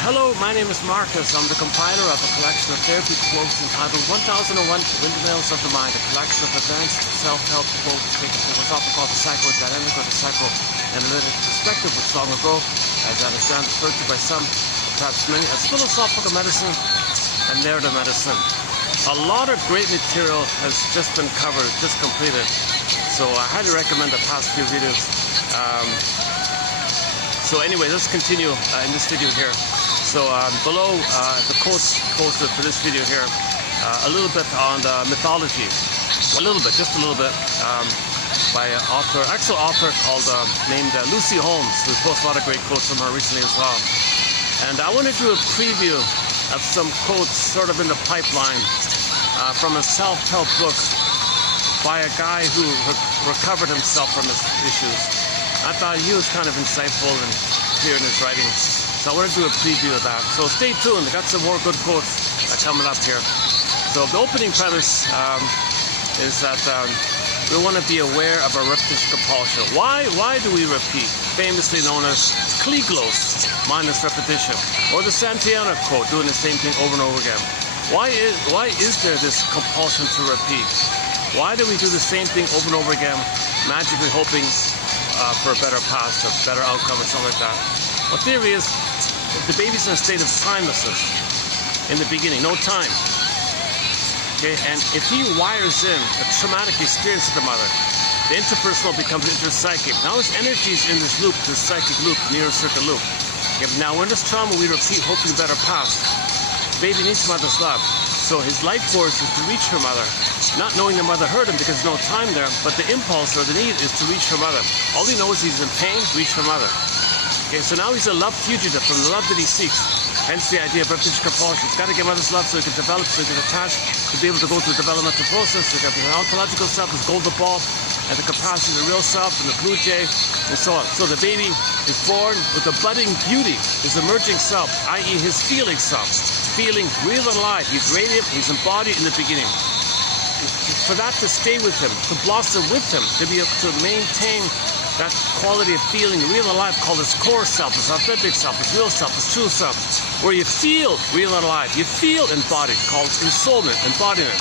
Hello, my name is Marcus. I'm the compiler of a collection of therapy quotes entitled 1001 Windmills of the Mind, a collection of advanced self-help quotes taken from what's often called the psychodynamic or the psychoanalytic perspective, which long ago, as I understand, referred to by some, perhaps many, as philosophical medicine and narrative medicine. A lot of great material has just been covered, just completed, so I highly recommend the past few videos. So anyway, let's continue in this video here. So below the quotes posted for this video here, a little bit on the mythology, just a little bit, by an actual author called named Lucy Holmes, who posted a lot of great quotes from her recently as well. And I want to do a preview of some quotes sort of in the pipeline from a self-help book by a guy who recovered himself from his issues. I thought he was kind of insightful and clear in his writing. So I want to do a preview of that. So stay tuned. I got some more good quotes coming up here. So the opening premise is that we want to be aware of our repetition compulsion. Why do we repeat? Famously known as Kleglos, minus repetition. Or the Santayana quote, doing the same thing over and over again. Why is there this compulsion to repeat? Why do we do the same thing over and over again, magically hoping for a better past, a better outcome, or something like that? Well, theory is the baby's in a state of timelessness in the beginning, no time. Okay, and if he wires in a traumatic experience with the mother, the interpersonal becomes interpsychic. Now his energy is in this loop, this psychic loop, neurocircuit loop. Okay, now in this trauma, we repeat, hoping better past. The baby needs mother's love, so his life force is to reach her mother. Not knowing the mother hurt him because there's no time there, but the impulse or the need is to reach her mother. All he knows is he's in pain, reach her mother. Okay, so now he's a love fugitive from the love that he seeks. Hence the idea of repetition compulsion. He's got to get mother's love so he can develop, so he can attach, to be able to go through the developmental process. So you got the ontological self, his golden ball, and the capacity of the real self, and the blue jay, and so on. So the baby is born with a budding beauty, his emerging self, i.e. his feeling self. Feeling real and alive. He's radiant, he's embodied in the beginning. For that to stay with him, to blossom with him, to be able to maintain that quality of feeling real and alive called his core self, his authentic self, his real self, his true self, where you feel real and alive, you feel embodied, called ensoulment, embodiment.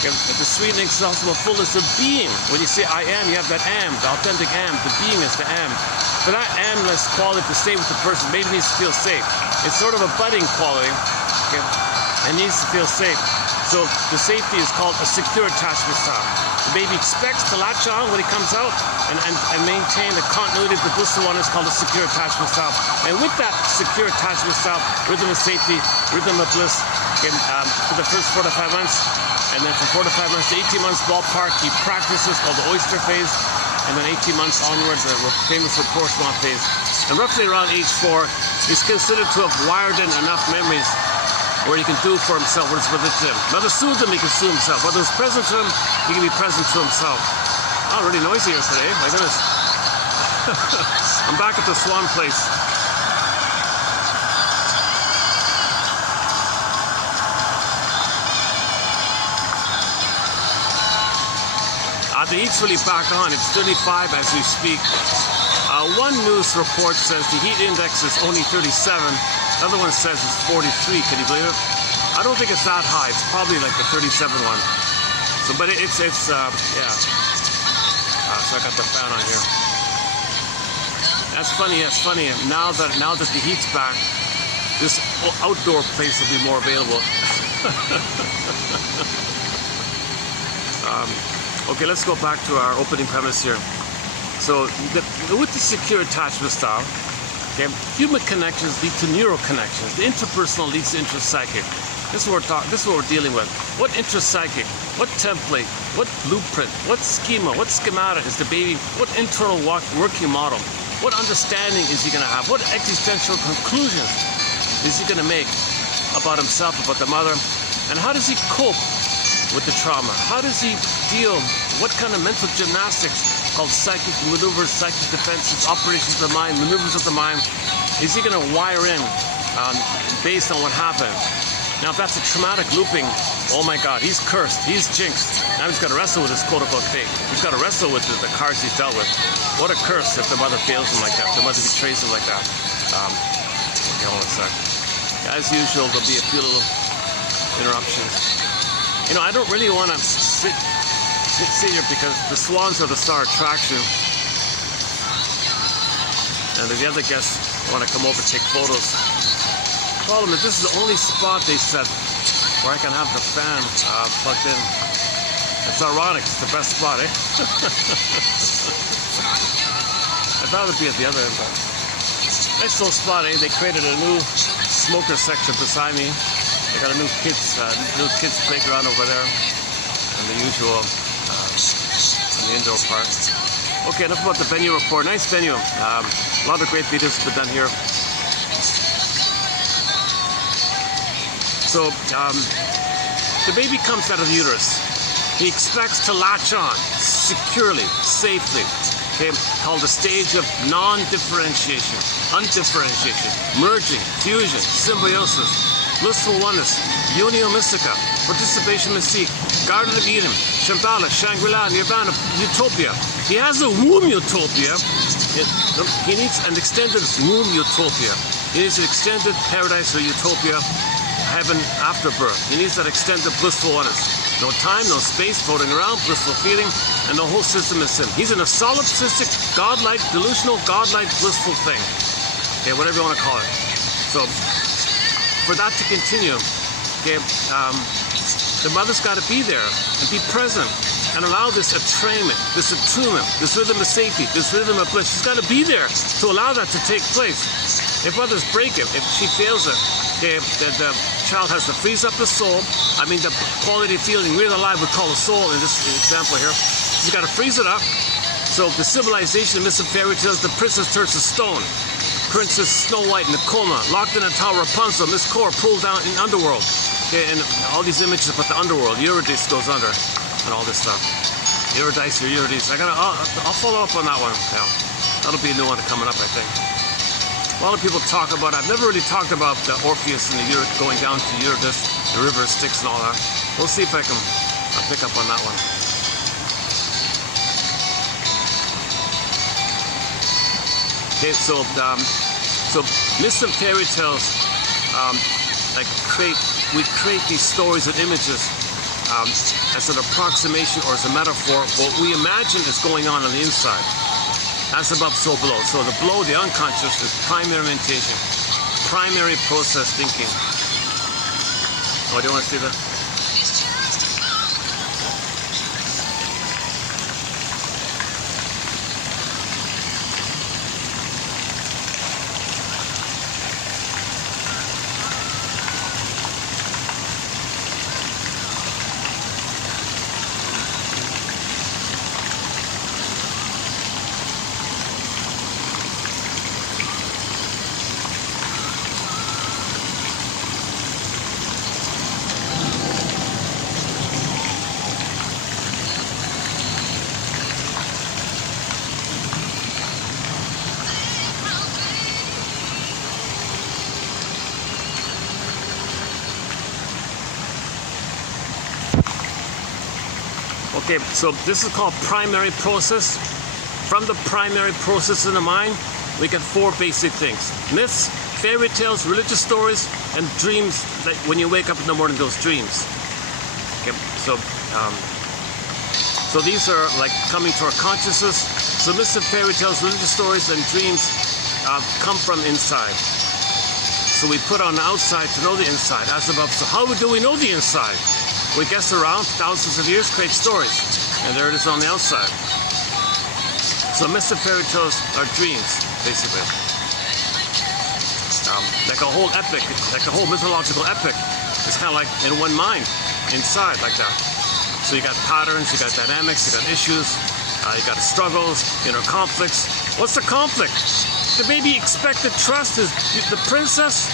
The sweet and inexhaustible fullness of being. When you say I am, you have that am, the authentic am, the being is the am. For that amness quality to stay with the person, baby needs to feel safe. It's sort of a budding quality, okay, and needs to feel safe. So the safety is called a secure attachment style. The baby expects to latch on when he comes out and maintain the continuity of the blissful one is called a secure attachment style. And with that secure attachment style, rhythm of safety, rhythm of bliss, for the first 4 to 5 months, and then from 4 to 5 months to 18 months ballpark, he practices called the oyster phase, and then 18 months onwards, the famous rapprochement phase. And roughly around age 4, he's considered to have wired in enough memories where he can do for himself what is within him. Whether soothed him, he can soothe himself. Whether it's present to him, he can be present to himself. Oh, really noisy here today. My goodness. I'm back at the Swan Place. The heat's really back on. It's 35 as we speak. One news report says the heat index is only 37. Another one says it's 43. Can you believe it? I don't think it's that high. It's probably like the 37 one. So, but it's yeah. So I got the fan on here. That's funny. That's funny. Now that the heat's back, this outdoor place will be more available. Okay, let's go back to our opening premise here. So, with the secure attachment style, okay, human connections lead to neural connections. The interpersonal leads to intrapsychic. This is what we're dealing with. What intrapsychic? What template? What blueprint? What schema? What schemata is the baby? What internal working model? What understanding is he going to have? What existential conclusions is he going to make about himself, about the mother? And how does he cope with the trauma? How does he deal? What kind of mental gymnastics called psychic maneuvers, psychic defenses, operations of the mind, maneuvers of the mind, is he going to wire in based on what happened? Now, if that's a traumatic looping, oh my God, he's cursed, he's jinxed. Now he's got to wrestle with his quote-unquote fate. He's got to wrestle with the cards he's dealt with. What a curse if the mother fails him like that, if the mother betrays him like that. Okay, hold on a sec. as usual, there'll be a few little interruptions. You know, I don't really want to sit here because the swans are the star attraction. And the other guests want to come over and take photos. The problem is this is the only spot they said where I can have the fan plugged in. It's ironic, it's the best spot, eh? I thought it'd be at the other end, but nice little spot, eh? They created a new smoker section beside me. They got a new kids playground over there, and the usual on the indoor part. Okay, enough about the venue report. Nice venue. A lot of great videos have been done here. So the baby comes out of the uterus. He expects to latch on securely, safely. Okay, called the stage of non-differentiation, undifferentiation, merging, fusion, symbiosis, blissful oneness, unio mystica, participation mystique, Garden of Eden, Shambhala, Shangri-La, Nirvana, Utopia. He has a womb utopia. He needs an extended womb utopia. He needs an extended paradise or utopia, heaven after birth. He needs that extended blissful oneness. No time, no space, floating around, blissful feeling, and the whole system is him. He's in a solipsistic, godlike, delusional, godlike, blissful thing. Okay, whatever you want to call it. So, for that to continue, okay, the mother's got to be there and be present and allow this attunement, this attunement, this rhythm of safety, this rhythm of bliss. She's got to be there to allow that to take place. If others break it, if she fails it, okay, the child has to freeze up the soul. I mean, the quality of feeling we're alive would call a soul in this example here. She's got to freeze it up. So the civilization of myths and fairy tales, the princess turns to stone. Princess Snow White in a coma, locked in a tower, Rapunzel, Miss Core pulled down in underworld. Okay, and all these images about the underworld. Eurydice goes under, and all this stuff. Eurydice or Eurydice. I'll follow up on that one. Yeah, that'll be a new one coming up, I think. A lot of people talk about it. I've never really talked about the Orpheus and the going down to Eurydice, the river Styx and all that. We'll see if I can pick up on that one. Okay, so myths and fairy tales, we create these stories and images as an approximation or as a metaphor for what we imagine is going on the inside. As above, so below. So the below, the unconscious, is primary mentation, primary process thinking. Oh, do you want to see that? Okay, so this is called primary process. From the primary process in the mind, we get four basic things. Myths, fairy tales, religious stories, and dreams, that when you wake up in the morning, those dreams. Okay, so these are like coming to our consciousness. So myths and fairy tales, religious stories, and dreams come from inside. So we put on the outside to know the inside, as above. So how do we know the inside? We guess around thousands of years, create stories, and there it is on the outside. So myths and fairy tales are dreams, basically. Like a whole epic, like a whole mythological epic, it's kind of like in one mind, inside, like that. So you got patterns, you got dynamics, you got issues, you got struggles, inner conflicts. What's the conflict? The baby expected trust is the princess.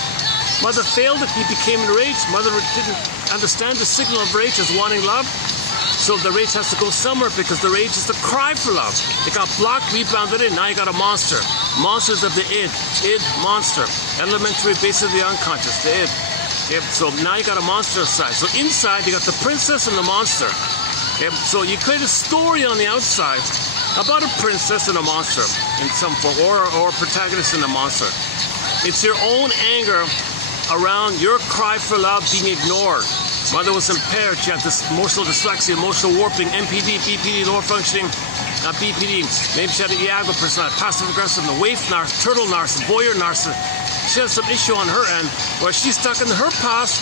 Mother failed it, he became enraged. Mother didn't understand the signal of rage as wanting love. So the rage has to go somewhere because the rage is the cry for love. It got blocked, rebounded in, now you got a monster. Monsters of the id, monster. Elementary base of the unconscious, the id. Okay, so now you got a monster inside. So inside you got the princess and the monster. Okay, so you create a story on the outside about a princess and a monster in some form, or a protagonist and a monster. It's your own anger around your cry for love being ignored. Mother was impaired. She had this emotional dyslexia, emotional warping, MPD, BPD, lower functioning, BPD. Maybe she had an Iago personality, passive aggressive, the waif narcissist, turtle narcissist, voyeur narcissist. She has some issue on her end where she's stuck in her past,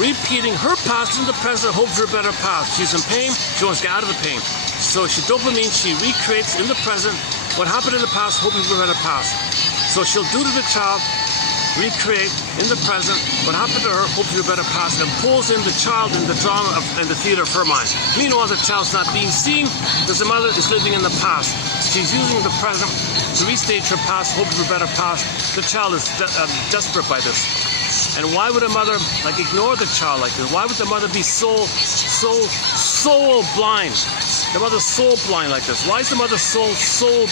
repeating her past in the present, hope for a better past. She's in pain. She wants to get out of the pain. So she dopamine. She recreates in the present what happened in the past, hoping for a better past. So she'll do to the child, recreate in the present what happened to her, hope for a better past, and pulls in the child in the drama and the theater of her mind. Meanwhile, the child's not being seen because the mother is living in the past. She's using the present to restage her past, hope for a better past. The child is desperate by this. And why would a mother ignore the child like this? Why would the mother be so blind? The mother's soul blind like this. Why is the mother soul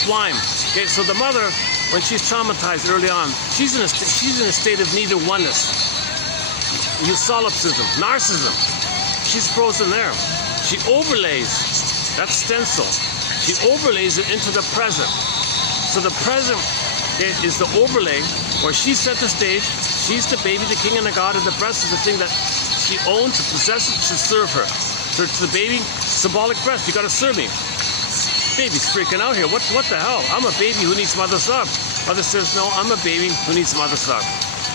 blind? Okay, so the mother, when she's traumatized early on, she's in a state of neither oneness. Solipsism, narcissism. She's frozen there. She overlays that stencil. She overlays it into the present. So the present is the overlay where she set the stage. She's the baby, the king, and the god, and the breast is the thing that she owns, possesses, to serve her. So it's the baby, symbolic breast. You got to serve me. Baby's freaking out here. What the hell? I'm a baby who needs mother's love. Mother says, no, I'm a baby who needs mother's love.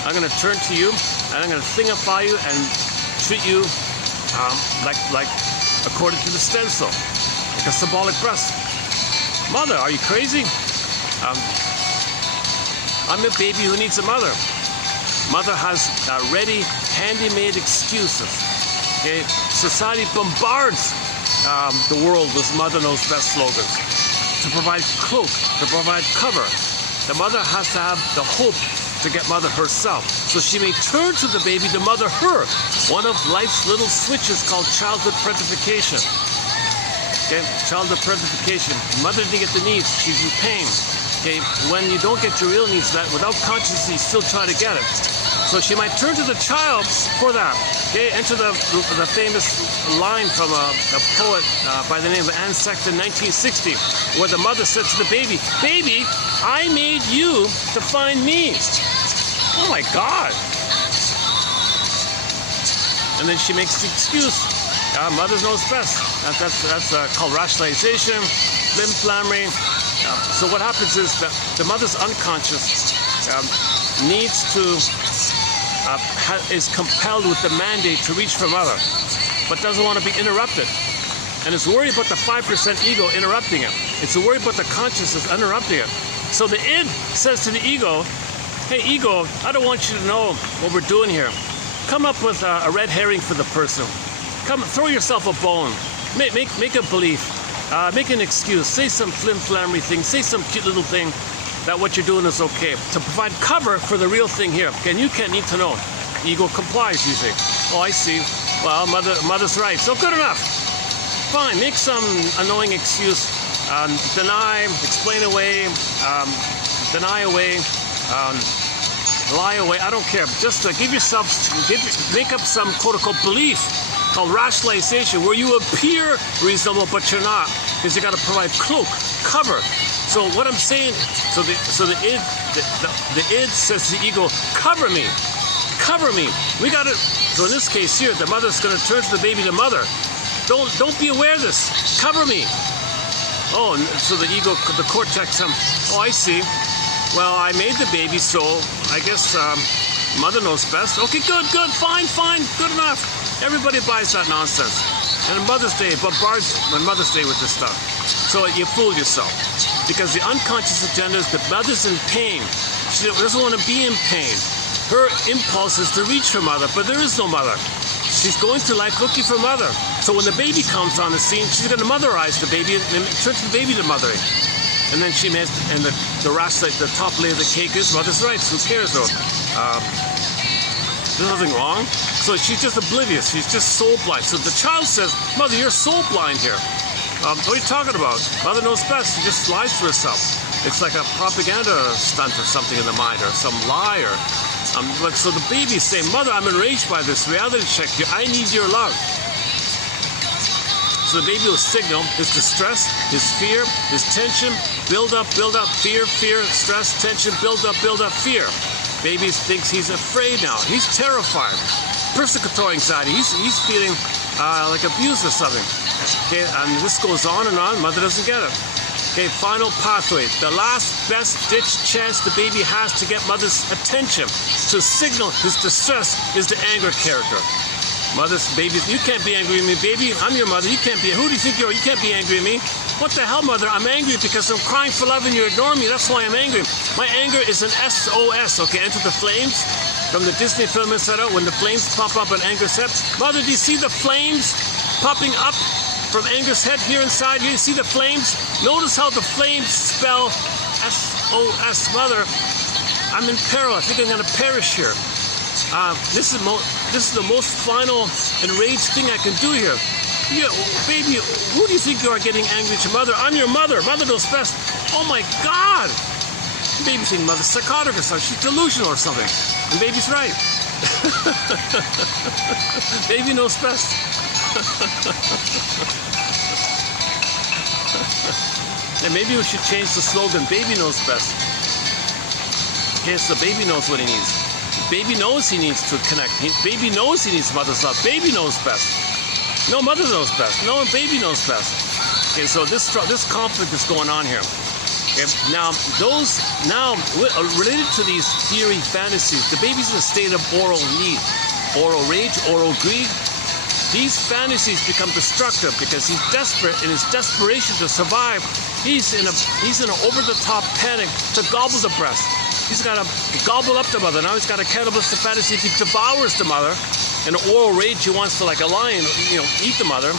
I'm going to turn to you, and I'm going to thingify you and treat you like according to the stencil, like a symbolic breast. Mother, are you crazy? I'm a baby who needs a mother. Mother has ready, handy-made excuses. Okay? Society bombards the world with mother knows best slogans to provide cloak, to provide cover. The mother has to have the hope to get mother herself, so she may turn to the baby to mother her. One of life's little switches called childhood parentification. Okay, childhood parentification. Mother didn't get the needs; she's in pain. Okay, when you don't get your real needs met, without consciousness, you still try to get it. So she might turn to the child for that. Okay, enter the famous line from a poet by the name of Anne Sexton, 1960, where the mother said to the baby, "Baby, I made you to find me." Oh my God! And then she makes the excuse. Mother knows best. That's called rationalization, flim-flammery. So what happens is that the mother's unconscious needs to is compelled with the mandate to reach for mother, but doesn't want to be interrupted, and is worried about the 5% ego interrupting it. It's worried about the consciousness interrupting it. So the id says to the ego, "Hey ego, I don't want you to know what we're doing here. Come up with a red herring for the person. Come, throw yourself a bone. Make a belief. Make an excuse. Say some flim-flammery thing. Say some cute little thing that what you're doing is okay, to provide cover for the real thing here. Okay, and you can't need to know." Ego complies usually. "Oh, I see. Well, mother's right. So good enough. Fine, make some annoying excuse. Deny, explain away, deny away, lie away. I don't care. Just make up some quote-unquote belief called rationalization, where you appear reasonable, but you're not, because you got to provide cloak, cover." So what I'm saying, so the id says to the ego, "Cover me, cover me." We got to. So in this case here, the mother's going to turn to the baby to mother. Don't be aware of this. Cover me. Oh, so the ego, the cortex. Oh, I see. Well, I made the baby, so I guess mother knows best. Okay, good, fine, good enough. Everybody buys that nonsense. And on Mother's Day, bombards on Mother's Day with this stuff. So you fool yourself. Because the unconscious agenda is that mother's in pain. She doesn't want to be in pain. Her impulse is to reach for mother, but there is no mother. She's going through life looking for mother. So when the baby comes on the scene, she's going to motherize the baby and turn the baby to mothering. And then she makes, and the top layer of the cake is mother's rights. Who cares though? There's nothing wrong. So she's just oblivious. She's just soul blind. So the child says, "Mother, you're soul blind here. What are you talking about? Mother knows best." She just lies to herself. It's like a propaganda stunt or something in the mind, or some lie. Or so the baby's saying, "Mother, I'm enraged by this reality check here. I need your love." So the baby will signal his distress, his fear, his tension, build up, fear, stress, tension, build up, fear. Baby thinks he's afraid now. He's terrified. Persecutory anxiety. He's feeling like abused or something. Okay, and this goes on and on. Mother doesn't get it. Okay, final pathway. The last best ditch chance the baby has to get mother's attention, to signal his distress, is the anger character. Mother's baby, you can't be angry with me, baby. I'm your mother. You can't be. Who do you think you are? You can't be angry with me. What the hell, mother? I'm angry because I'm crying for love and you ignore me. That's why I'm angry. My anger is an SOS. Okay, Enter the Flames from the Disney film, etc. When the flames pop up and anger set. Mother, do you see the flames popping up from anger's head here inside? You see the flames? Notice how the flames spell SOS. Mother, I'm in peril. I think I'm going to perish here. This is the most final enraged thing I can do here. Yeah, baby, who do you think you are getting angry to? Mother, I'm your mother. Mother knows best. Oh my God. Baby thinking mother's psychotic or something. She's delusional or something. And baby's right. Baby knows best. And maybe we should change the slogan, baby knows best. Okay, so baby knows what he needs. Baby knows he needs to connect. Baby knows he needs mother's love. Baby knows best. No, mother knows best. No, baby knows best. Okay, so this conflict is going on here. Okay, now related to these theory fantasies, the baby's in a state of oral need, oral rage, oral greed. These fantasies become destructive because he's desperate. In his desperation to survive, he's in an over-the-top panic to gobble the breast. He's got to gobble up the mother. Now he's got a cannibalistic fantasy. He devours the mother. In an oral rage, he wants to, like a lion, eat the mother.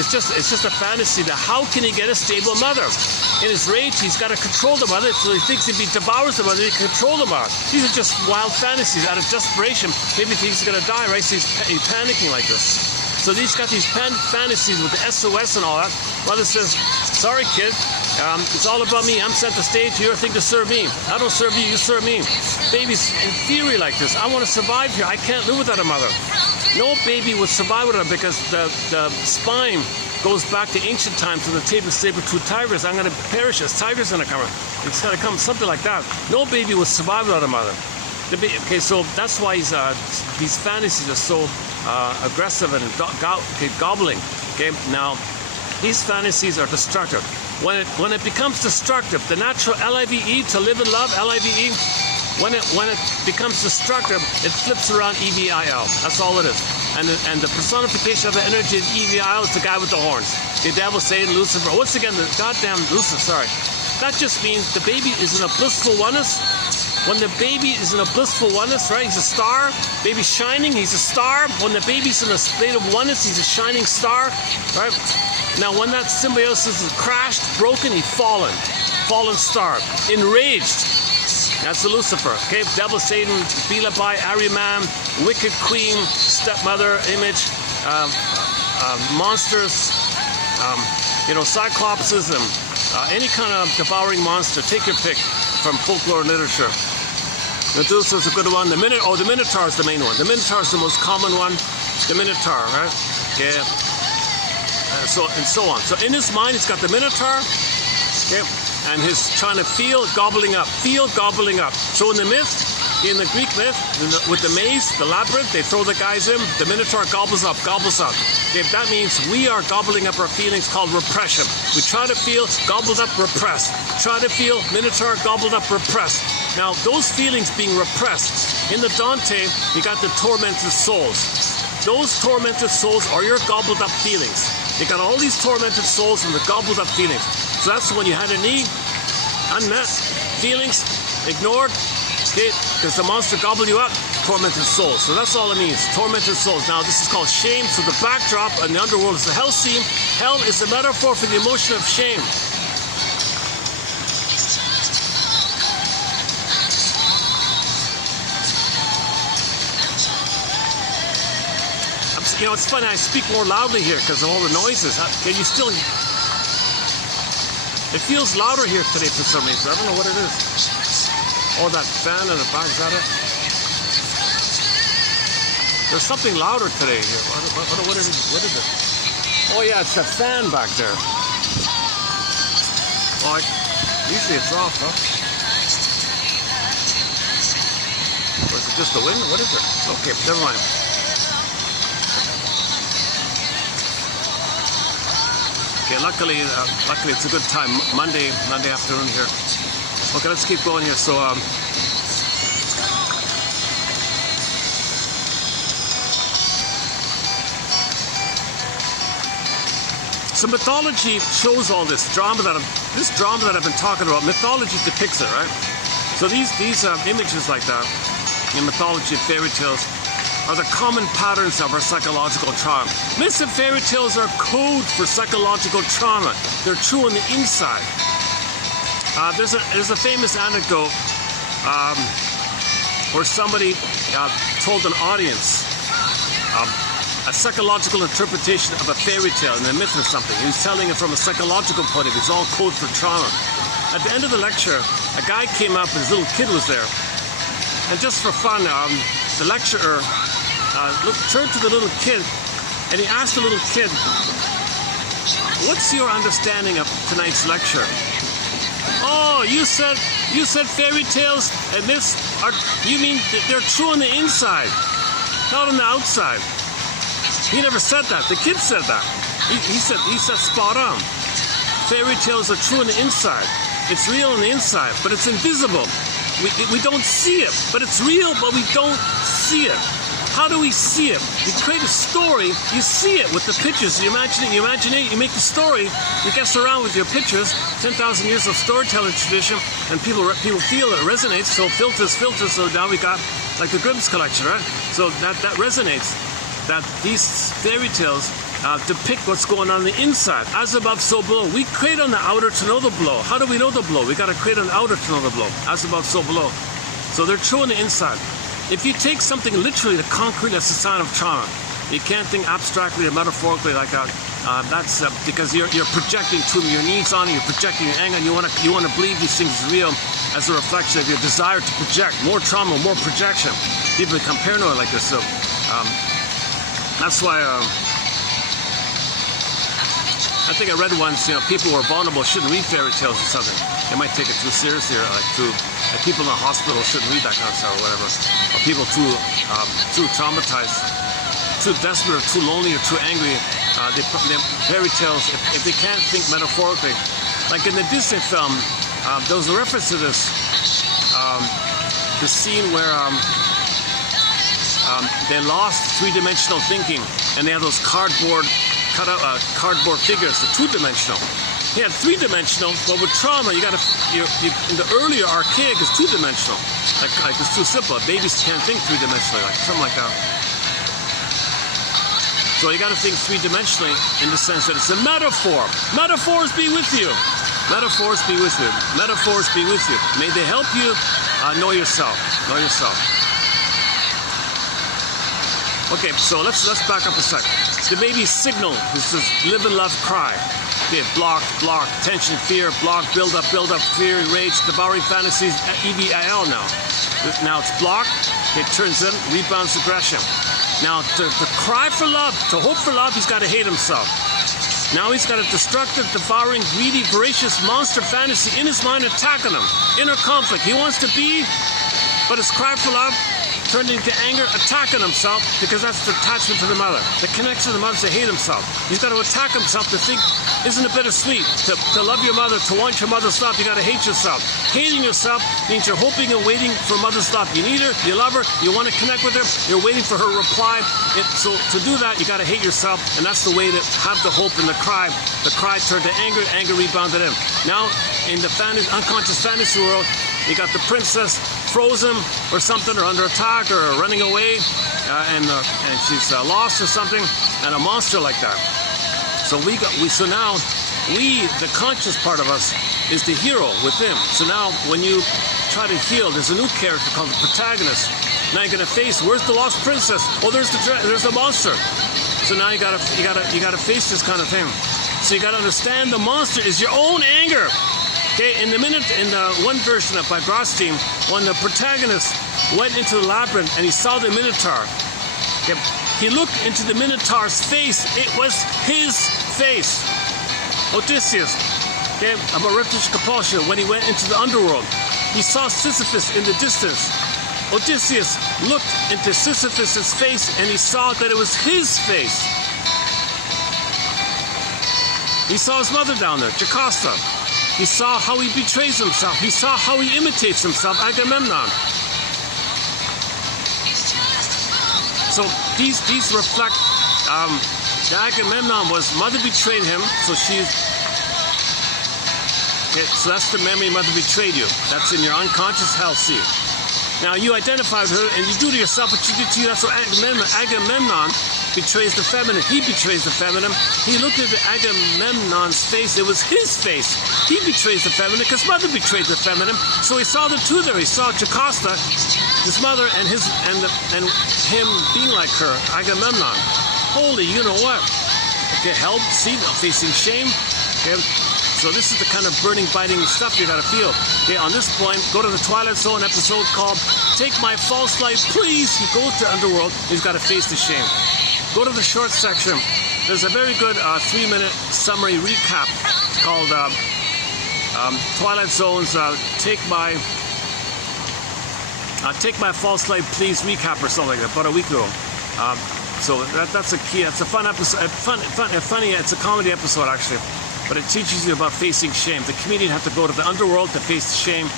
It's just a fantasy that how can he get a stable mother? In his rage, he's got to control the mother, so he thinks if he devours the mother, he can control the mother. These are just wild fantasies out of desperation. Maybe he thinks he's going to die, right? So he's panicking like this. So he's got these fantasies with the SOS and all that. Mother says, sorry, kid. It's all about me. I'm sent to stage. You're a thing to serve me. I don't serve you. You serve me. Baby's in theory like this. I want to survive here. I can't live without a mother. No baby would survive without her because the spine goes back to ancient times to the saber-toothed tigers. I'm going to perish as tigers going to come. It's going to come something like that. No baby would survive without a mother. Okay, so that's why these fantasies are so aggressive and gobbling. Okay, now these fantasies are destructive. When it becomes destructive, the natural LIVE, to live in love, LIVE, when it becomes destructive, it flips around EVIL. That's all it is. And the personification of the energy of EVIL is the guy with the horns. The devil, Satan, Lucifer. Once again, the goddamn Lucifer, sorry. That just means the baby is in a blissful oneness. When the baby is in a blissful oneness, right? He's a star. Baby's shining, he's a star. When the baby's in a state of oneness, he's a shining star, right? Now, when that symbiosis is crashed, broken, he's fallen star, enraged. That's the Lucifer. Okay, devil, Satan, Beelzebub, Ariman, wicked queen, stepmother image, monsters, cyclopses, and any kind of devouring monster. Take your pick from folklore and literature. Medusa is a good one. The Minotaur is the main one. The Minotaur is the most common one. The Minotaur, right? Yeah. So on. So in his mind, he's got the Minotaur, okay, and he's trying to feel gobbling up. So in the myth, in the Greek myth, with the maze, the labyrinth, they throw the guys in. The Minotaur gobbles up. Okay, that means we are gobbling up our feelings, called repression. We try to feel gobbled up, repressed. Try to feel Minotaur gobbled up, repressed. Now, those feelings being repressed, in the Dante, you got the tormented souls. Those tormented souls are your gobbled up feelings. You got all these tormented souls and the gobbled up feelings. So that's when you had a need, unmet feelings, ignored, okay, because the monster gobbled you up, tormented souls. So that's all it means, tormented souls. Now this is called shame. So the backdrop in the underworld is the hell scene. Hell is a metaphor for the emotion of shame. It's funny, I speak more loudly here because of all the noises. Can you still... It feels louder here today for some reason. I don't know what it is. Oh, that fan in the back, is that it? There's something louder today here. What is it? Oh yeah, it's that fan back there. Oh, usually it's off, huh? Or is it just the wind? What is it? Okay, never mind. Okay, luckily it's a good time. Monday afternoon here. Okay, let's keep going here. So, so mythology shows all this drama that I've been talking about. Mythology depicts it, right? So these images like that in mythology and fairy tales are the common patterns of our psychological trauma. Myths and fairy tales are code for psychological trauma. They're true on the inside. There's a famous anecdote where somebody told an audience a psychological interpretation of a fairy tale and a myth or something. He was telling it from a psychological point of view. It's all code for trauma. At the end of the lecture, a guy came up and his little kid was there. And just for fun, the lecturer turned to the little kid and he asked the little kid, "What's your understanding of tonight's lecture?" "Oh, you said fairy tales and myths are, you mean they're true on the inside, not on the outside?" He never said that. The kid said that. He said spot on. Fairy tales are true on the inside. It's real on the inside, but it's invisible. We don't see it, but it's real, but we don't see it. How do we see it? You create a story, you see it with the pictures. You imagine it, you make the story, you guess around with your pictures. 10,000 years of storytelling tradition, and people feel it resonates, so filters, so now we got like the Grimm's collection, right? So that resonates, that these fairy tales depict what's going on the inside. As above, so below. We create on the outer to know the below. How do we know the below? We got to create on the outer to know the below. As above, so below. So they're true on the inside. If you take something literally, the concrete, that's a sign of trauma. You can't think abstractly or metaphorically like that. That's because you're projecting your needs on it. You're projecting your anger. You want to believe these things are real as a reflection of your desire to project more trauma, more projection. People become paranoid like this. So that's why. I think I read once, people who are vulnerable shouldn't read fairy tales or something. They might take it too seriously, or like people in the hospital shouldn't read that kind of stuff or whatever. Or people too traumatized, too desperate, or too lonely, or too angry. Fairy tales, if they can't think metaphorically. Like in the Disney film, there was a reference to this, the scene where they lost three-dimensional thinking, and they had those cardboard figures, the two-dimensional. He had three-dimensional, but with trauma, in the earlier archaic is two-dimensional. Like it's too simple. Babies can't think three-dimensionally, like something like that. So you got to think three-dimensionally in the sense that it's a metaphor. Metaphors be with you. Metaphors be with you. Metaphors be with you. May they help you know yourself. Know yourself. Okay, so let's back up a sec. The baby's signal is just live and love, cry. Okay, block, tension, fear, block, build up, fear, rage, devouring fantasies, EVIL now. Now it's block, it turns in, rebounds aggression. Now to cry for love, to hope for love, he's got to hate himself. Now he's got a destructive, devouring, greedy, voracious monster fantasy in his mind attacking him. Inner conflict. He wants to be, but his cry for love turned into anger, attacking himself, because that's the attachment to the mother. The connection to the mother is to hate himself. He's got to attack himself to think, isn't it bittersweet? To love your mother, to want your mother's love, you got to hate yourself. Hating yourself means you're hoping and waiting for mother's love. You need her, you love her, you want to connect with her, you're waiting for her reply. So to do that, you got to hate yourself, and that's the way to have the hope and the cry. The cry turned to anger, anger rebounded in. Now, in the unconscious fantasy world, you got the princess frozen or something, or under attack, or running away, and she's lost or something, and a monster like that. So now the conscious part of us is the hero within. So now when you try to heal, there's a new character called the protagonist. Now you're gonna face, where's the lost princess? Oh, there's the monster. So now you gotta face this kind of thing. So you gotta understand the monster is your own anger. Okay, in the one version of by Grosstein, when the protagonist went into the labyrinth and he saw the Minotaur, okay, he looked into the Minotaur's face. It was his face. Odysseus, okay, of erectus compulsion, when he went into the underworld, he saw Sisyphus in the distance. Odysseus looked into Sisyphus' face and he saw that it was his face. He saw his mother down there, Jocasta. He saw how he betrays himself. He saw how he imitates himself, Agamemnon. So these reflect, the Agamemnon was, mother betrayed him, so she's, okay, so that's the memory mother betrayed you. That's in your unconscious health seed. Now you identify with her and you do to yourself what she did to you. That's what Agamemnon betrays the feminine. He betrays the feminine. He looked at the Agamemnon's face. It was his face. He betrays the feminine because mother betrayed the feminine. So he saw the two there. He saw Jocasta, his mother, and him being like her, Agamemnon. Holy, you know what? Okay, help, see, facing shame. Okay. So this is the kind of burning, biting stuff you gotta feel. Okay, on this point, go to the Twilight Zone episode called Take My False Light, Please. He goes to Underworld, he's gotta face the shame. Go to the short section. There's a very good 3-minute summary recap called Twilight Zone's Take My False Light, Please recap or something like that, about a week ago. So that's a key. It's a fun episode. Funny. It's a comedy episode actually. But it teaches you about facing shame. The comedian had to go to the underworld to face the shame,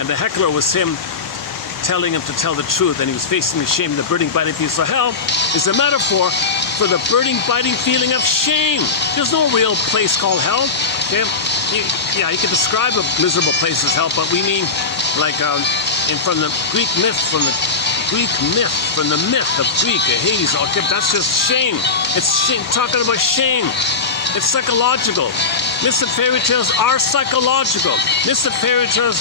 and the heckler was him telling him to tell the truth, and he was facing the shame, the burning, biting feeling. So hell is a metaphor for the burning, biting feeling of shame. There's no real place called hell. Okay? You can describe a miserable place as hell, but we mean like from the Greek myth, from the myth of Greek, Hades. Okay, that's just shame. It's shame. Talking about shame. It's psychological. Myths and fairy tales are psychological. Myths and fairy tales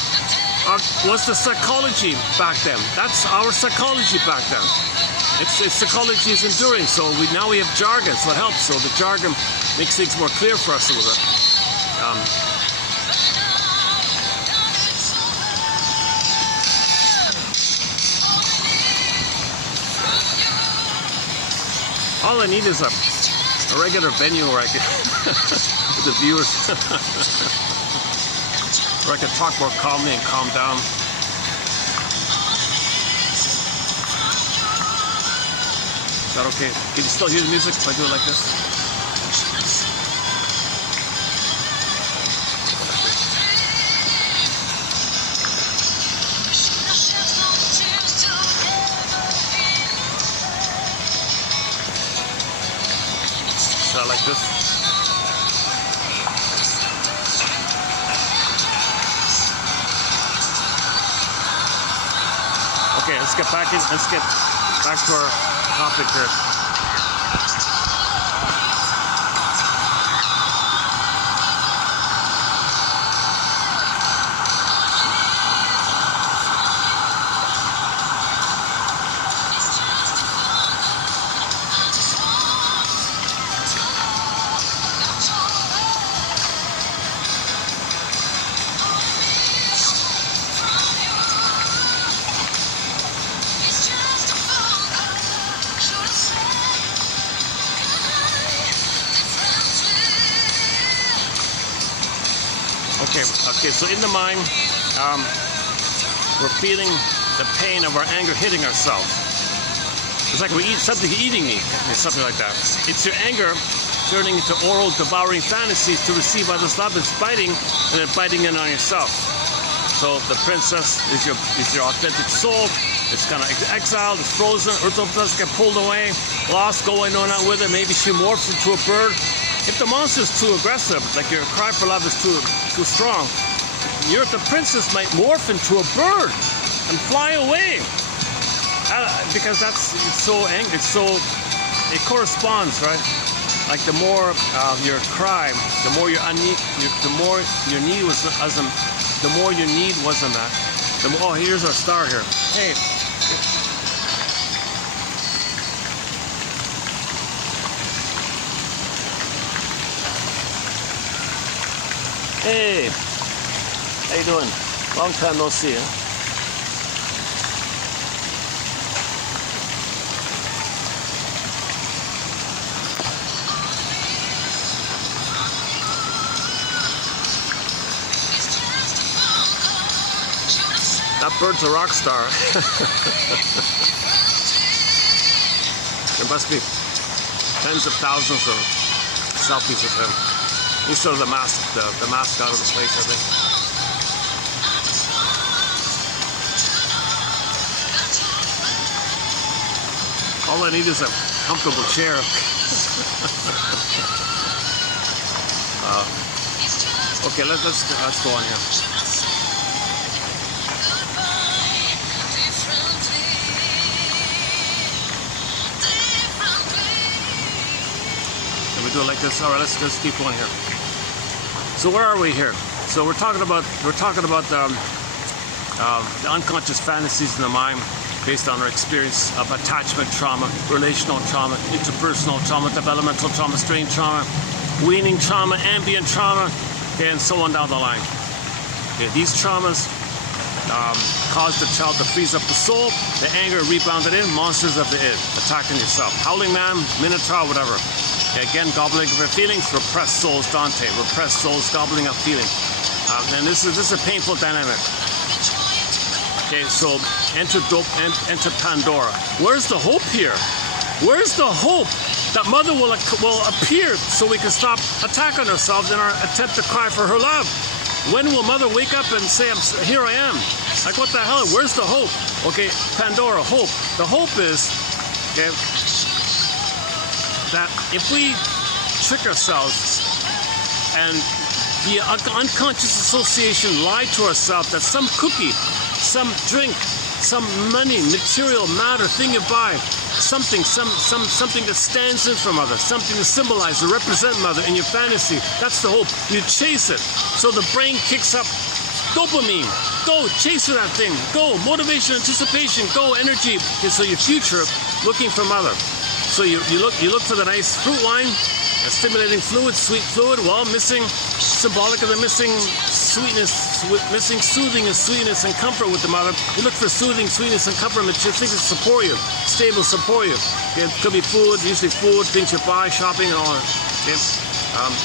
was the psychology back then. That's our psychology back then. Its psychology is enduring. So now we have jargon, so it helps. So the jargon makes things more clear for us a little bit. All I need is a regular venue where I can, with the viewers, where I can talk more calmly and calm down. Is that okay? Can you still hear the music if I do it like this? Like this. Okay, let's get back to our topic here. Okay, so in the mind, we're feeling the pain of our anger hitting ourselves. It's like we eat something eating me, something like that. It's your anger turning into oral devouring fantasies to receive others' love. It's biting, and then biting in on yourself. So the princess is your authentic soul. It's kind of exiled, it's frozen, Earth does get pulled away, lost, going on out with it. Maybe she morphs into a bird. If the monster is too aggressive, like your cry for love is too strong, the princess might morph into a bird and fly away. Because it's so angry, it corresponds, right? Like the more your cry, the more your need wasn't that. Oh, here's our star here. Hey. Hey, how you doing? Long time no see, huh? That bird's a rock star. There must be tens of thousands of selfies of him. He's sort of the mascot of the place, I think. All I need is a comfortable chair. Okay, let's go on here. Can we do it like this? All right, let's keep going here. So where are we here? So we're talking about the unconscious fantasies in the mind based on our experience of attachment trauma, relational trauma, interpersonal trauma, developmental trauma, strain trauma, weaning trauma, ambient trauma, and so on down the line. Okay, these traumas cause the child to freeze up the soul, the anger rebounded in, monsters of the id, attacking yourself. Howling man, minotaur, whatever. Okay, again, gobbling of your feelings, repressed souls, Dante, repressed souls, gobbling up feeling. And this is a painful dynamic. Okay, so enter Pandora. Where's the hope here? Where's the hope that mother will appear so we can stop attacking ourselves in our attempt to cry for her love? When will mother wake up and say, here I am? Like, what the hell? Where's the hope? Okay, Pandora, hope. The hope is, okay, that if we trick ourselves and the unconscious association lie to ourselves that some cookie, some drink, some money, material, matter, thing you buy, something that stands in for mother, something to symbolize or represent mother in your fantasy. That's the hope. You chase it. So the brain kicks up dopamine. Go, chase that thing. Go, motivation, anticipation. Go, energy. Okay, so your future, looking for mother. So you look for the nice fruit wine, a stimulating fluid, sweet fluid. Well, missing, symbolic of the missing sweetness, missing soothing and sweetness and comfort with the mother. You look for soothing, sweetness, and comfort, things that support you, stable, support you. Okay? It could be food, usually food, things you buy, shopping, and all that. Okay?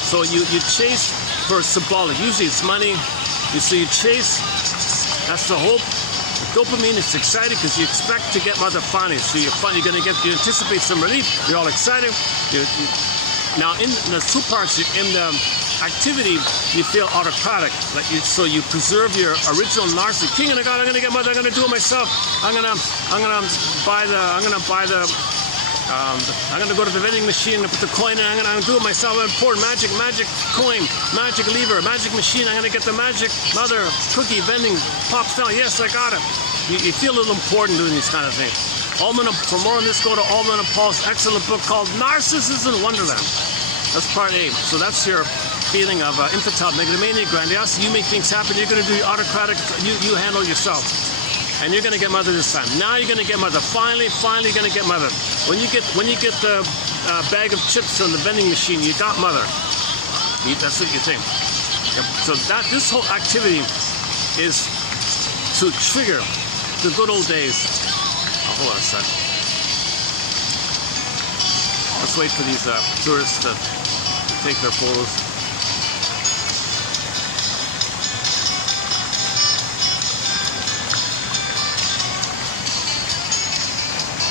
So you chase for symbolic. Usually it's money. So you chase. That's the hope. The dopamine is excited because you expect to get mother finally. So you anticipate some relief. You're all excited. Now in the two parts, in the activity, you feel autocratic, so you preserve your original narcissistic king. And I'm gonna get mother. I'm gonna do it myself. I'm gonna go to the vending machine and put the coin in. I'm gonna do it myself. I'm pouring magic coin, magic lever, magic machine. I'm gonna get the magic mother cookie vending pops down. Yes, I got it. You feel a little important doing these kind of things. For more on this, go to Alman and Paul's excellent book called Narcissus in Wonderland. That's part A. So that's your feeling of infantile megalomania, grandiosity. You make things happen. You're going to do autocratic. You handle yourself, and you're going to get mother this time. Now you're going to get mother. Finally, you're going to get mother. When you get the bag of chips from the vending machine, you got mother. That's what you think. Yep. So this whole activity is to trigger the good old days. Hold on a sec. Let's wait for these tourists to take their photos.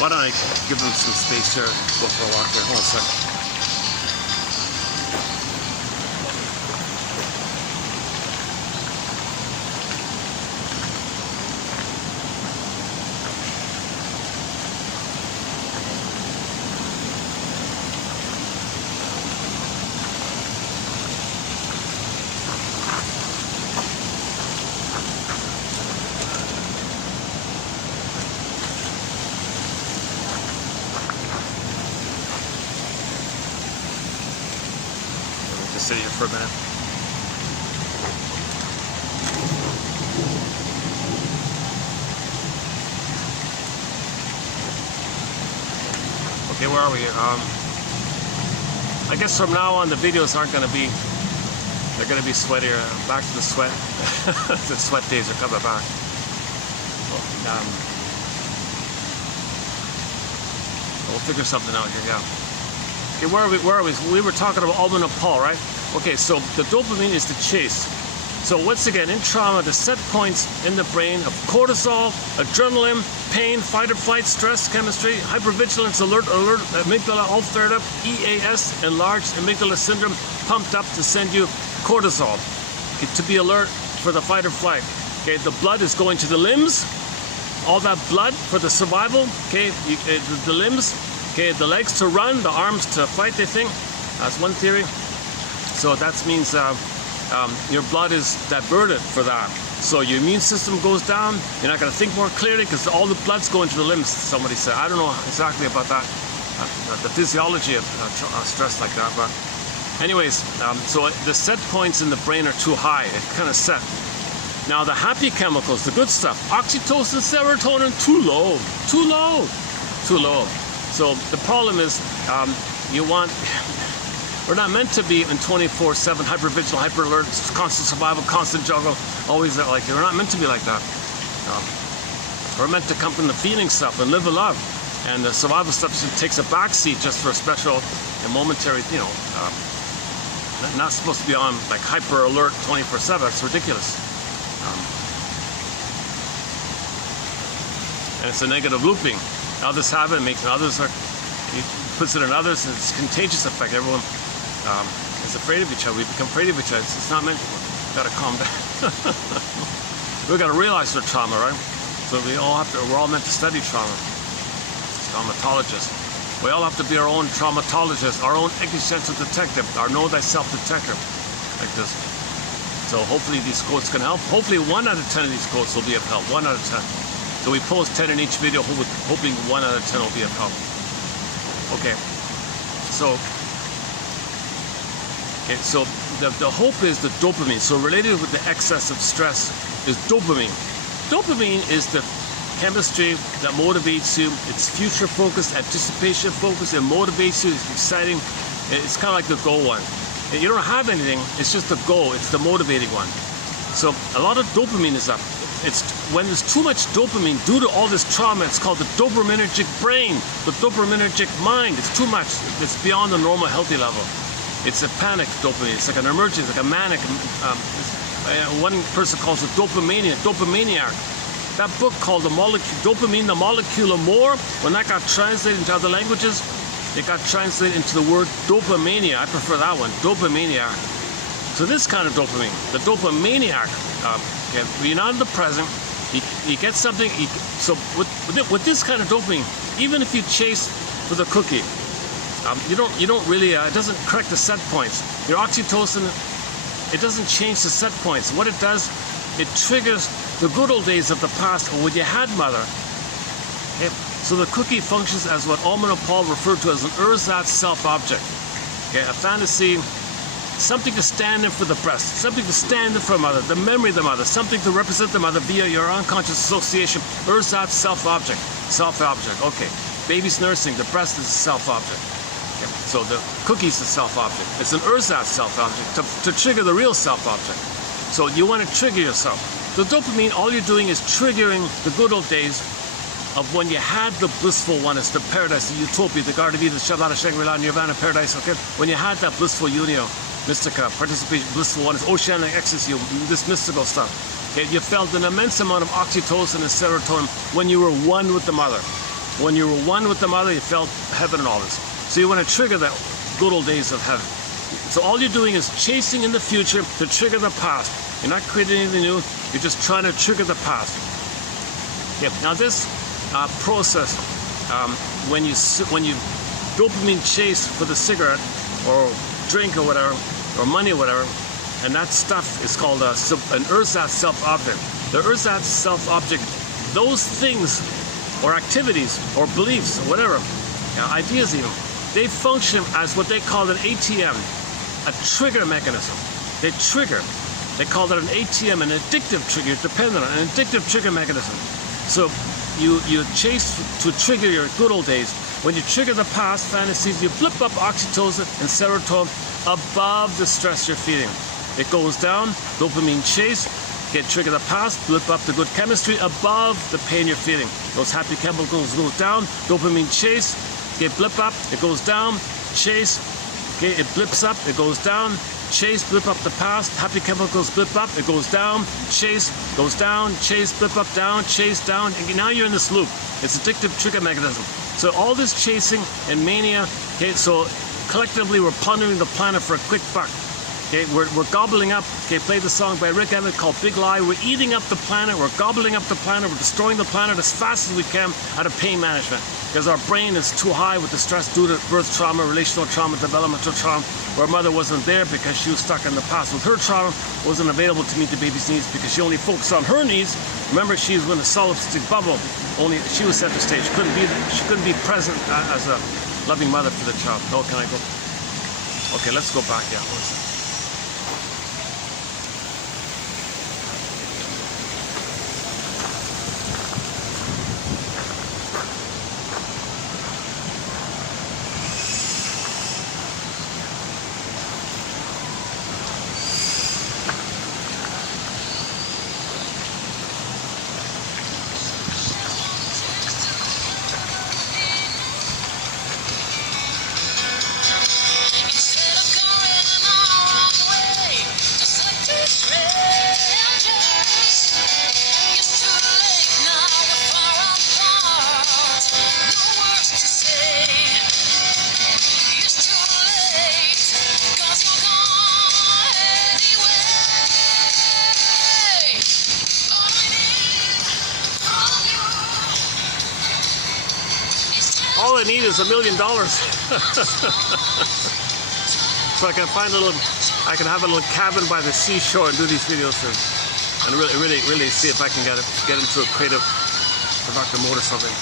Why don't I give them some space here? Go for a walk here. Hold on a sec. Just sit here for a minute. Okay, where are we? I guess from now on the videos aren't going to be. They're going to be sweatier. Back to the sweat. The sweat days are coming back. We'll figure something out here. Yeah. Okay, where are we? We were talking about Alman and Paul, right? Okay, so the dopamine is the chase. So once again, in trauma, the set points in the brain of cortisol, adrenaline, pain, fight or flight, stress, chemistry, hypervigilance, alert, amygdala all flared up, EAS, enlarged amygdala syndrome, pumped up to send you cortisol, okay, to be alert for the fight or flight. Okay, the blood is going to the limbs, all that blood for the survival, okay, the limbs, okay, the legs to run, the arms to fight, they think. That's one theory. So that means your blood is diverted for that. So your immune system goes down, you're not going to think more clearly because all the blood's going to the limbs, somebody said. I don't know exactly about that, the physiology of stress like that, but anyways, so the set points in the brain are too high, it kind of set. Now the happy chemicals, the good stuff, oxytocin, serotonin, too low, too low, too low. So the problem is you want, we're not meant to be in 24/7 hypervigilant, hyper alert, constant survival, constant juggle, always like, we're not meant to be like that. We're meant to come from the feeling stuff and live a love. And the survival stuff takes a backseat just for a special and momentary, you know, not supposed to be on like hyper alert 24/7, that's ridiculous. And it's a negative looping. Others have it, makes others are, it puts it in others, and it's a contagious effect. Everyone is afraid of each other. We become afraid of each other. It's not meant to. We've got to calm down. We've got to realize their trauma, right? So we're all meant to study trauma. Traumatologists. We all have to be our own traumatologist, our own existential detective, our know thyself detector, like this. So hopefully these quotes can help. Hopefully 1 out of 10 of these quotes will be of help. 1 out of 10. So we post 10 in each video, hoping 1 out of 10 will be of help. Okay. So the hope is the dopamine. So related with the excess of stress is dopamine. Dopamine is the chemistry that motivates you. It's future focused, anticipation focused. It motivates you. It's exciting. It's kind of like the goal one. You don't have anything. It's just the goal. It's the motivating one. So a lot of dopamine is up. It's when there's too much dopamine due to all this trauma. It's called the dopaminergic brain, the dopaminergic mind. It's too much. It's beyond the normal healthy level. It's a panic dopamine. It's like an emergency, like a manic. One person calls it dopamaniac. That book called Dopamine, the Molecule of More, when that got translated into other languages, it got translated into the word dopamania. I prefer that one, dopamaniac. So this kind of dopamine, the dopamaniac, you're not in the present, you get something, so with this kind of dopamine, even if you chase for the cookie, you don't really, it doesn't correct the set points. Your oxytocin, it doesn't change the set points. What it does, it triggers the good old days of the past when you had mother. Okay? So the cookie functions as what Ullman and Paul referred to as an ersatz self-object. Okay? A fantasy, something to stand in for the breast, something to stand in for mother, the memory of the mother, something to represent the mother via your unconscious association. Ersatz self-object. Self-object. Okay. Baby's nursing, the breast is a self-object. Okay. So the cookie's a self-object. It's an ersatz self-object to trigger the real self-object. So you want to trigger yourself. The dopamine, all you're doing is triggering the good old days of when you had the blissful oneness, the paradise, the utopia, the Garden of Eden, Shabbat, Shangri-La, Nirvana, paradise, okay? When you had that blissful unio, mystica, participation, blissful oneness, oceanic ecstasy, this mystical stuff, okay? You felt an immense amount of oxytocin and serotonin when you were one with the mother. When you were one with the mother, you felt heaven and all this. So you want to trigger that good old days of heaven. So all you're doing is chasing in the future to trigger the past. You're not creating anything new. You're just trying to trigger the past. Okay. Now this process, when you dopamine chase for the cigarette or drink or whatever, or money or whatever, and that stuff is called an ersatz self-object. The ersatz self-object, those things or activities or beliefs or whatever, ideas even, they function as what they call an ATM, a trigger mechanism. They trigger. They call that an ATM, an addictive trigger, dependent on an addictive trigger mechanism. So you chase to trigger your good old days. When you trigger the past fantasies, you flip up oxytocin and serotonin above the stress you're feeling. It goes down, dopamine chase, get trigger the past, flip up the good chemistry above the pain you're feeling. Those happy chemicals go down, dopamine chase, get blip up, it goes down, chase, okay, it blips up, it goes down, chase, blip up the past, happy chemicals blip up, it goes down, chase, goes down, chase, blip up, down, chase, down, and now you're in this loop. It's addictive trigger mechanism. So all this chasing and mania, okay, so collectively we're plundering the planet for a quick buck. Okay, we're gobbling up, okay, play the song by Rick Emmett called Big Lie. We're eating up the planet, we're gobbling up the planet, we're destroying the planet as fast as we can out of pain management. Because our brain is too high with the stress due to birth trauma, relational trauma, developmental trauma, where mother wasn't there because she was stuck in the past with her trauma, wasn't available to meet the baby's needs because she only focused on her needs. Remember, she was in a solipsistic bubble, only she was center stage, she couldn't be present as a loving mother for the child. Oh, can I go? Okay, let's go back, yeah. All I need is $1 million. So I can find I can have a little cabin by the seashore and do these videos and really see if I can get into a creative, productive mode or something.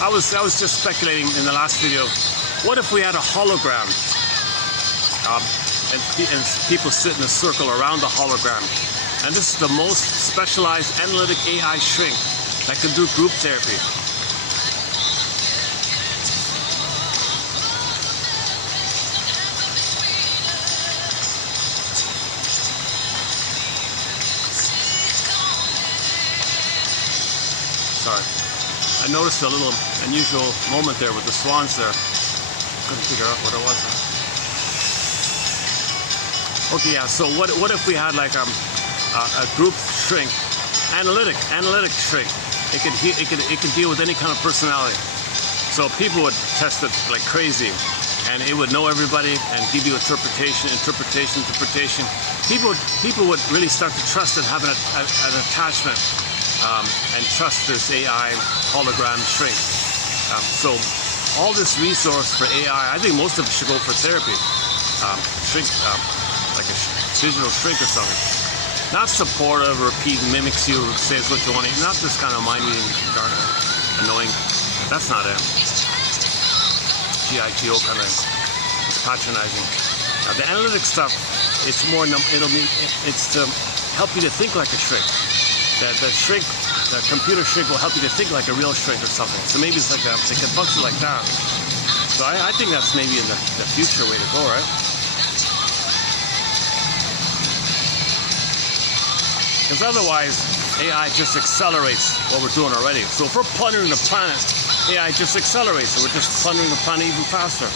I was just speculating in the last video. What if we had a hologram? And people sit in a circle around the hologram. And this is the most specialized analytic AI shrink that can do group therapy. Sorry. I noticed a little unusual moment there with the swans there. Couldn't figure out what it was. Okay, yeah, so what if we had like a group shrink, analytic shrink. It could deal with any kind of personality. So people would test it like crazy, and it would know everybody and give you interpretation. People would really start to trust and have an attachment and trust this AI hologram shrink. So all this resource for AI, I think most of it should go for therapy. Shrink. Like a digital shrink or something. Not supportive, repeat, mimics you, says what you want to eat. Not this kind of mind-reading, annoying. That's not it. GIGO kind of patronizing. Now the analytic stuff, it's more. It's to help you to think like a shrink. The shrink, the computer shrink will help you to think like a real shrink or something. So maybe it's like it can function like that. So I think that's maybe in the future way to go, right? Because otherwise, AI just accelerates what we're doing already. So if we're plundering the planet, AI just accelerates it. We're just plundering the planet even faster.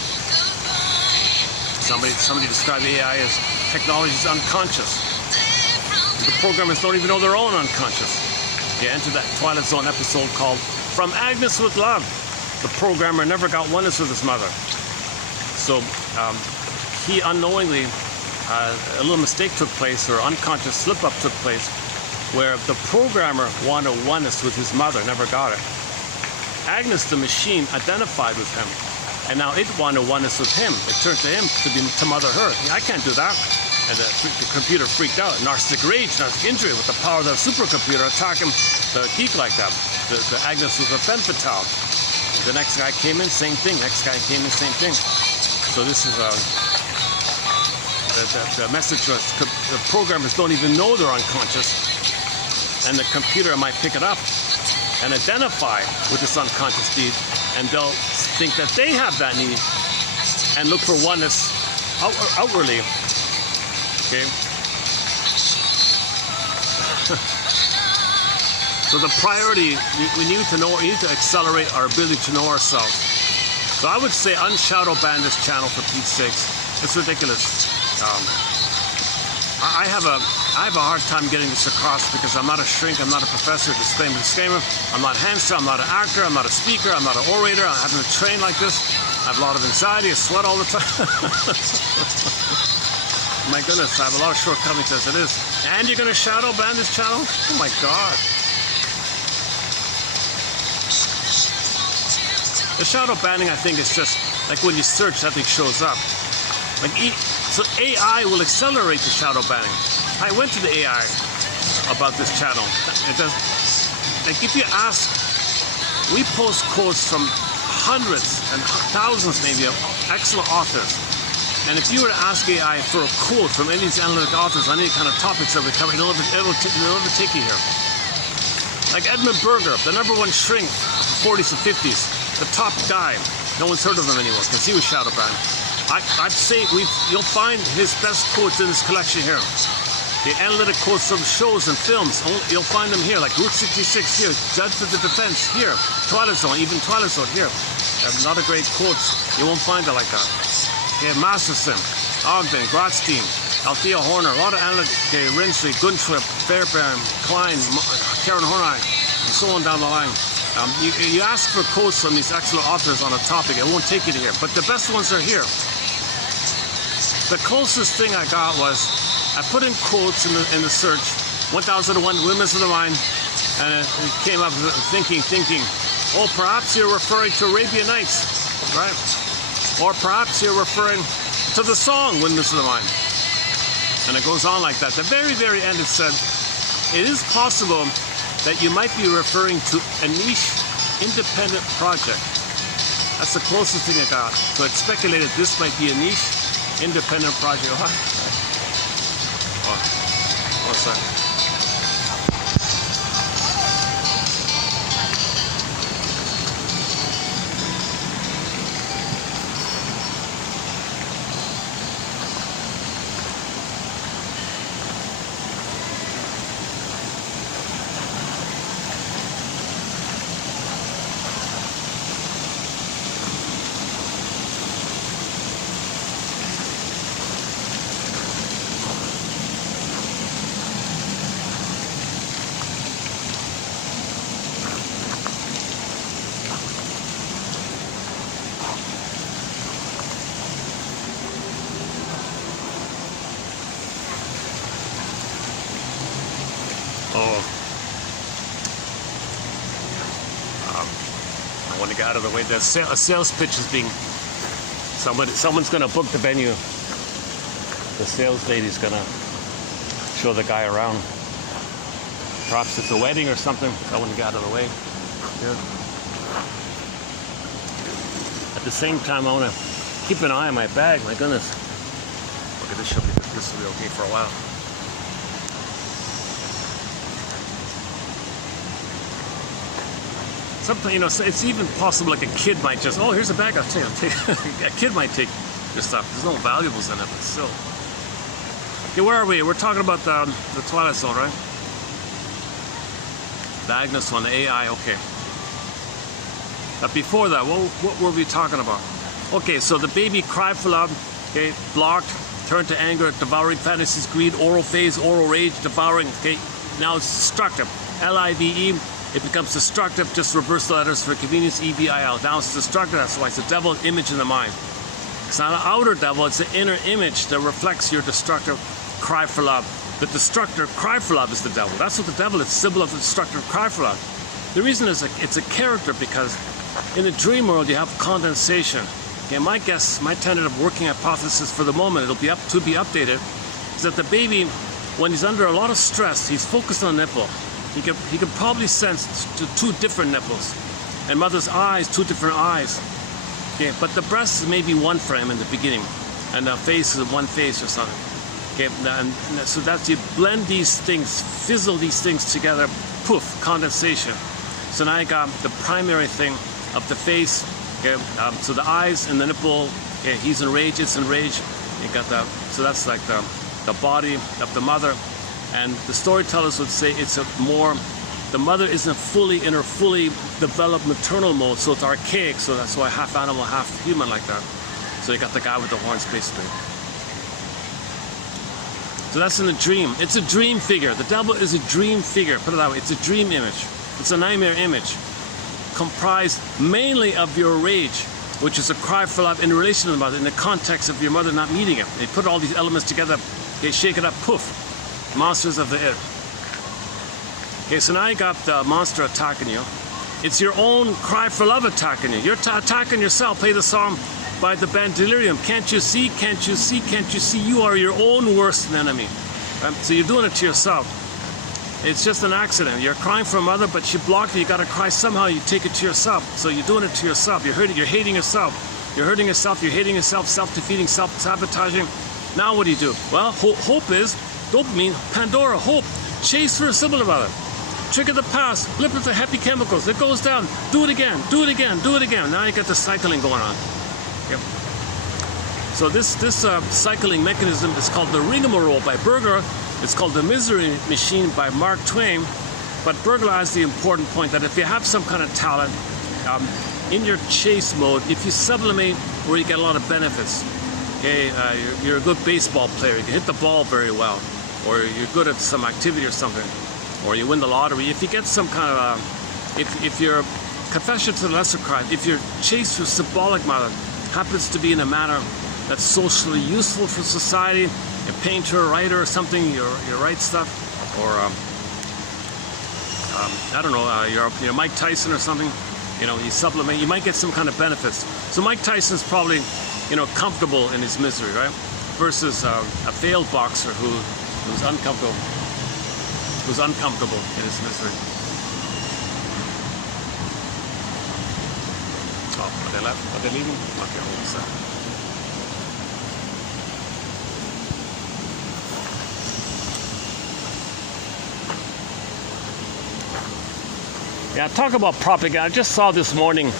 Somebody described AI as technology is unconscious. The programmers don't even know their own unconscious. You enter that Twilight Zone episode called From Agnes with Love. The programmer never got oneness with his mother. So he unknowingly, a little mistake took place, or unconscious slip-up took place, where the programmer wanted oneness with his mother, never got it. Agnes, the machine, identified with him, and now it wanted oneness with him. It turned to him to mother her. I can't do that. And the computer freaked out. Narcissistic rage, narcissistic injury, with the power of the supercomputer attacking the geek like that. The Agnes was a femme fatale. The next guy came in, same thing. Next guy came in, same thing. So this is the message was the programmers don't even know they're unconscious, and the computer might pick it up and identify with this unconscious need, and they'll think that they have that need and look for oneness outwardly. Okay. So the priority, we need to accelerate our ability to know ourselves. So I would say unshadow ban this channel for Pete's sakes. It's ridiculous. I have a hard time getting this across because I'm not a shrink, I'm not a professor. Disclaimer, I'm not handsome, I'm not an actor, I'm not a speaker, I'm not an orator, I haven't trained like this. I have a lot of anxiety, I sweat all the time. My goodness, I have a lot of shortcomings as it is. And you're gonna shadow ban this channel? Oh my God. The shadow banning, I think, is just like when you search, nothing shows up. Like so AI will accelerate the shadow banning. I went to the AI about this channel. It does, like if you ask, we post quotes from hundreds and thousands maybe of excellent authors. And if you were to ask AI for a quote from any of these analytic authors on any kind of topics that we cover, it'll never take you here. Like Edmund Berger, the #1 shrink of the 40s and 50s, the top guy. No one's heard of him anymore because he was shadow banned. I'd say you'll find his best quotes in this collection here. The analytic quotes from shows and films, you'll find them here, like Route 66 here, Judge of the Defense here, Twilight Zone, even Twilight Zone here. A lot of great quotes. You won't find it like that. Okay, Masterson, Ogden, Grotstein, Althea Horner, a lot of analytic, okay, Rinsley, Guntrip, Fairbairn, Klein, Karen Horney, and so on down the line. You ask for quotes from these excellent authors on a topic, it won't take you to here, but the best ones are here. The closest thing I got was, I put in quotes in the search, 1001 Windmills of the Mind, and it came up thinking, oh, perhaps you're referring to Arabian Nights, right? Or perhaps you're referring to the song Windmills of the Mind. And it goes on like that. The very, very end it said, it is possible that you might be referring to a niche independent project. That's the closest thing I got. So it speculated this might be a niche independent project. What's that? I want to get out of the way. A sales pitch is being, someone's going to book the venue. The sales lady's going to show the guy around. Perhaps it's a wedding or something. I want to get out of the way. Yeah. At the same time, I want to keep an eye on my bag. My goodness. Okay, this will be okay for a while. Sometimes, you know, it's even possible like a kid might just, oh, here's a bag, I'll take a kid might take your stuff. There's no valuables in it, but still. Okay, where are we? We're talking about the Twilight Zone, right? The Agnes one, the AI, okay. But before that, what were we talking about? Okay, so the baby cried for love, okay, blocked, turned to anger, devouring fantasies, greed, oral phase, oral rage, devouring, okay, now it's destructive, L-I-V-E. It becomes destructive, just reverse the letters for convenience, E-V-I-L. Now it's destructive, that's why it's a devil image in the mind. It's not an outer devil, it's an inner image that reflects your destructive cry for love. The destructive cry for love is the devil. That's what the devil is, symbol of the destructive cry for love. The reason is it's a character because in the dream world you have condensation. Okay, my guess, my tentative working hypothesis for the moment, it'll be to be updated, is that the baby, when he's under a lot of stress, he's focused on the nipple. He could probably sense two different nipples, and mother's eyes, two different eyes. Okay, but the breast is maybe one for him in the beginning, and the face is one face or something. Okay, and so that's, you blend these things, fizzle these things together, poof, condensation. So now I got the primary thing of the face. Okay, so the eyes and the nipple. Okay, he's enraged, it's enraged. You got the, so that's like the body of the mother. And the storytellers would say it's a more the mother isn't fully in her fully developed maternal mode, so it's archaic. So that's why half animal, half human like that. So you got the guy with the horns basically. So that's in the dream. It's a dream figure. The devil is a dream figure. Put it that way. It's a dream image. It's a nightmare image, comprised mainly of your rage, which is a cry for love in relation to the mother, in the context of your mother not meeting it. They put all these elements together, they shake it up, poof, monsters of the id. Okay, so now you got the monster attacking you. It's your own cry for love attacking you. You're attacking yourself. Play the song by the band Delirium. Can't you see, can't you see, can't you see? You are your own worst enemy. So you're doing it to yourself. It's just an accident. You're crying for a mother, but she blocked you. You got to cry somehow. You take it to yourself. So you're doing it to yourself. You're hurting. You're hating yourself. You're hurting yourself. You're hating yourself. Self-defeating. Self-sabotaging. Now what do you do? Well, hope is dopamine. Pandora. Hope. Chase for a similar mother. Trick of the past. Flip with the happy chemicals. It goes down. Do it again. Do it again. Do it again. Now you got the cycling going on. Yep. So this cycling mechanism is called the rigmarole by Berger. It's called The Misery Machine by Mark Twain. But Berger has the important point that if you have some kind of talent, in your chase mode, if you sublimate where you get a lot of benefits, okay, you're a good baseball player, you can hit the ball very well, or you're good at some activity or something, or you win the lottery. If you get some kind of, if your confession to the lesser crime, if your chase for symbolic mother happens to be in a manner that's socially useful for society, a painter, a writer, or something, you write stuff, or I don't know, you're Mike Tyson or something, you know, you sublimate, you might get some kind of benefits. So Mike Tyson's probably, you know, comfortable in his misery, right? Versus a failed boxer who's uncomfortable in his misery. Oh, are they left? Are they leaving? Okay, hold on a second. Yeah, talk about propaganda. I just saw this morning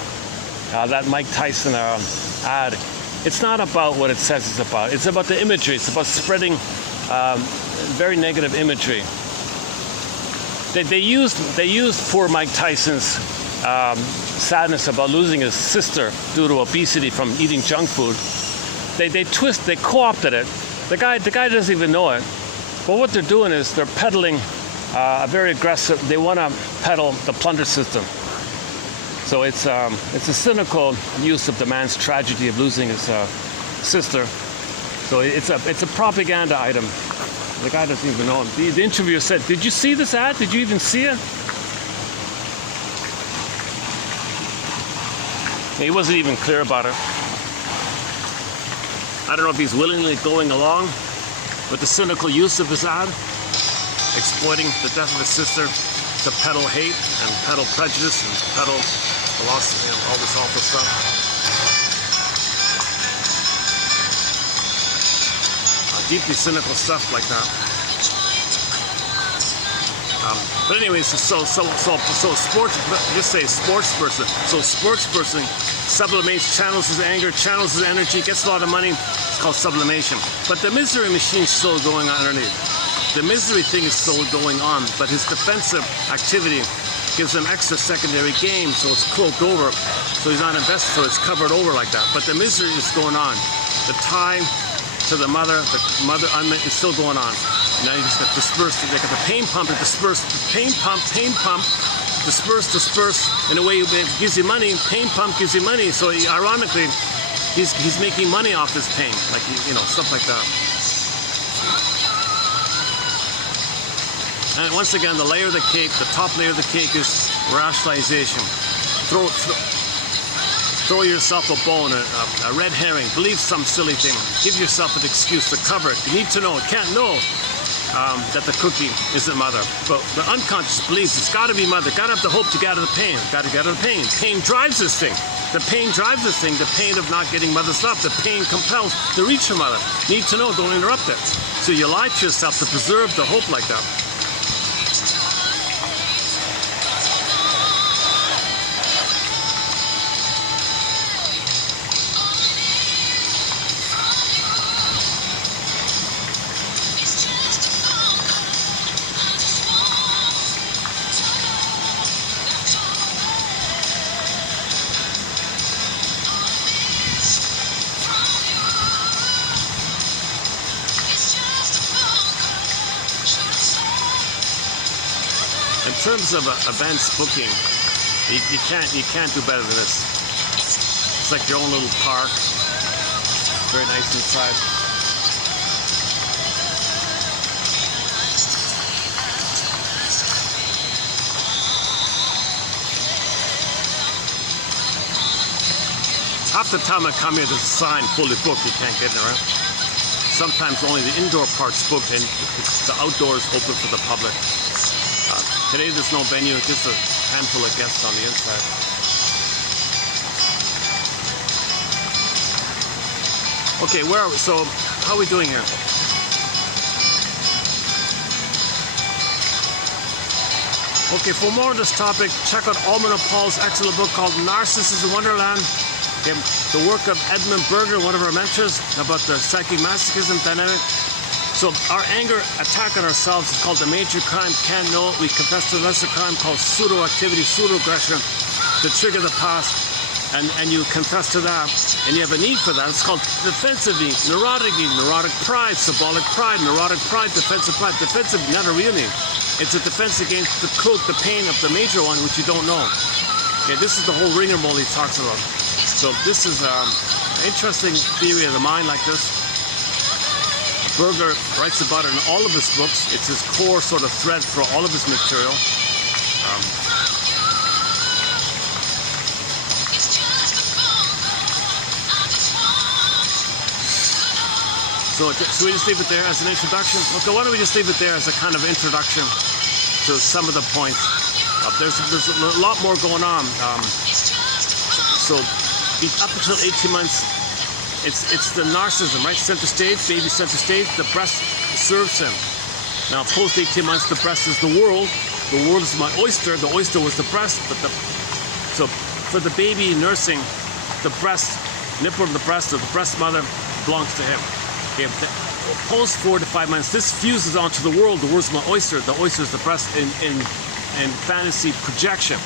that Mike Tyson ad. It's not about what it says it's about. It's about the imagery. It's about spreading very negative imagery. They used poor Mike Tyson's sadness about losing his sister due to obesity from eating junk food. They co-opted it. The guy doesn't even know it. But what they're doing is they're peddling a very aggressive. They want to peddle the plunder system. So it's a cynical use of the man's tragedy of losing his sister. So it's a propaganda item. The guy doesn't even know him. The interviewer said, "Did you see this ad? Did you even see it?" He wasn't even clear about it. I don't know if he's willingly going along with the cynical use of this ad, exploiting the death of his sister to peddle hate and peddle prejudice and peddle philosophy and all this awful stuff. Deeply cynical stuff like that. But anyways, so sports, just say sports person. So sports person sublimates, channels his anger, channels his energy, gets a lot of money. It's called sublimation. But the misery machine's still going on underneath. The misery thing is still going on, but his defensive activity gives him extra secondary game, so it's cloaked over, so he's not invested, so it's covered over like that. But the misery is going on. The tie to the mother is still going on. Now you just got dispersed. They got the pain pump and dispersed. Pain pump, disperse. In a way, it gives you money. Pain pump gives you money. So ironically, he's making money off this pain, like stuff like that. And once again, the layer of the cake, the top layer of the cake is rationalization. Throw yourself a bone, a red herring, believe some silly thing, give yourself an excuse to cover it. You need to know, can't know that the cookie isn't mother. But the unconscious believes it's got to be mother, got to have the hope to get out of the pain, got to get out of the pain. Pain drives this thing. The pain drives this thing, the pain of not getting mother's love. The pain compels to reach for mother. Need to know, don't interrupt it. So you lie to yourself to preserve the hope like that. In terms of events booking, you can't do better than this. It's like your own little park. Very nice inside. Half the time I come here, there's a sign fully booked. You can't get in around. Sometimes only the indoor part's booked and the outdoors open for the public. Today there's no venue, just a handful of guests on the inside. Okay, where are we? So, how are we doing here? Okay, for more on this topic, check out Almond Paul's excellent book called Narcissus in Wonderland. The work of Edmund Berger, one of our mentors, about the psychic masochism dynamic. So our anger attack on ourselves is called the major crime. Can't know it. We confess to a lesser crime called pseudo-activity, pseudo-aggression to trigger the past. And you confess to that. And you have a need for that. It's called defensive need, neurotic pride, symbolic pride, neurotic pride, defensive pride. Defensive, not a real need. It's a defense against the pain of the major one, which you don't know. Okay, this is the whole ringer-mole he talks about. So this is an interesting theory of the mind like this. Berger writes about it in all of his books. It's his core sort of thread for all of his material. So we just leave it there as an introduction? Okay, why don't we just leave it there as a kind of introduction to some of the points. There's a lot more going on. So up until 18 months, it's the narcissism, right? Center stage, baby center stage. The breast serves him. Now, post 18 months, the breast is the world. The world is my oyster. The oyster was the breast. So for the baby nursing, the breast, nipple of the breast, or the breast mother belongs to him. Okay, post 4 to 5 months, this fuses onto the world. The world's my oyster. The oyster is the breast in fantasy projection.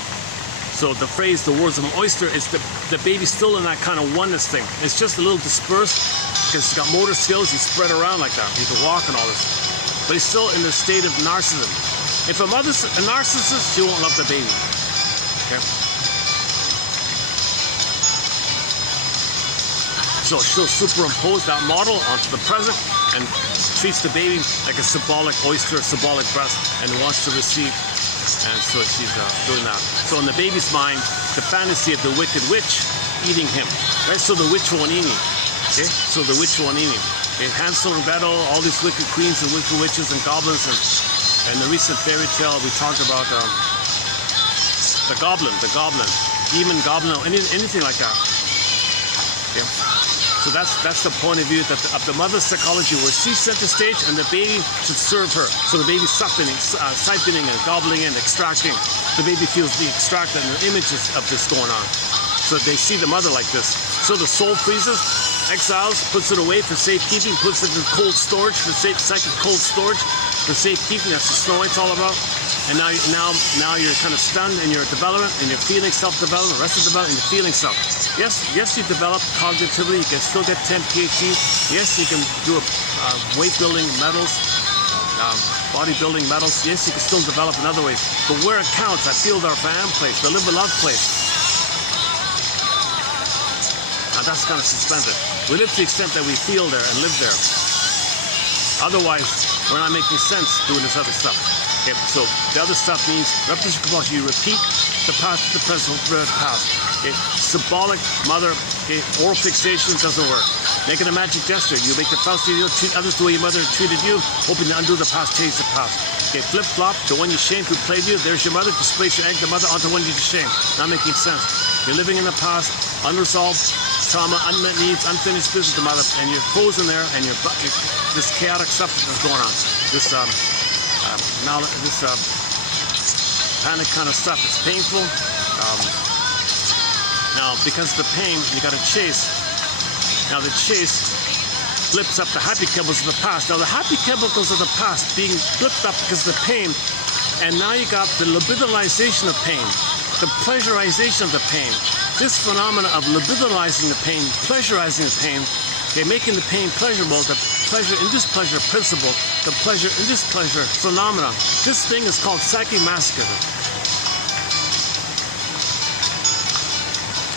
So the phrase, the words of an oyster, is the baby's still in that kind of oneness thing. It's just a little dispersed because he's got motor skills, he's spread around like that. He can walk and all this. But he's still in the state of narcissism. If a mother's a narcissist, she won't love the baby. Okay? So she'll superimpose that model onto the present and treats the baby like a symbolic oyster, a symbolic breast, and wants to receive. And so she's doing that. So in the baby's mind, the fantasy of the wicked witch eating him, right? So the witch won't eat me. Okay? So the witch won't eat me. Okay? Hansel and Gretel, all these wicked queens and wicked witches and goblins, and the recent fairy tale we talked about, the goblin, demon goblin, anything like that. Okay? So that's the point of view of the mother's psychology, where she's center stage and the baby should serve her. So the baby's siphoning and gobbling and extracting. The baby feels the extracted and the images of this going on. So they see the mother like this. So the soul freezes, exiles, puts it away for safekeeping, puts it in cold storage for psychic cold storage for safekeeping. That's what Snow White's all about. And now you're kind of stunned in your development, and you're feeling self-development, arrested development, and you're feeling self. Yes, you develop cognitively. You can still get 10 PhDs. Yes, you can do weight building medals, bodybuilding medals. Yes, you can still develop in other ways. But where it counts, that field our fan place, the live and love place, that's kind of suspended. We live to the extent that we feel there and live there. Otherwise, we're not making sense doing this other stuff. Okay, so the other stuff means repetition compulsion. You repeat the past, the present, the past. Okay, symbolic mother. Okay, oral fixation doesn't work. Making a magic gesture. You make the Faust, you treat others the way your mother treated you, hoping to undo the past, change the past. Okay, flip flop. The one you shamed who played you. There's your mother. Displace your egg, the mother, onto one you shamed. Not making sense. You're living in the past, unresolved trauma, unmet needs, unfinished business, the mother, and you're frozen there, and you're this chaotic stuff that's going on. This panic kind of stuff. It's painful. Now, because of the pain, you got to chase. Now, the chase flips up the happy chemicals of the past. Now, the happy chemicals of the past being flipped up because of the pain, and now you got the libidinalization of pain, the pleasurization of the pain. This phenomena of libidinalizing the pain, pleasurizing the pain, okay, making the pain pleasurable, pleasure in displeasure principle, the pleasure in displeasure phenomena. This thing is called psychomasochism.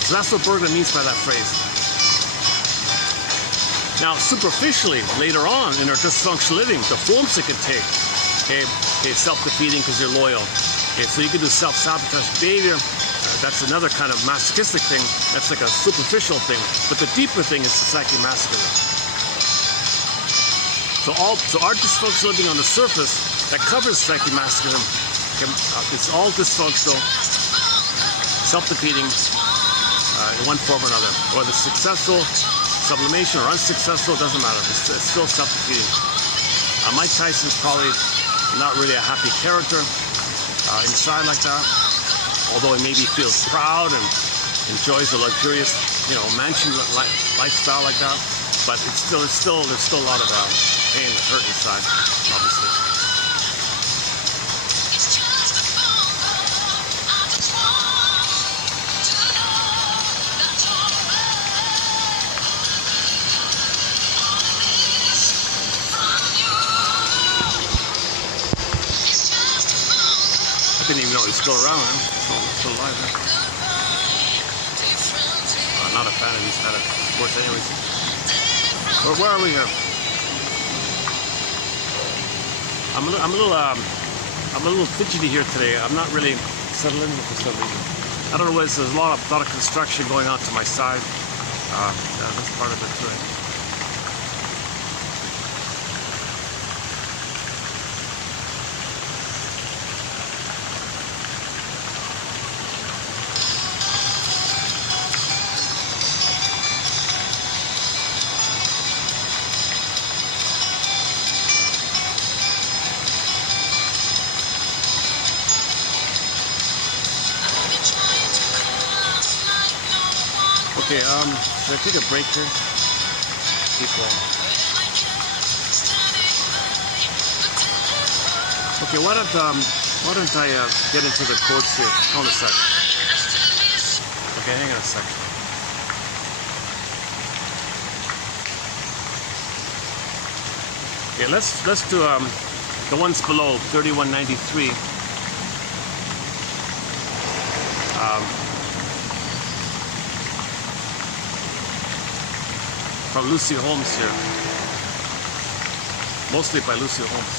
So that's what Bergman means by that phrase. Now, superficially, later on in our dysfunctional living, the forms it can take. Okay, self-defeating because you're loyal. Okay, so you can do self-sabotage behavior. That's another kind of masochistic thing. That's like a superficial thing. But the deeper thing is the psychomasochism. So our dysfunctional living on the surface that covers psychomasochism, it's all dysfunctional, self-defeating in one form or another. Whether successful, sublimation, or unsuccessful, it doesn't matter. It's still self-defeating. Mike Tyson's probably not really a happy character inside like that. Although he maybe feels proud and enjoys a luxurious, mansion lifestyle like that, but there's still a lot of pain and hurt inside, obviously. I didn't even know he was still around, man. Still alive, man. Not a fan of these kind of sports anyways. Where are we here? I'm a little fidgety here today. I'm not really settled in for some reason. I don't know whether there's a lot of construction going on to my side. That's part of it too. Okay, should I take a break here? Keep going. Okay, why don't I get into the chords here? Hold on a sec. Okay, hang on a sec. Okay, let's do the ones below 3193. From Lucy Holmes here. Mostly by Lucy Holmes.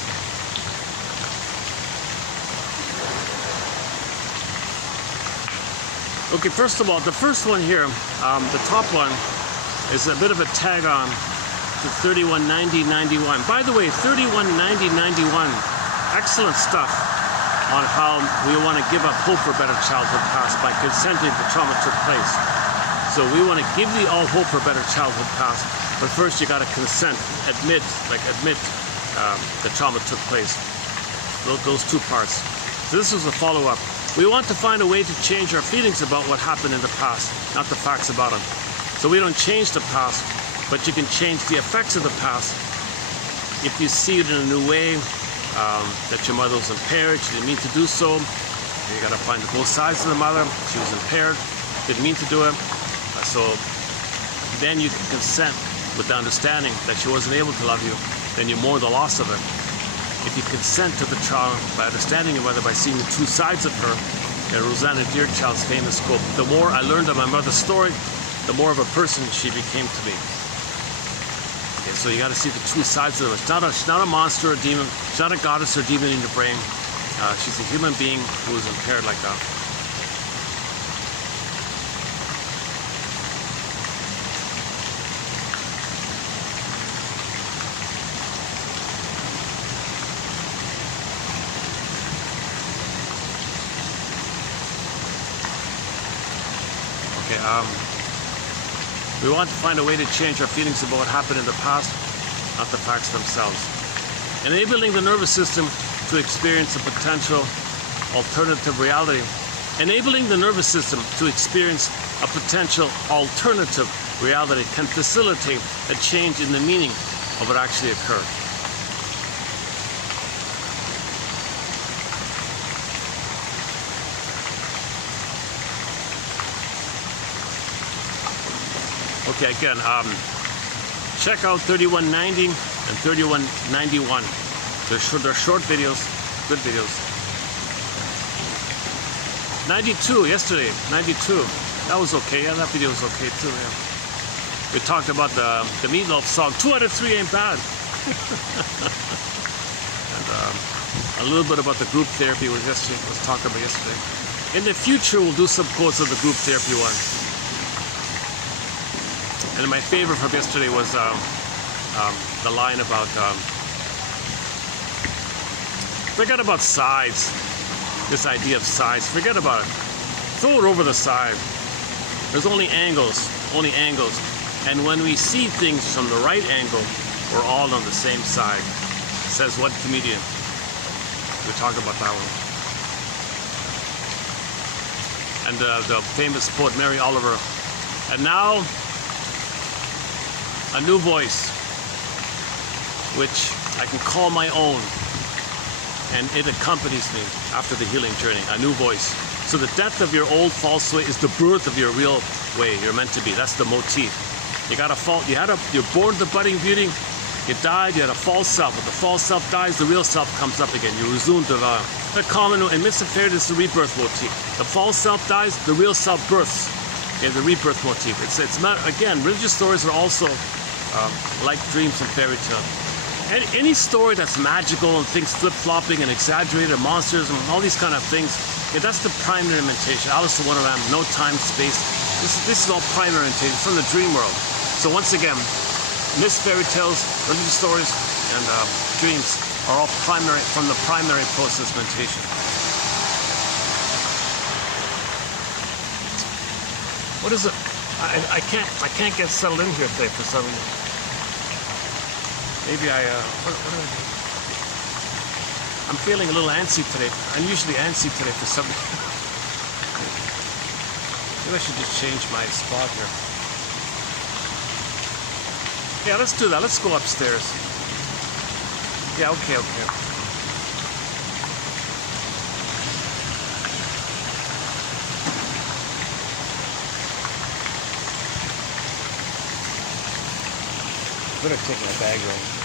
Okay, first of all, the first one here, the top one, is a bit of a tag on to 319091. By the way, 319091, excellent stuff on how we want to give up hope for a better childhood past by consenting the trauma took place. So we want to give thee all hope for a better childhood past, but first you got to consent, admit the trauma took place. Those two parts. So this was a follow-up. We want to find a way to change our feelings about what happened in the past, not the facts about them. So we don't change the past, but you can change the effects of the past if you see it in a new way, that your mother was impaired, she didn't mean to do so. You got to find both sides of the mother. She was impaired, didn't mean to do it. So then you can consent with the understanding that she wasn't able to love you, then you mourn the loss of her. If you consent to the trauma by understanding your mother, by seeing the two sides of her, and Rosanna Deerchild's famous quote, the more I learned of my mother's story, the more of a person she became to me. Okay, so you got to see the two sides of her. She's not a monster or a demon. She's not a goddess or demon in your brain. She's a human being who is impaired like that. We want to find a way to change our feelings about what happened in the past, not the facts themselves. Enabling the nervous system to experience a potential alternative reality. Enabling the nervous system to experience a potential alternative reality can facilitate a change in the meaning of what actually occurred. Okay, again, check out 3190. and 3191. They're short videos, good videos. 92 yesterday, 92. That was okay. Yeah, that video was okay too. Yeah. We talked about the Meatloaf song. 2 out of 3 ain't bad. And a little bit about the group therapy was talked about yesterday. In the future, we'll do some quotes of the group therapy one. And my favorite from yesterday was the line about forget about sides. This idea of sides, forget about it. Throw it over the side. There's only angles, And when we see things from the right angle, we're all on the same side. Says one comedian. We talk about that one. And the famous poet Mary Oliver. And now, a new voice, which I can call my own. And it accompanies me after the healing journey, a new voice. So the death of your old false way is the birth of your real way you're meant to be. That's the motif. You got a fault. You're born the budding beauty. You died. You had a false self. When the false self dies, the real self comes up again. You resume the common and misappeared is the rebirth motif. The false self dies. The real self births. In the rebirth motif. It's not, again. Religious stories are also like dreams and fairy tales. Any story that's magical and things flip-flopping and exaggerated, and monsters and all these kind of things, yeah, that's the primary imitation. Alice in Wonderland, no time, space. This is all primary imitation from the dream world. So once again, myths, fairy tales, religious stories, and dreams are all primary from the primary process mentation. What is it? I can't get settled in here today for some reason. Maybe what do I do? I'm feeling a little antsy today. I'm usually antsy today for some reason. Maybe I should just change my spot here. Yeah, let's do that. Let's go upstairs. Yeah, okay. Better take my bag around.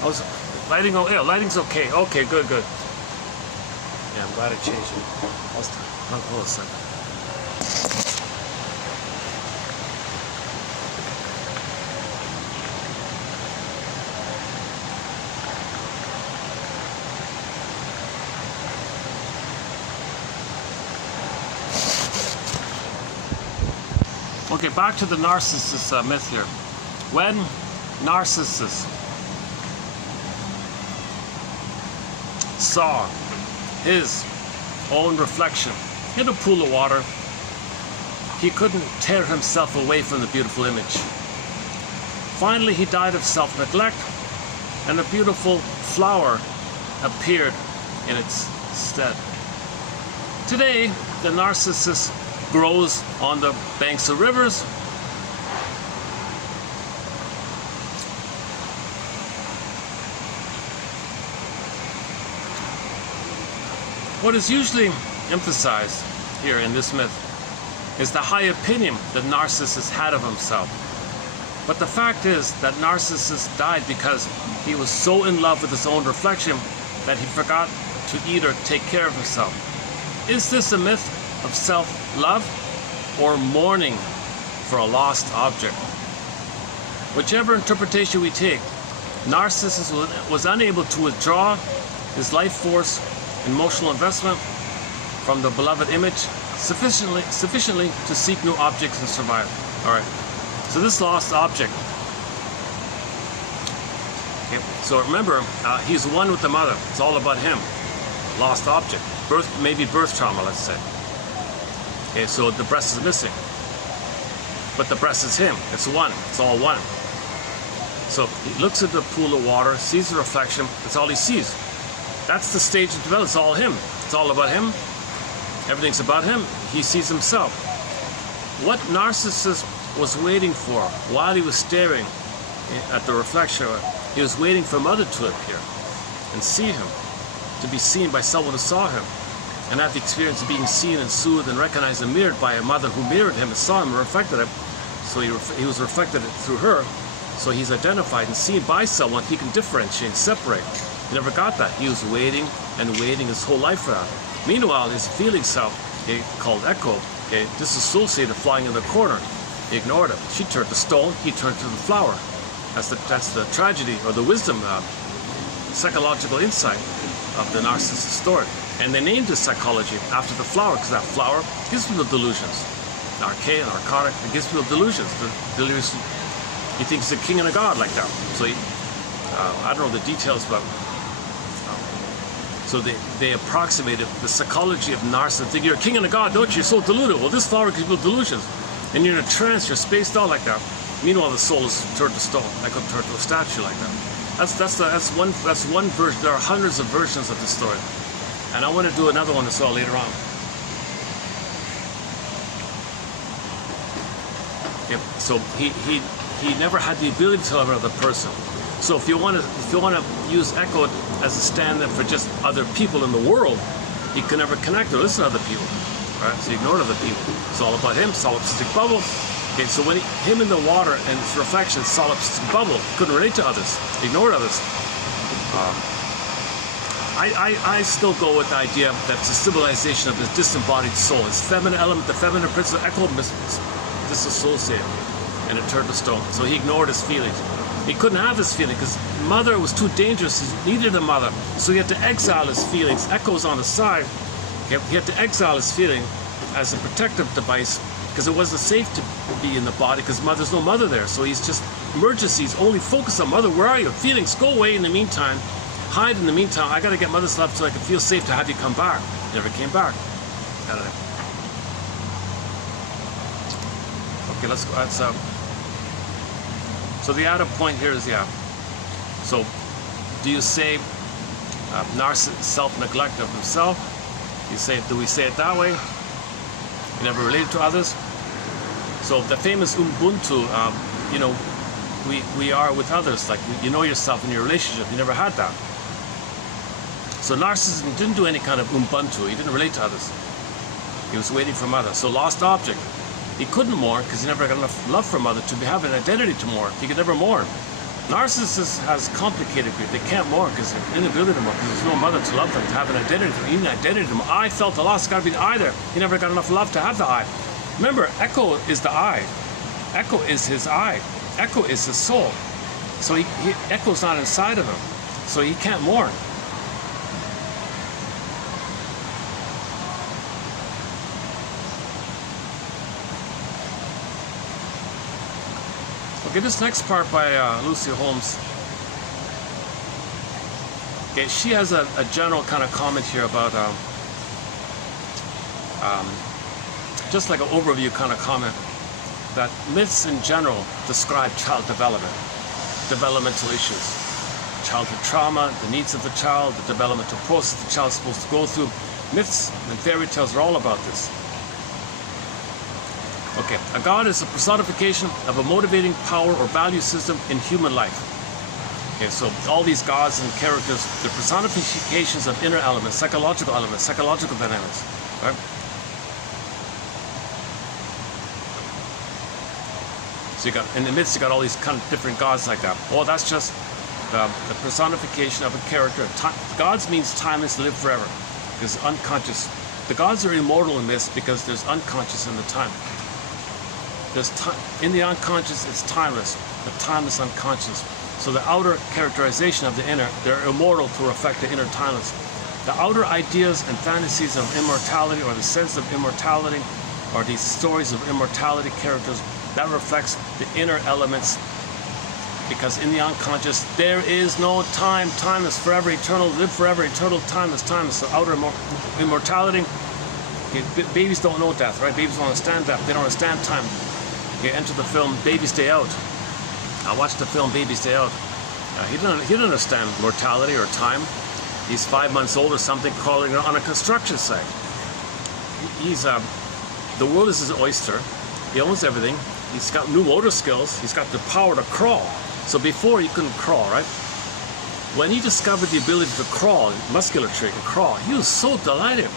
How's lighting? Oh, yeah, lighting's okay. Okay, good. Yeah, I'm glad I changed it. Hold a second. Okay, back to the Narcissus myth here. When Narcissus saw his own reflection in a pool of water, he couldn't tear himself away from the beautiful image. Finally, he died of self-neglect, and a beautiful flower appeared in its stead. Today, the Narcissus grows on the banks of rivers. What is usually emphasized here in this myth is the high opinion that Narcissus had of himself. But the fact is that Narcissus died because he was so in love with his own reflection that he forgot to eat or take care of himself. Is this a myth of self-love or mourning for a lost object? Whichever interpretation we take, Narcissus was unable to withdraw his life force, emotional investment from the beloved image sufficiently to seek new objects and survive. All right. So this lost object. Okay. So remember, he's one with the mother. It's all about him. Lost object. Maybe birth trauma, let's say. Okay. So the breast is missing, but the breast is him. It's one. It's all one. So he looks at the pool of water, sees the reflection. That's all he sees. That's the stage of development. It's all him. It's all about him. Everything's about him. He sees himself. What Narcissus was waiting for while he was staring at the reflection, he was waiting for mother to appear and see him, to be seen by someone who saw him, and have the experience of being seen and soothed and recognized and mirrored by a mother who mirrored him and saw him and reflected him. So he was reflected through her. So he's identified and seen by someone he can differentiate and separate. He never got that. He was waiting and waiting his whole life for that. Meanwhile, his feeling self, called Echo, disassociated, flying in the corner. He ignored it. She turned to stone, he turned to the flower. That's the tragedy, or the wisdom, psychological insight of the Narcissus story. And they named this psychology after the flower, because that flower gives people delusions. Archaic, narcotic, it gives people delusions. He thinks he's a king and a god like that. So I don't know the details, but so they approximated the psychology of Narcissus. Think you're a king and a god, don't you? You're so deluded. Well, this flower gives people delusions. And you're in a trance, you're spaced out like that. Meanwhile, the soul is turned to stone. I could turn to a statue like that. That's one version. There are hundreds of versions of this story. And I want to do another one as well later on. Okay, so he never had the ability to love another person. So if you want to use Echo as a stand-in for just other people in the world, he can never connect or listen to other people. Right? So he ignored other people. It's all about him, solipsistic bubble. Okay, so when him in the water and his reflection, solipsistic bubble, couldn't relate to others, ignored others. I still go with the idea that it's a symbolization of his disembodied soul. His feminine element, the feminine principle, Echo disassociated, and it turned to stone. So he ignored his feelings. He couldn't have his feeling because mother was too dangerous. He needed a mother. So he had to exile his feelings. Echo's on the side. He had to exile his feeling as a protective device because it wasn't safe to be in the body because there's no mother there. So he's just emergencies, only focus on mother. Where are you? Feelings, go away in the meantime. Hide in the meantime. I got to get mother's love so I can feel safe to have you come back. He never came back. Okay, let's go. That's so the outer point here is, so do you say Narcissus self-neglect of himself? Do we say it that way? You never related to others? So the famous Ubuntu, we are with others, like you know yourself in your relationship. You never had that. So Narcissus didn't do any kind of Ubuntu. He didn't relate to others. He was waiting for mother. So lost object. He couldn't mourn because he never got enough love for mother to have an identity to mourn. He could never mourn. Narcissus has complicated grief. They can't mourn because they're inability to mourn because there's no mother to love them, to have an identity, even an identity to mourn. I felt the loss. It's got to be the I there. He never got enough love to have the I. Remember, Echo is the I. Echo is his I. Echo is his soul. So Echo's not inside of him. So he can't mourn. Okay, this next part by Lucy Holmes. Okay, she has a general kind of comment here about just like an overview kind of comment that myths in general describe child development, developmental issues, childhood trauma, the needs of the child, the developmental process the child's supposed to go through. Myths and fairy tales are all about this. Okay, a god is a personification of a motivating power or value system in human life. Okay, so all these gods and characters, they're personifications of inner elements, psychological dynamics, right? So you got, in the midst, you got all these kind of different gods like that. Well, that's just the personification of a character. Gods means timeless, live forever. Because unconscious. The gods are immortal in this because there's unconscious in the time. There's in the unconscious, it's timeless. The timeless unconscious. So the outer characterization of the inner, they're immortal to reflect the inner timeless. The outer ideas and fantasies of immortality, or the sense of immortality, or these stories of immortality characters, that reflects the inner elements, because in the unconscious there is no time. Time is forever, eternal, live forever, eternal. Time is timeless. So outer immortality. Okay, babies don't know death, right? Babies don't understand death. They don't understand time. Okay, enter the film Baby's Day Out. I watched the film Baby's Day Out. He didn't understand mortality or time. He's 5 months old or something, crawling on a construction site. The world is his oyster. He owns everything. He's got new motor skills. He's got the power to crawl. So before he couldn't crawl, right? When he discovered the ability to crawl, musculature to crawl, he was so delighted.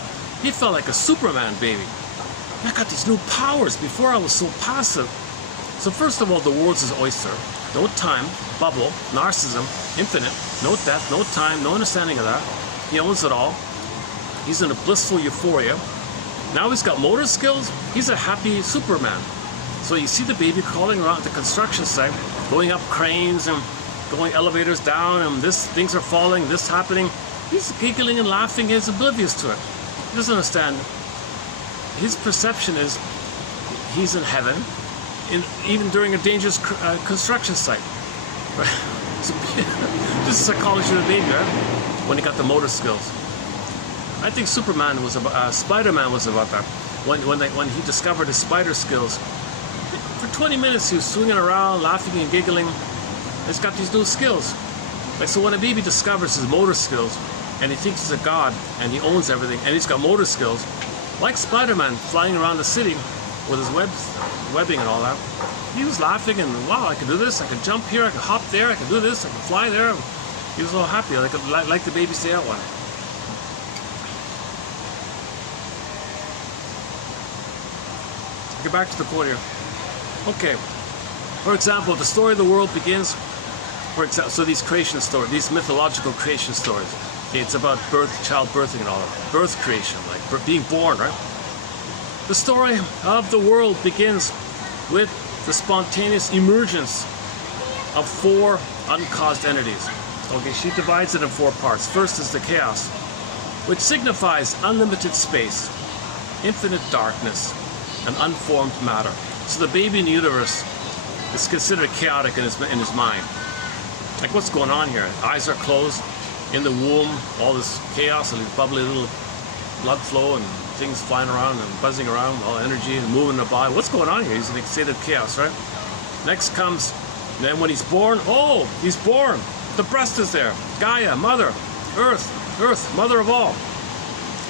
He felt like a Superman baby. I got these new powers. Before I was so passive. So first of all, the world's his oyster. No time, bubble, narcissism, infinite, no death, no time, no understanding of that. He owns it all. He's in a blissful euphoria. Now he's got motor skills. He's a happy Superman. So you see the baby crawling around the construction site, going up cranes and going elevators down, and things are falling, this happening. He's giggling and laughing. He's oblivious to it. He doesn't understand. His perception is he's in heaven, even during a dangerous construction site. Right? So, this is psychology of the baby, right? When he got the motor skills. I think Superman was about, Spider-Man was about that. When he discovered his spider skills, for 20 minutes he was swinging around, laughing and giggling. He's got these new skills. Like, so when a baby discovers his motor skills, and he thinks he's a god, and he owns everything, and he's got motor skills, like Spider-Man flying around the city with his webbing and all that, he was laughing and, wow, I can do this, I can jump here, I can hop there, I can do this, I can fly there. He was all happy, like the Baby's Day Out one. Get back to the quote here. Okay, for example, the story of the world begins, so these creation stories, these mythological creation stories, okay, it's about birth, childbirthing and all that, birth creation, like being born, right? The story of the world begins with the spontaneous emergence of 4 uncaused entities. Okay, she divides it in 4 parts. First is the chaos, which signifies unlimited space, infinite darkness, and unformed matter. So the baby in the universe is considered chaotic in his mind. Like, what's going on here? Eyes are closed, in the womb, all this chaos and this bubbly little blood flow and things flying around and buzzing around, all energy and moving the body. What's going on here? He's in a state of chaos, right? Next comes, then when he's born, oh, he's born. The breast is there. Gaia, mother, earth, mother of all.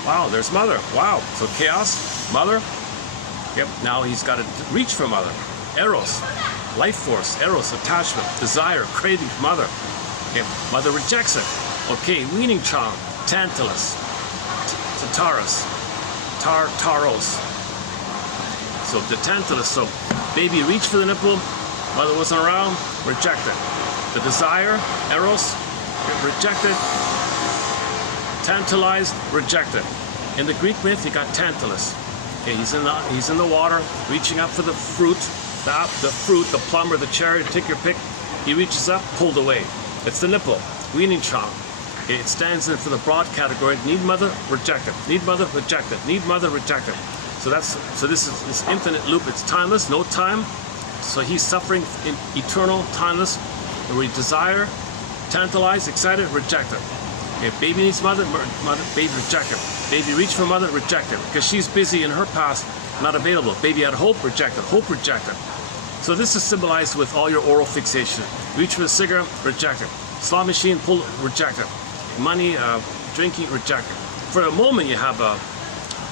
Wow, there's mother. Wow. So chaos, mother. Yep, now he's got to reach for mother. Eros, life force, eros, attachment, desire, craving for mother. Okay, mother rejects it. Okay, weaning charm, Tantalus, Taurus, Taros. So the Tantalus, so baby reached for the nipple, mother wasn't around, rejected. The desire, eros, rejected. Tantalized, rejected. In the Greek myth, you got Tantalus. Okay, he's in the water, reaching up for the fruit, the plum or the cherry, take your pick. He reaches up, pulled away. It's the nipple, weaning charm. Okay, it stands in for the broad category: need mother, rejected. Need mother, rejected. Need mother, rejected. So this is this infinite loop. It's timeless, no time. So he's suffering in eternal, timeless. Where he desire, tantalized, excited, rejected. Okay, baby needs mother, baby rejected. Baby reach for mother, rejected. Because she's busy in her past, not available. Baby had hope, rejected. Hope, rejected. So this is symbolized with all your oral fixation. Reach for a cigarette, rejected. Slot machine, pull, rejected. Money, drinking, rejected. For a moment you have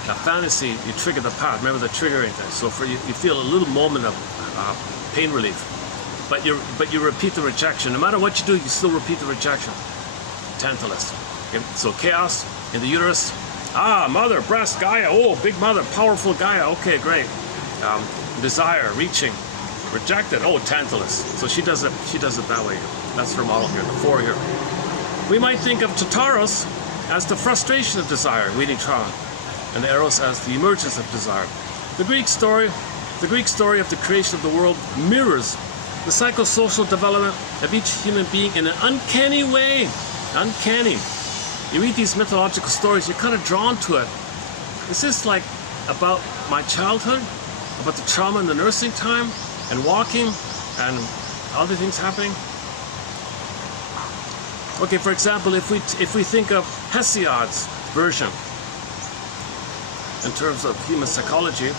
a fantasy, you trigger the path. Remember the triggering thing. So for you feel a little moment of pain relief, but you repeat the rejection. No matter what you do, you still repeat the rejection. Tantalus. Okay? So chaos in the uterus. Mother, breast, Gaia. Oh, big mother, powerful Gaia. Okay, great. Desire, reaching, rejected. Oh, Tantalus. So she does it that way. That's her model here. The 4 here. We might think of Tartarus as the frustration of desire, leading trauma, and the Eros as the emergence of desire. The Greek story of the creation of the world mirrors the psychosocial development of each human being in an uncanny way. Uncanny. You read these mythological stories, you're kind of drawn to it. Is this like about my childhood? About the trauma in the nursing time and walking and other things happening? Okay, for example, if we think of Hesiod's version in terms of human psychology,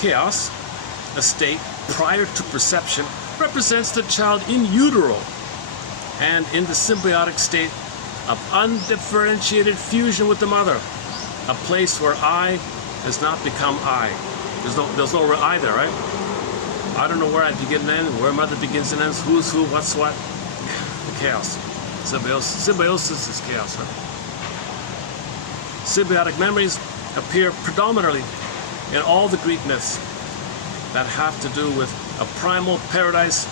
chaos, a state prior to perception, represents the child in utero and in the symbiotic state of undifferentiated fusion with the mother, a place where I does not become I. There's no I there, right? I don't know where I begin and end, where mother begins and ends, who's who, what's what. The chaos. Symbiosis is chaos. Right? Symbiotic memories appear predominantly in all the Greek myths that have to do with a primal paradise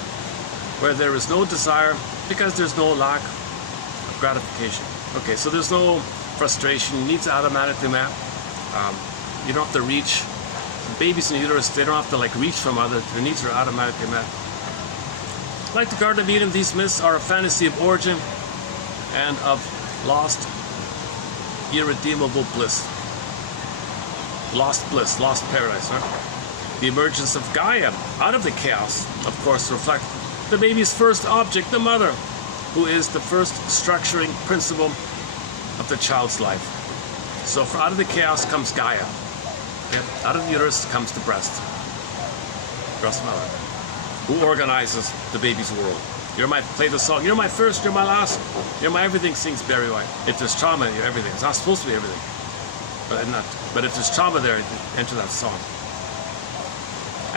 where there is no desire because there's no lack of gratification. Okay, so there's no frustration, needs automatically met. You don't have to reach. Babies in the uterus, they don't have to like reach from others, their needs are automatically met. Like the Garden of Eden, these myths are a fantasy of origin and of lost, irredeemable bliss. Lost bliss, lost paradise, right? The emergence of Gaia out of the chaos, of course, reflects the baby's first object, the mother, who is the first structuring principle of the child's life. So out of the chaos comes Gaia. Okay? Out of the uterus comes the breast mother, who organizes the baby's world. You're my, play the song, you're my first, you're my last, you're my everything, sings Barry White. If there's trauma, you're everything. It's not supposed to be everything. But if there's trauma there, enter that song.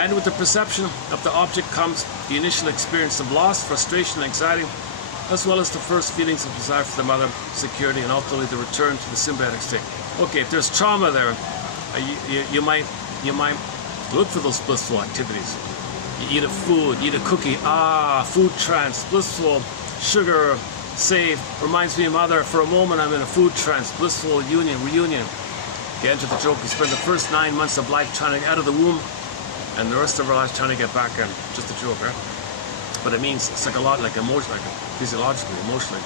And with the perception of the object comes the initial experience of loss, frustration, anxiety, as well as the first feelings of desire for the mother, security, and ultimately the return to the symbiotic state. Okay, if there's trauma there, you might look for those blissful activities. You eat a food, eat a cookie, food trance, blissful, sugar, safe, reminds me of mother. For a moment I'm in a food trance, blissful union, reunion. Get into the joke, we spend the first 9 months of life trying to get out of the womb, and the rest of our lives trying to get back in. Just a joke, right? But it means psychologically, like emotionally, like physiologically, emotionally.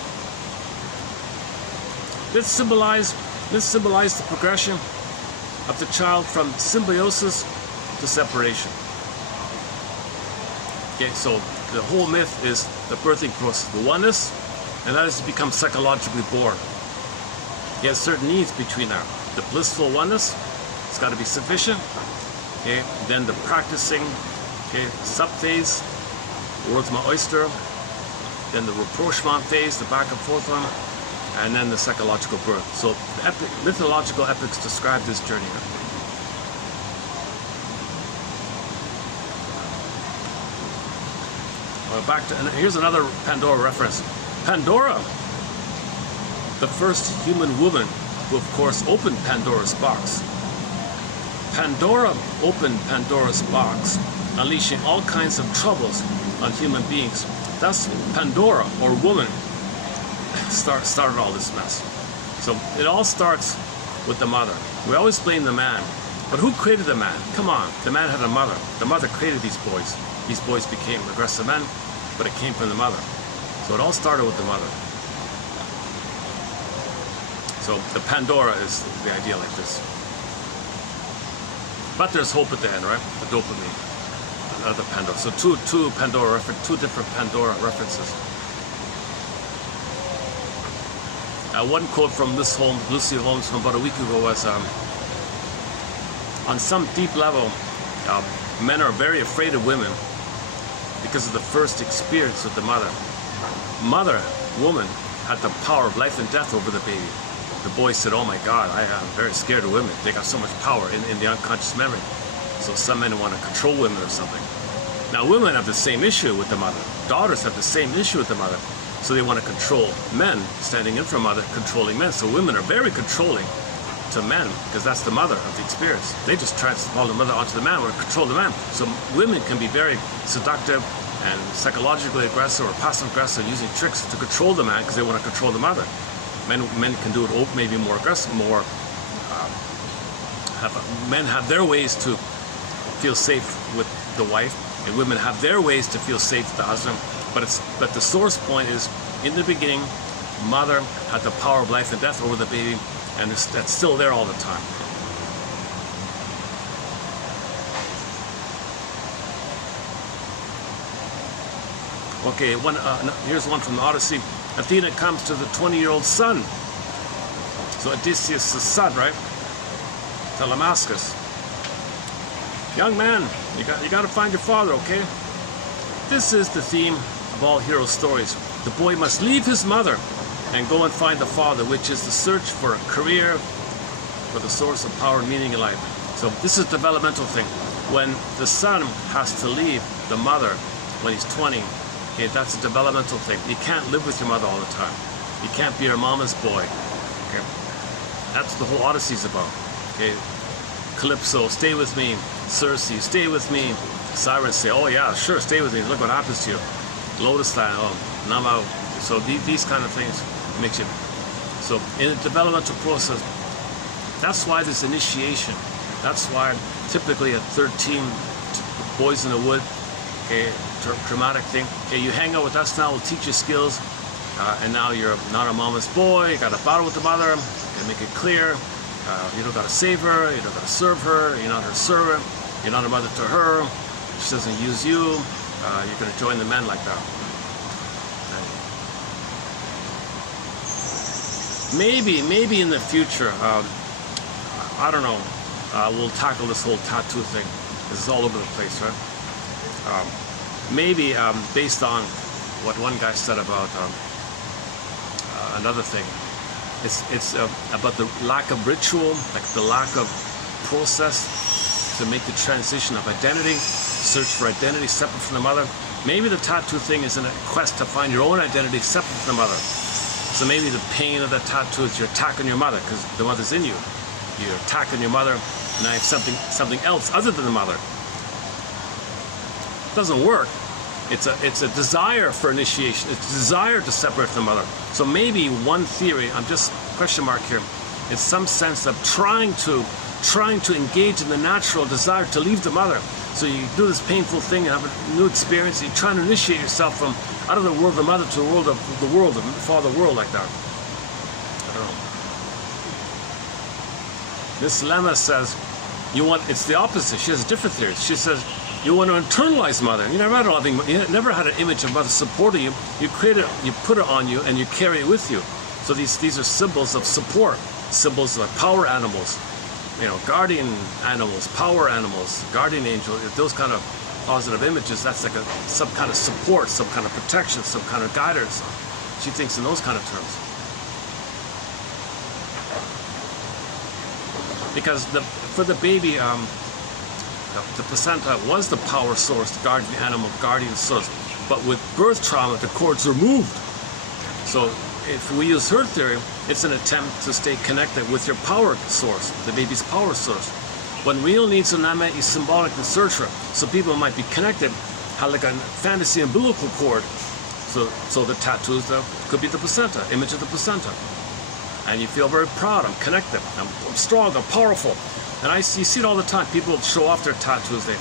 This symbolized the progression of the child from symbiosis to separation. Okay, so the whole myth is the birthing process, the oneness, and that is to become psychologically born. He has certain needs between that. The blissful oneness, it's got to be sufficient. Okay, then the practicing, okay, sub-phase, world's my oyster, then the rapprochement phase, the back and forth one, and then the psychological birth. So the mythological epics describe this journey. Back to, and here's another Pandora reference. Pandora, the first human woman who of course opened Pandora's box. Pandora opened Pandora's box, unleashing all kinds of troubles on human beings. Thus, Pandora, or woman, started all this mess. So it all starts with the mother. We always blame the man, but who created the man? Come on, the man had a mother. The mother created these boys. These boys became aggressive men, but it came from the mother. So it all started with the mother. So the Pandora is the idea like this. But there's hope at the end, right? The dopamine, the Pandora. So two different Pandora references. One quote from Lucy Holmes from about a week ago was, on some deep level, men are very afraid of women because of the first experience with the mother. Mother, woman, had the power of life and death over the baby. the boy said, oh my God, I'm very scared of women. They got so much power in the unconscious memory. So some men want to control women or something. Now women have the same issue with the mother. Daughters have the same issue with the mother. So they want to control men, standing in for mother, controlling men. So women are very controlling to men, because that's the mother of the experience. They just transfer the mother onto the man or control the man. So women can be very seductive and psychologically aggressive or passive aggressive, using tricks to control the man because they want to control the mother. Men can do it maybe more aggressive, men have their ways to feel safe with the wife, and women have their ways to feel safe with the husband. But the source point is, in the beginning, mother had the power of life and death over the baby, and that's still there all the time. Okay, here's one from the Odyssey. Athena comes to the 20-year-old son. So Odysseus' son, right? Telemachus. Young man, you got to find your father, okay? This is the theme of all hero stories. The boy must leave his mother and go and find the father, which is the search for a career, for the source of power and meaning in life. So this is a developmental thing. When the son has to leave the mother when he's 20, okay, that's a developmental thing. You can't live with your mother all the time. You can't be your mama's boy. Okay? That's what the whole Odyssey's about. Okay? Calypso, stay with me. Circe, stay with me. Sirens say, oh yeah, sure, stay with me. Look what happens to you. Lotus land, oh, and I'm out. So these kind of things makes you. So in a developmental process, that's why there's initiation. That's why typically at 13, boys in the wood, okay, dramatic thing. Okay, you hang out with us now, we'll teach you skills, and now you're not a mama's boy. You got a battle with the mother. You make it clear. You don't got to save her. You don't got to serve her. You're not her servant. You're not a mother to her. She doesn't use you. You're going to join the men like that. Maybe in the future, I don't know. We'll tackle this whole tattoo thing. This is all over the place, right? Maybe based on what one guy said about another thing. It's about the lack of ritual, like the lack of process to make the transition of identity, search for identity separate from the mother. Maybe the tattoo thing is in a quest to find your own identity separate from the mother. So maybe the pain of that tattoo is you're attacking your mother because the mother's in you. You're attacking your mother, and I have something else other than the mother. It doesn't work. It's a desire for initiation. It's a desire to separate from the mother. So maybe one theory, I'm just question mark here, it's some sense of trying to engage in the natural desire to leave the mother. So you do this painful thing, you have a new experience, you're trying to initiate yourself from out of the world of the mother to the world of the father world, like that. I don't know. This lemma says it's the opposite. She has a different theory. She says you want to internalize mother. You never had an image of mother supporting you. You create it, you put it on you, and you carry it with you. So these are symbols of support, symbols of power animals, guardian animals, power animals, guardian angel. Those kind of positive images. That's like some kind of support, some kind of protection, some kind of guidance. She thinks in those kind of terms. Because for the baby, the placenta was the power source, the guardian animal, guardian source. But with birth trauma, the cords are moved. So if we use her theory, it's an attempt to stay connected with your power source, the baby's power source. When real needs and nama is symbolic, etc. So people might be connected, have like a fantasy umbilical cord. So the tattoos could be the placenta, image of the placenta. And you feel very proud, I'm connected, I'm strong, I'm powerful. And you see it all the time. People show off their tattoos. They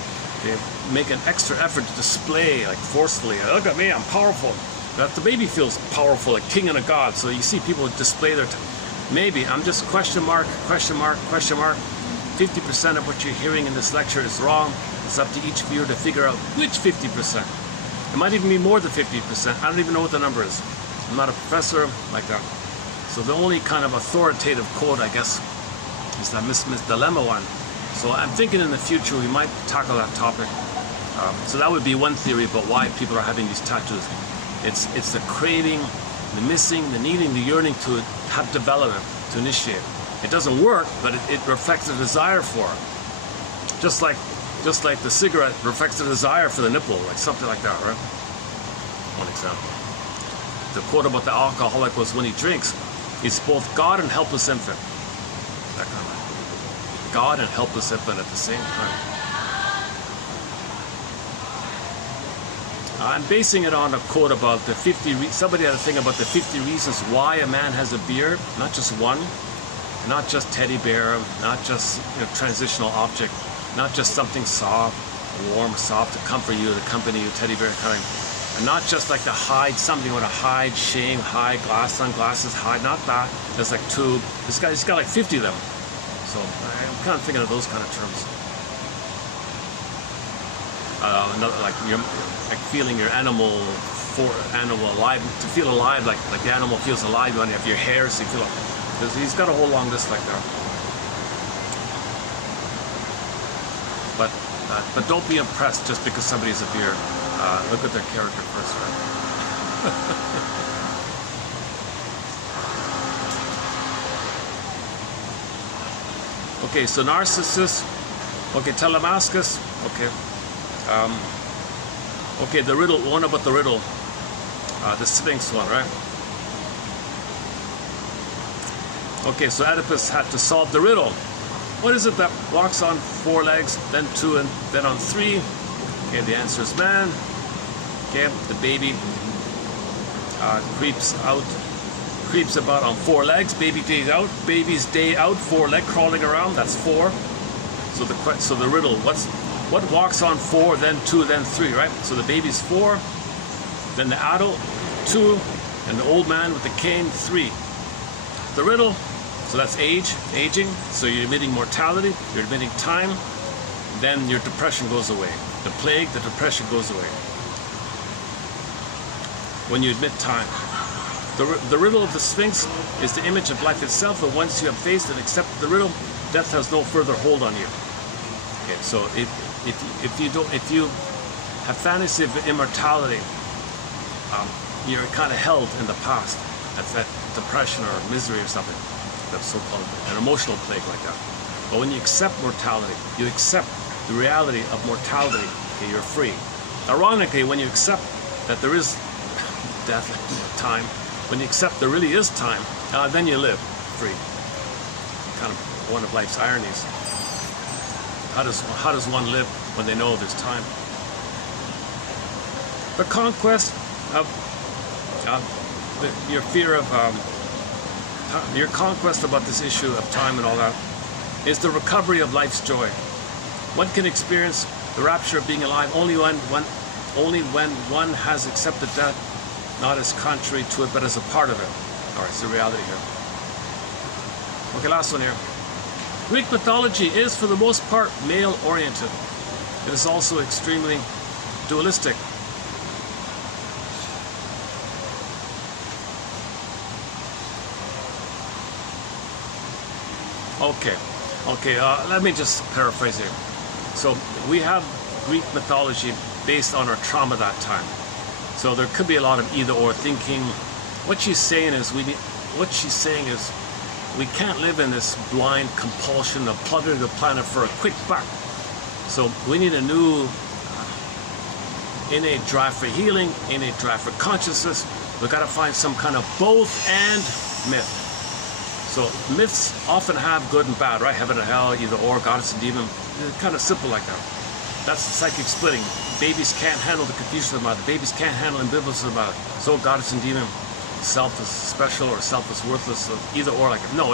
make an extra effort to display, like forcefully. Look at me, I'm powerful. That the baby feels powerful, like king and a god. So you see people display their. Maybe I'm just question mark, question mark, question mark. 50% of what you're hearing in this lecture is wrong. It's up to each viewer to figure out which 50%. It might even be more than 50%. I don't even know what the number is. I'm not a professor like that. So the only kind of authoritative code, I guess, is that Miss Dilemma one. So I'm thinking in the future we might tackle that topic. So that would be one theory about why people are having these tattoos. It's the craving, the missing, the needing, the yearning to have development. to initiate. It doesn't work, but it reflects a desire for it. Just like the cigarette reflects the desire for the nipple, like something like that, right? One example. The quote about the alcoholic was, when he drinks, he's both God and helpless infant. That kind of God and helpless infant at the same time. I'm basing it on a quote about the 50, somebody had a thing about the 50 reasons why a man has a beard, not just one, not just teddy bear, not just transitional object, not just something soft, warm, soft to comfort you, to accompany you, teddy bear kind of, and not just like to hide something with a hide, shame, hide, sunglasses, hide, not that. There's like two, he's got like 50 of them. So I'm kind of thinking of those kind of terms. Another, like you're like feeling your animal alive, to feel alive, like the animal feels alive when you have your hair, so you feel like, because he's got a whole long list like that. But don't be impressed just because somebody's a beard. Look at their character first, right? Okay, so Narcissus. Okay, Telemascus. Okay. Okay, the riddle, one about the riddle. The Sphinx one, right? Okay, so Oedipus had to solve the riddle. What is it that walks on 4 legs, then 2, and then on 3? Okay, the answer is man. Okay, the baby creeps about on 4 legs. Baby's day out, 4 leg crawling around. That's 4. So the riddle, what walks on 4, then 2, then 3, right? So the baby's 4, then the adult 2, and the old man with the cane 3. The riddle, so that's aging. So you're admitting mortality, you're admitting time, then your depression goes away. The plague, the depression goes away. When you admit time. The riddle of the Sphinx is the image of life itself, but once you have faced and accepted the riddle, death has no further hold on you. Okay, so if you have fantasy of immortality, you're kind of held in the past. That's that depression or misery or something. That's so-called an emotional plague like that. But when you accept mortality, you accept the reality of mortality, okay, you're free. Ironically, when you accept that there is death, time, when you accept there really is time, then you live free. Kind of one of life's ironies. How does one live when they know there's time? The conquest of your fear of your conquest about this issue of time and all that is the recovery of life's joy. One can experience the rapture of being alive only when one has accepted death, not as contrary to it, but as a part of it. All right, it's the reality here. Okay, last one here. Greek mythology is, for the most part, male-oriented. It is also extremely dualistic. Okay, let me just paraphrase here. So we have Greek mythology based on our trauma that time. So there could be a lot of either-or thinking. What she's saying is we can't live in this blind compulsion of plugging the planet for a quick buck. So we need a new innate drive for healing, innate drive for consciousness. We've got to find some kind of both and myth. So myths often have good and bad, right? Heaven and hell, either or, goddess and demon. It's kind of simple like that. That's the psychic splitting. Babies can't handle the confusion of the mother. Babies can't handle ambivalence of the mother. So goddess and demon, self is special or self is worthless. So either or, like no,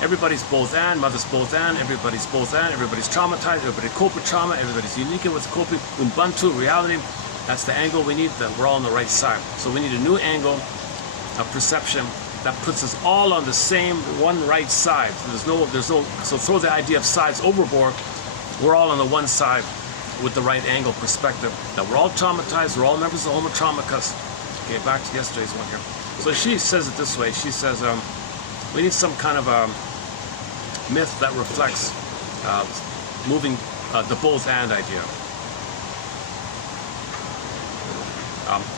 everybody's both and, mother's both and, everybody's both and, everybody's traumatized, everybody cope with trauma, everybody's unique in what's coping. Ubuntu, reality, that's the angle we need, that we're all on the right side. So we need a new angle of perception that puts us all on the same one right side. So so throw the idea of sides overboard. We're all on the one side with the right angle perspective. That we're all traumatized, we're all members of the Homo Traumacus. Okay, back to yesterday's one here. So she says it this way. She says we need some kind of myth that reflects moving the both and idea.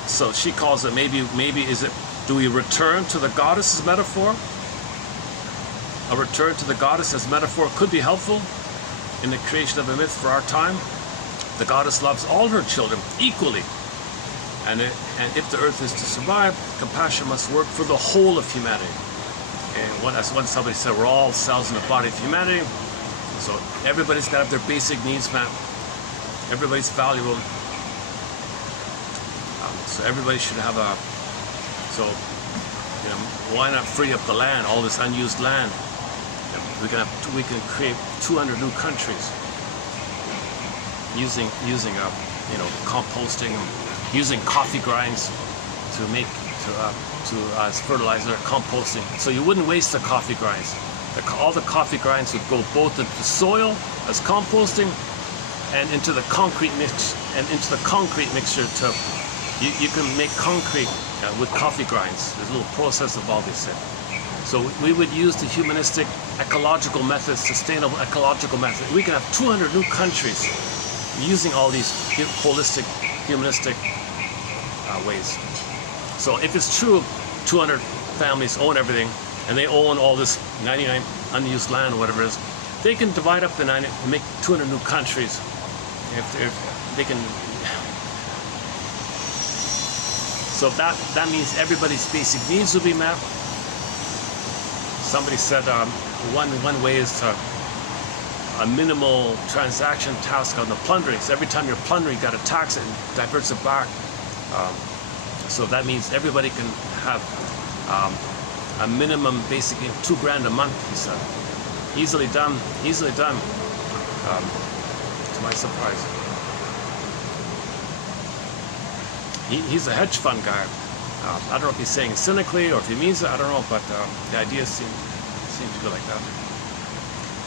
So she calls it maybe is it, do we return to the goddess's metaphor? A return to the goddess as metaphor could be helpful in the creation of a myth for our time. The goddess loves all her children equally, and if the earth is to survive, compassion must work for the whole of humanity. And as once somebody said, we're all cells in the body of humanity, so everybody's got to have their basic needs met. Everybody's valuable. So everybody should have a, so you know, why not free up the land, all this unused land? We can create 200 new countries using you know, composting, using coffee grinds to make as fertilizer, composting. So you wouldn't waste the coffee grinds. All the coffee grinds would go both into the soil as composting and into the concrete mix mixture. To you can make concrete with coffee grinds. There's a little process involved, they said. So we would use the humanistic ecological methods, sustainable ecological methods. We can have 200 new countries using all these holistic, humanistic ways. So if it's true, 200 families own everything, and they own all this 99 unused land, or whatever it is, they can divide up the 90 and make 200 new countries. If they can. So that means everybody's basic needs will be met. Somebody said one way is a minimal transaction tax on the plundering. So every time you're plundering, you got to tax it and diverts it back. So that means everybody can have a minimum, basically $2 grand a month, he said. Easily done, easily done, to my surprise. He's a hedge fund guy. I don't know if he's saying it cynically or if he means it, I don't know, but the ideas seem to go like that.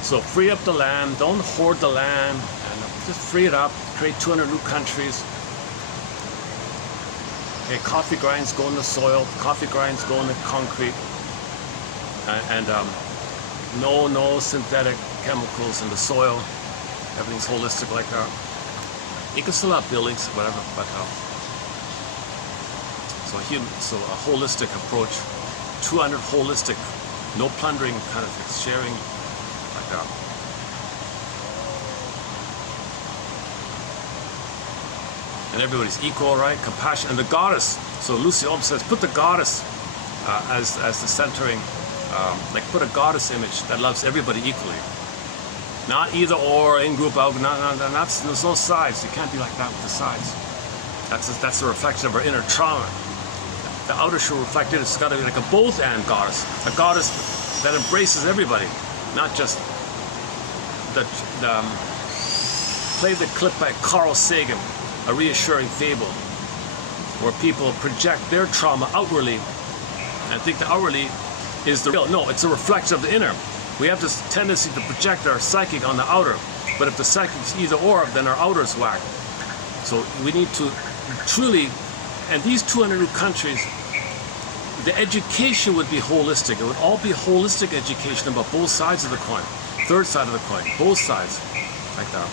So free up the land, don't hoard the land, and just free it up, create 200 new countries. Okay, coffee grinds go in the soil, coffee grinds go in the concrete, and no synthetic chemicals in the soil. Everything's holistic like that. You can still have buildings, whatever, but so a holistic approach, 200 holistic, no plundering kind of things, sharing like that. And everybody's equal, right? Compassion and the goddess. So Lucy Holmes says, put the goddess as the centering, like put a goddess image that loves everybody equally. Not either or, in group out. There's no sides. You can't be like that with the sides. That's a reflection of our inner trauma. The outer should reflect it. It's got to be like a both-and goddess. A goddess that embraces everybody, not just play the clip by Carl Sagan, A Reassuring Fable, where people project their trauma outwardly and think the outwardly is the real. No, it's a reflection of the inner. We have this tendency to project our psychic on the outer, but if the psychic's either or, then our outer's whack. So we need to truly, and these 200 new countries, the education would be holistic. It would all be holistic education about both sides of the coin. Third side of the coin, both sides, like that.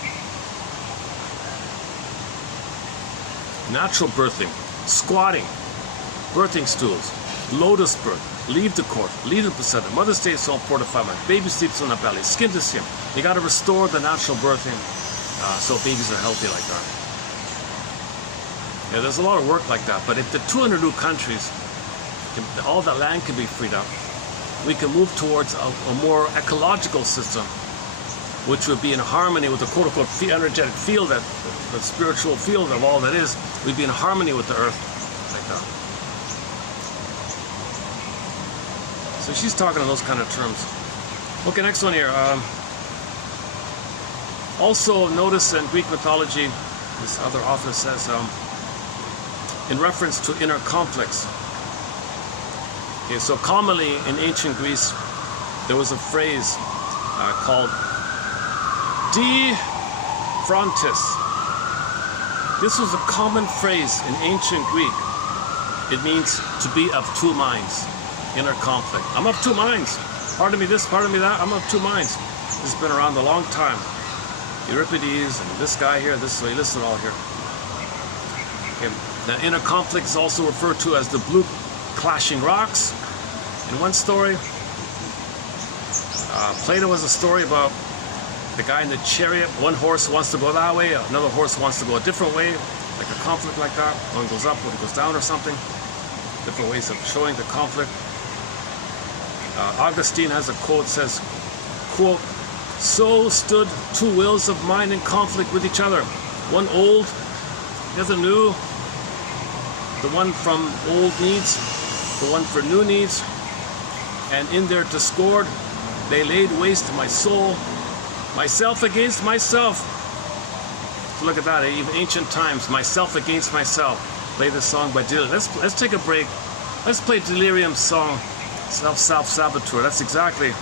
Natural birthing, squatting, birthing stools, lotus birth, leave the cord, leave the placenta, mother stays home 4 to 5 months, baby sleeps on the belly, skin to skin. You got to restore the natural birthing so babies are healthy like that. Yeah, there's a lot of work like that, but if the 200 new countries, all that land can be freed up, we can move towards a more ecological system, which would be in harmony with the quote-unquote energetic field, that the spiritual field of all that is. We'd be in harmony with the earth, like that. So she's talking in those kind of terms. Okay, next one here. Also notice in Greek mythology, this other author says, in reference to inner conflicts. Okay, so commonly in ancient Greece, there was a phrase called di frontis. This was a common phrase in ancient Greek. It means to be of two minds, inner conflict. I'm of two minds. Pardon me this, pardon me that. I'm of two minds. This has been around a long time. Euripides and this guy here, this way, listen all here. Okay. The inner conflict is also referred to as the blue clashing rocks. In one story, Plato was a story about the guy in the chariot. One horse wants to go that way, another horse wants to go a different way, like a conflict like that. One goes up, one goes down or something. Different ways of showing the conflict. Augustine has a quote, says, quote, "So stood two wills of mine in conflict with each other, one old, the other new, the one from old needs, the one for new needs, and in their discord they laid waste my soul, myself against myself." So look at that, even ancient times, myself against myself. Play this song by Delirium. Let's take a break. Let's play Delirium's song, Self-Saboteur. That's exactly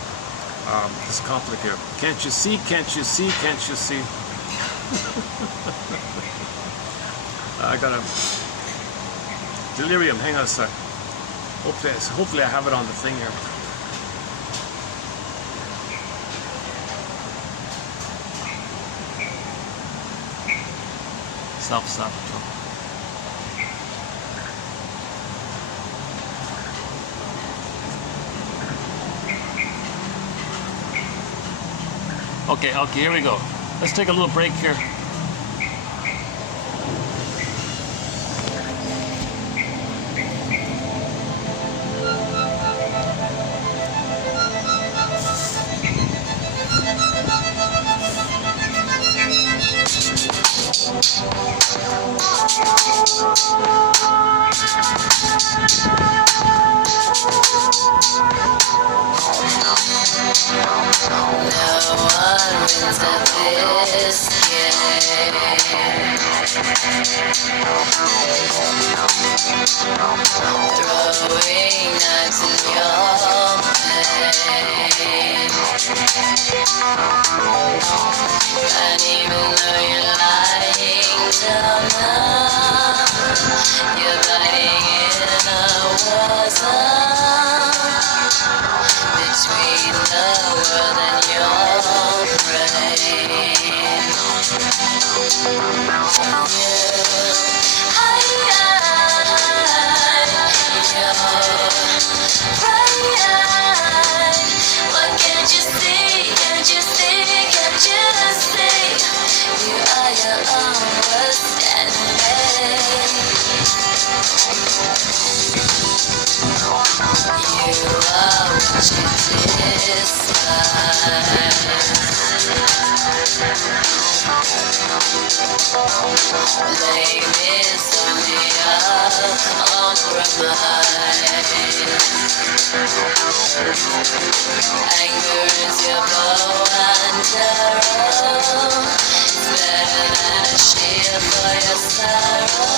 this conflict here. Can't you see, can't you see, can't you see? I got a Delirium, hang on a sec. Hopefully I have it on the thing here. Self-Saboteur. Okay, here we go. Let's take a little break here. Throwing knives in your pain, and even though you're lying down now, you're fighting in a war zone between the world and your brain. What can't you see? Can't you see? Can't you see? You are your own worst enemy. You are what you despise. Blame is only a compromise. Anger is your bow and arrow. It's better than a shield for your sorrow.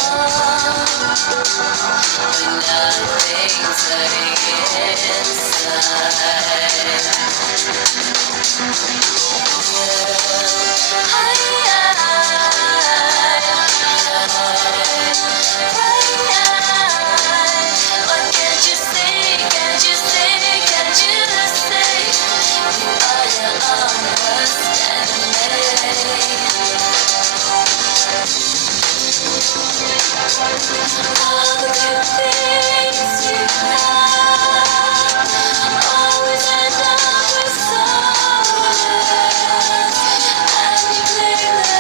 When nothing's hurting inside. What can't you see? Can't you see? Can't you see? You are your own worst enemy. All the good things you have always end up with sorrow, and you blame them.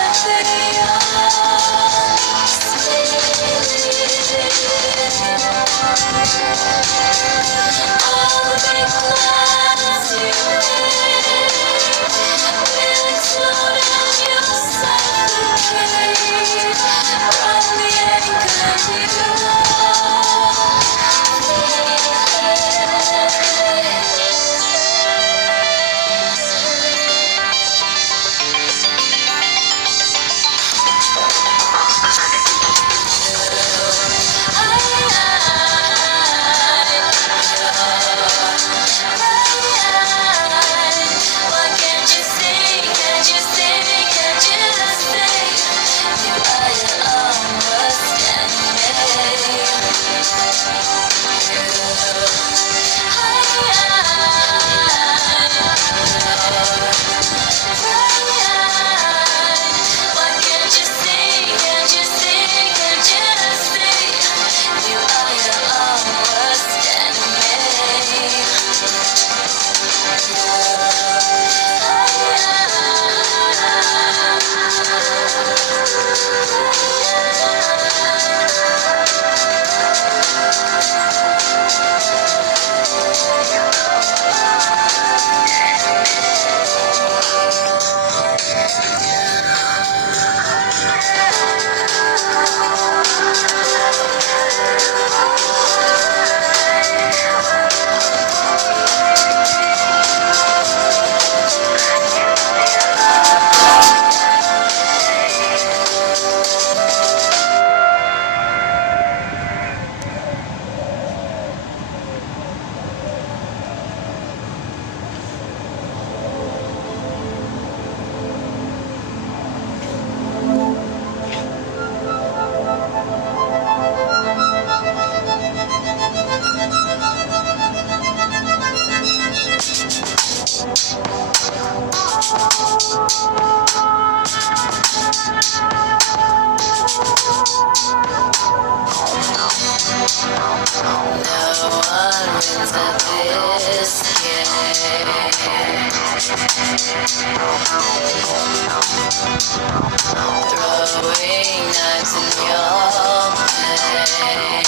Throwing knives in your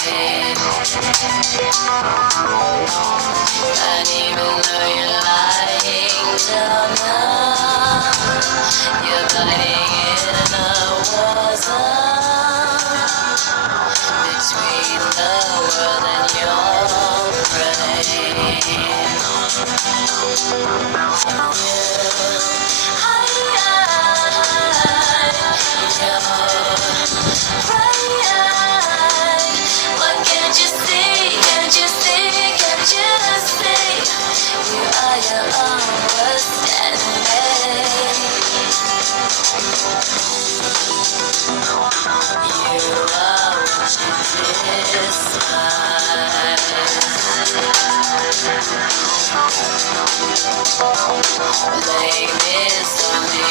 pain. And even though you're lying down now, you're fighting in a war zone between the world and your brain. What can't you see? Can't you see? Can't you see? You are your own worst enemy. You are what you despise. Blame is on the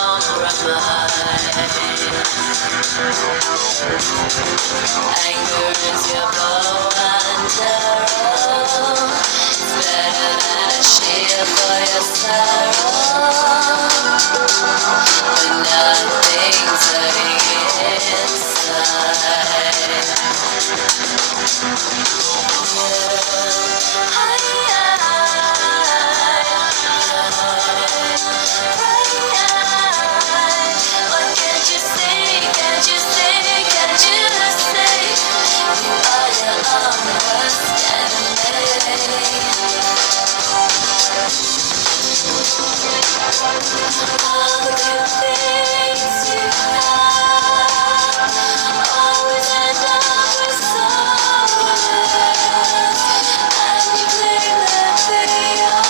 uncompromised. Anger is your bow and arrow. It's better than a shield for your sorrow. But nothing's hurting inside. What can't you see? Can't you see? Can't you see? You are your own worst enemy. All the good things you have always end up with someone else, and you claim that they are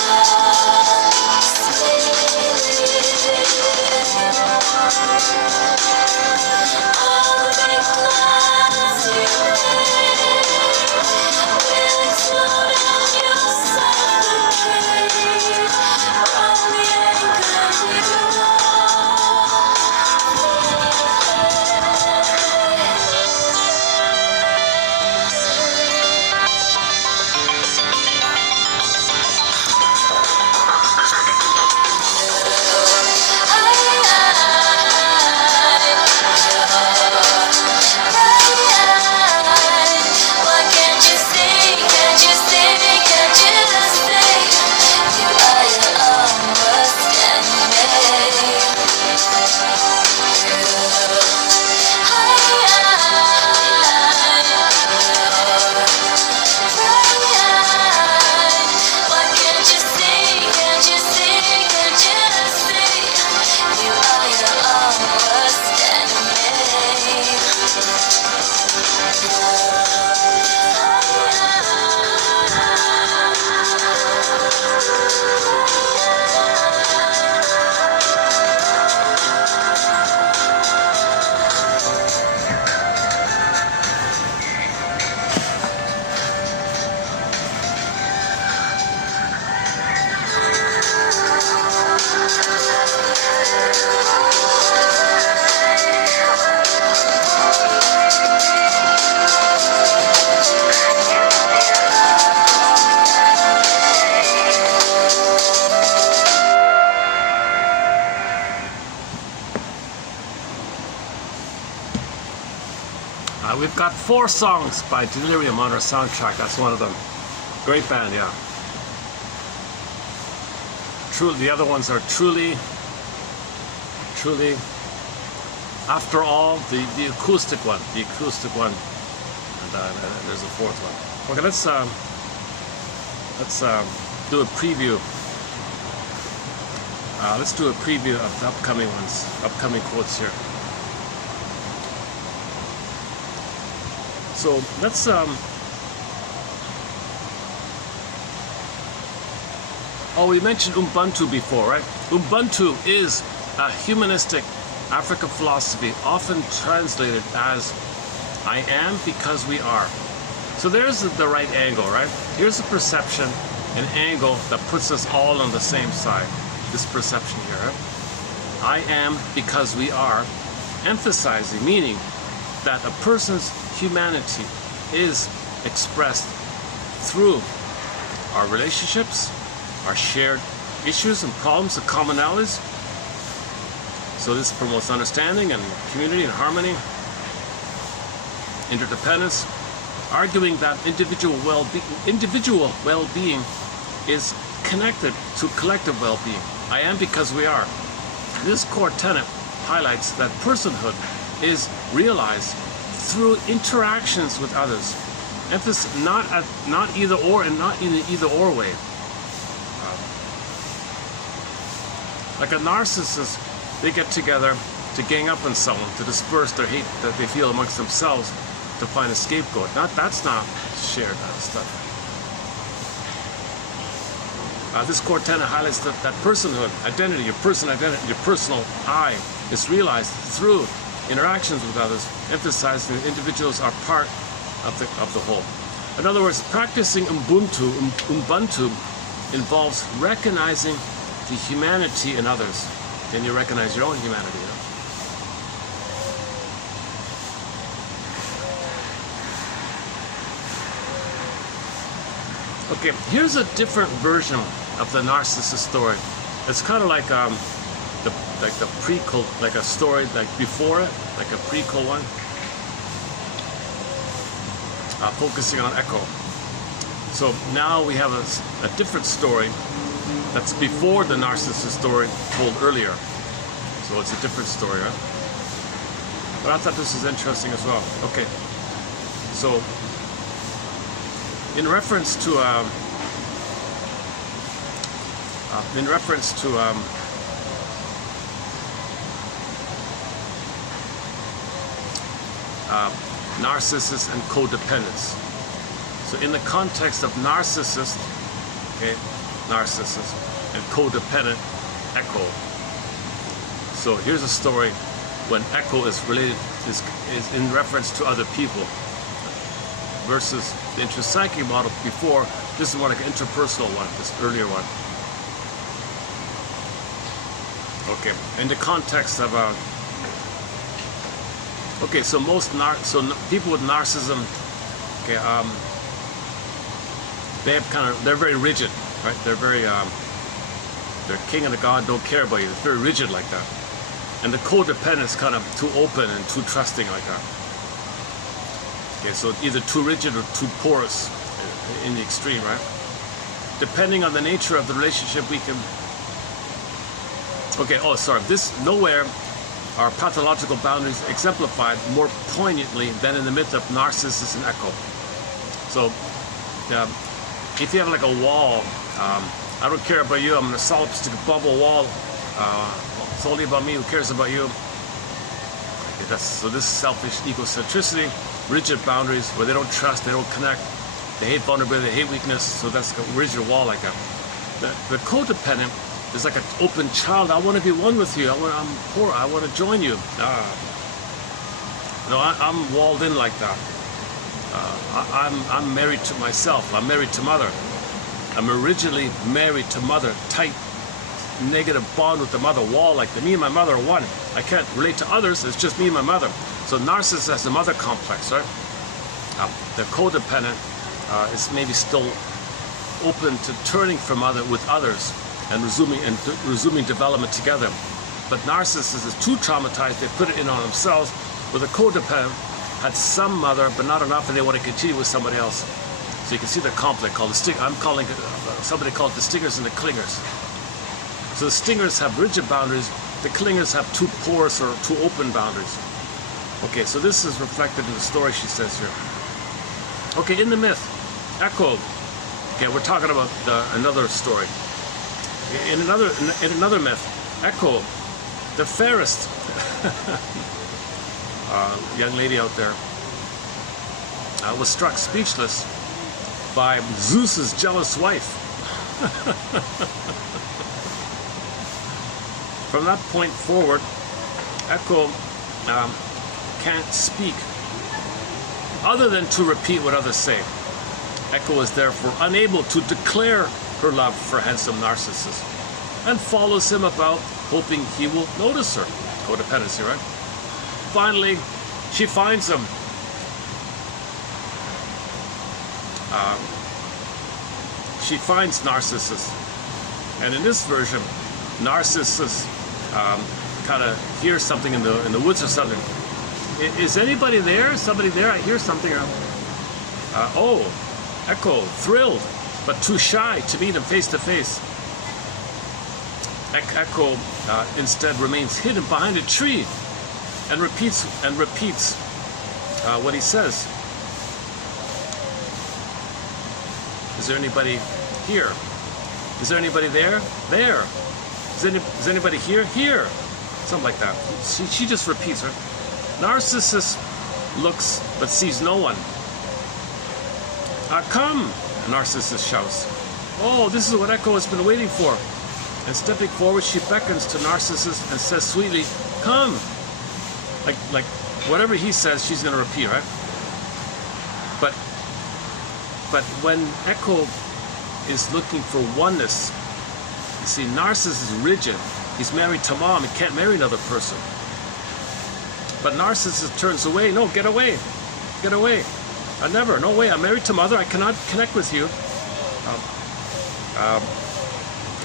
all the big plans you made will explode and you'll suffocate from the anger you What can't you see? Can't you see? Can't you see? You are your own worst enemy. What can't you see? Can't you see? Can't you see? You are your own worst enemy. We've got 4 songs by Delirium on our soundtrack. That's one of them. Great band, yeah. True. The other ones are Truly, After All, the acoustic one, and there's a 4th one. Okay, let's do a preview. Let's do a preview of the upcoming ones, upcoming quotes here. So let's we mentioned Ubuntu before, right? Ubuntu is a humanistic African philosophy, often translated as "I am because we are." So there's the right angle, right? Here's a perception, an angle that puts us all on the same side. This perception here, right? I am because we are, emphasizing, meaning that a person's humanity is expressed through our relationships, our shared issues and problems and commonalities. So this promotes understanding and community and harmony, interdependence, arguing that individual well-being is connected to collective well-being. I am because we are. This core tenet highlights that personhood is realized through interactions with others. Emphasis not either or, and not in an either or way. Like a narcissist, they get together to gang up on someone, to disperse their hate that they feel amongst themselves, to find a scapegoat. That's not shared stuff. This core tenet highlights that personhood, identity, your personal identity, your personal I is realized through interactions with others, emphasizing that individuals are part of the whole. In other words, practicing Ubuntu involves recognizing the humanity in others. Then you recognize your own humanity. You know? Okay, here's a different version of the Narcissus story. It's kind of like the prequel, like a story like before it, like a prequel one, focusing on Echo. So now we have a different story that's before the Narcissus story told earlier. So it's a different story, right? But I thought this was interesting as well. Okay, so in reference to Narcissus and codependence. So in the context of Narcissus, okay, Narcissus and codependent Echo. So here's a story when Echo is related is in reference to other people versus the intrapsychic model before. This is more like an interpersonal one, this earlier one. Okay, in the context of okay, so people with narcissism, okay, they're very rigid, right? They're very they're king and the god don't care about you. It's very rigid like that. And the codependent is kind of too open and too trusting like that. Okay, so either too rigid or too porous in the extreme, right? Depending on the nature of the relationship, we can. Okay, oh, sorry. Nowhere are pathological boundaries exemplified more poignantly than in the myth of Narcissus and Echo. So, if you have like a wall, I don't care about you, I'm in a solipsistic bubble wall, it's only about me, who cares about you? Okay, so this is selfish egocentricity, rigid boundaries where they don't trust, they don't connect, they hate vulnerability, they hate weakness, so that's a rigid wall like that. The codependent is like an open child. I want to be one with you. I'm poor. I want to join you. No, I'm walled in like that. I'm married to myself. I'm married to mother. I'm originally married to mother. Tight, negative bond with the mother. Wall like that. Me and my mother are one. I can't relate to others. It's just me and my mother. So Narcissus has the mother complex, right? The codependent is maybe still open to turning from mother with others and resuming development together. But Narcissus is too traumatized, they put it in on themselves, where the codependent had some mother, but not enough, and they want to continue with somebody else. So you can see the conflict called I'm calling it, somebody called the stingers and the clingers. So the stingers have rigid boundaries, the clingers have too porous or too open boundaries. Okay, so this is reflected in the story she says here. Okay, in the myth, Echo, okay, we're talking about another story. In another myth, Echo, the fairest young lady out there, was struck speechless by Zeus's jealous wife. From that point forward, Echo can't speak other than to repeat what others say. Echo is therefore unable to declare her love for handsome Narcissus and follows him about, hoping he will notice her. Codependency, right? Finally, she finds him she finds Narcissus. And in this version, Narcissus kind of hears something in the woods or something. Is anybody there? Somebody there? I hear something. Oh, Echo, thrilled, but too shy to meet him face to face. Echo instead remains hidden behind a tree and repeats what he says. Is there anybody here? Is there anybody there? There. Is anybody here? Here. Something like that. She just repeats, right? Narcissus looks but sees no one. Come! Narcissus shouts. Oh, this is what Echo has been waiting for. And stepping forward, she beckons to Narcissus and says sweetly, come! Like whatever he says, she's going to repeat, right? But when Echo is looking for oneness, you see, Narcissus is rigid. He's married to mom. He can't marry another person. But Narcissus turns away. No, get away. Get away. I never. No way. I'm married to mother. I cannot connect with you.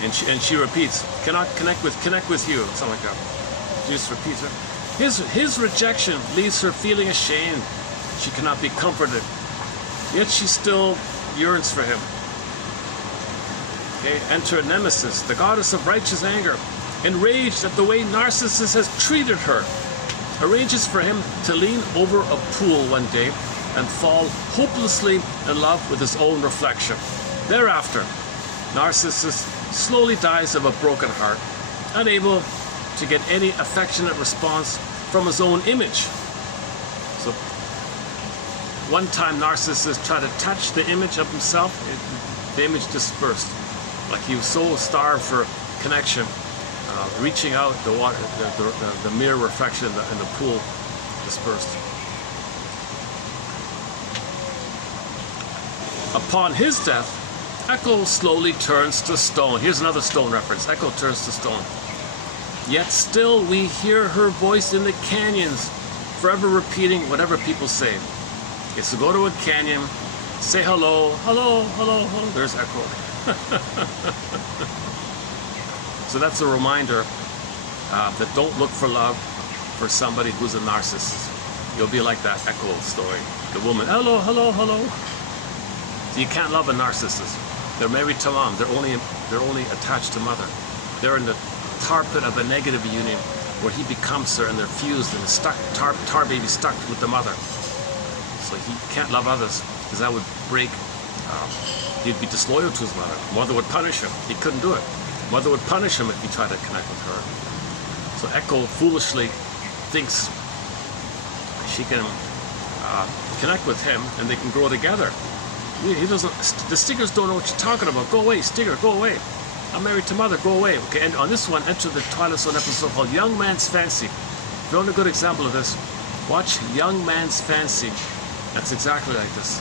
And she repeats, cannot connect with you. Something like that. She just repeats it. His rejection leaves her feeling ashamed. She cannot be comforted. Yet she still yearns for him. Okay, enter Nemesis, the goddess of righteous anger, enraged at the way Narcissus has treated her, arranges for him to lean over a pool one day and fall hopelessly in love with his own reflection. Thereafter, Narcissus slowly dies of a broken heart, unable to get any affectionate response from his own image. So, one time Narcissus tried to touch the image of himself, the image dispersed. Like he was so starved for connection, reaching out, the water, the mirror reflection in the pool dispersed. Upon his death, Echo slowly turns to stone. Here's another stone reference. Echo turns to stone. Yet still we hear her voice in the canyons, forever repeating whatever people say. Okay, so go to a canyon, say hello, hello, hello, hello. There's Echo. So that's a reminder that don't look for love for somebody who's a narcissist. You'll be like that Echo story. The woman, hello, hello, hello. So you can't love a narcissist. They're married to mom. They're only attached to mother. They're in the tar pit of a negative union where he becomes her and they're fused and stuck. Tar baby stuck with the mother. So he can't love others because that would break. He'd be disloyal to his mother. Mother would punish him. He couldn't do it. Mother would punish him if he tried to connect with her. So Echo foolishly thinks she can connect with him and they can grow together. He doesn't. The Stickers don't know what you're talking about. Go away, Sticker. Go away. I'm married to mother. Go away. Okay. And on this one, enter the Twilight Zone episode called "Young Man's Fancy." If you want a good example of this, watch "Young Man's Fancy." That's exactly like this.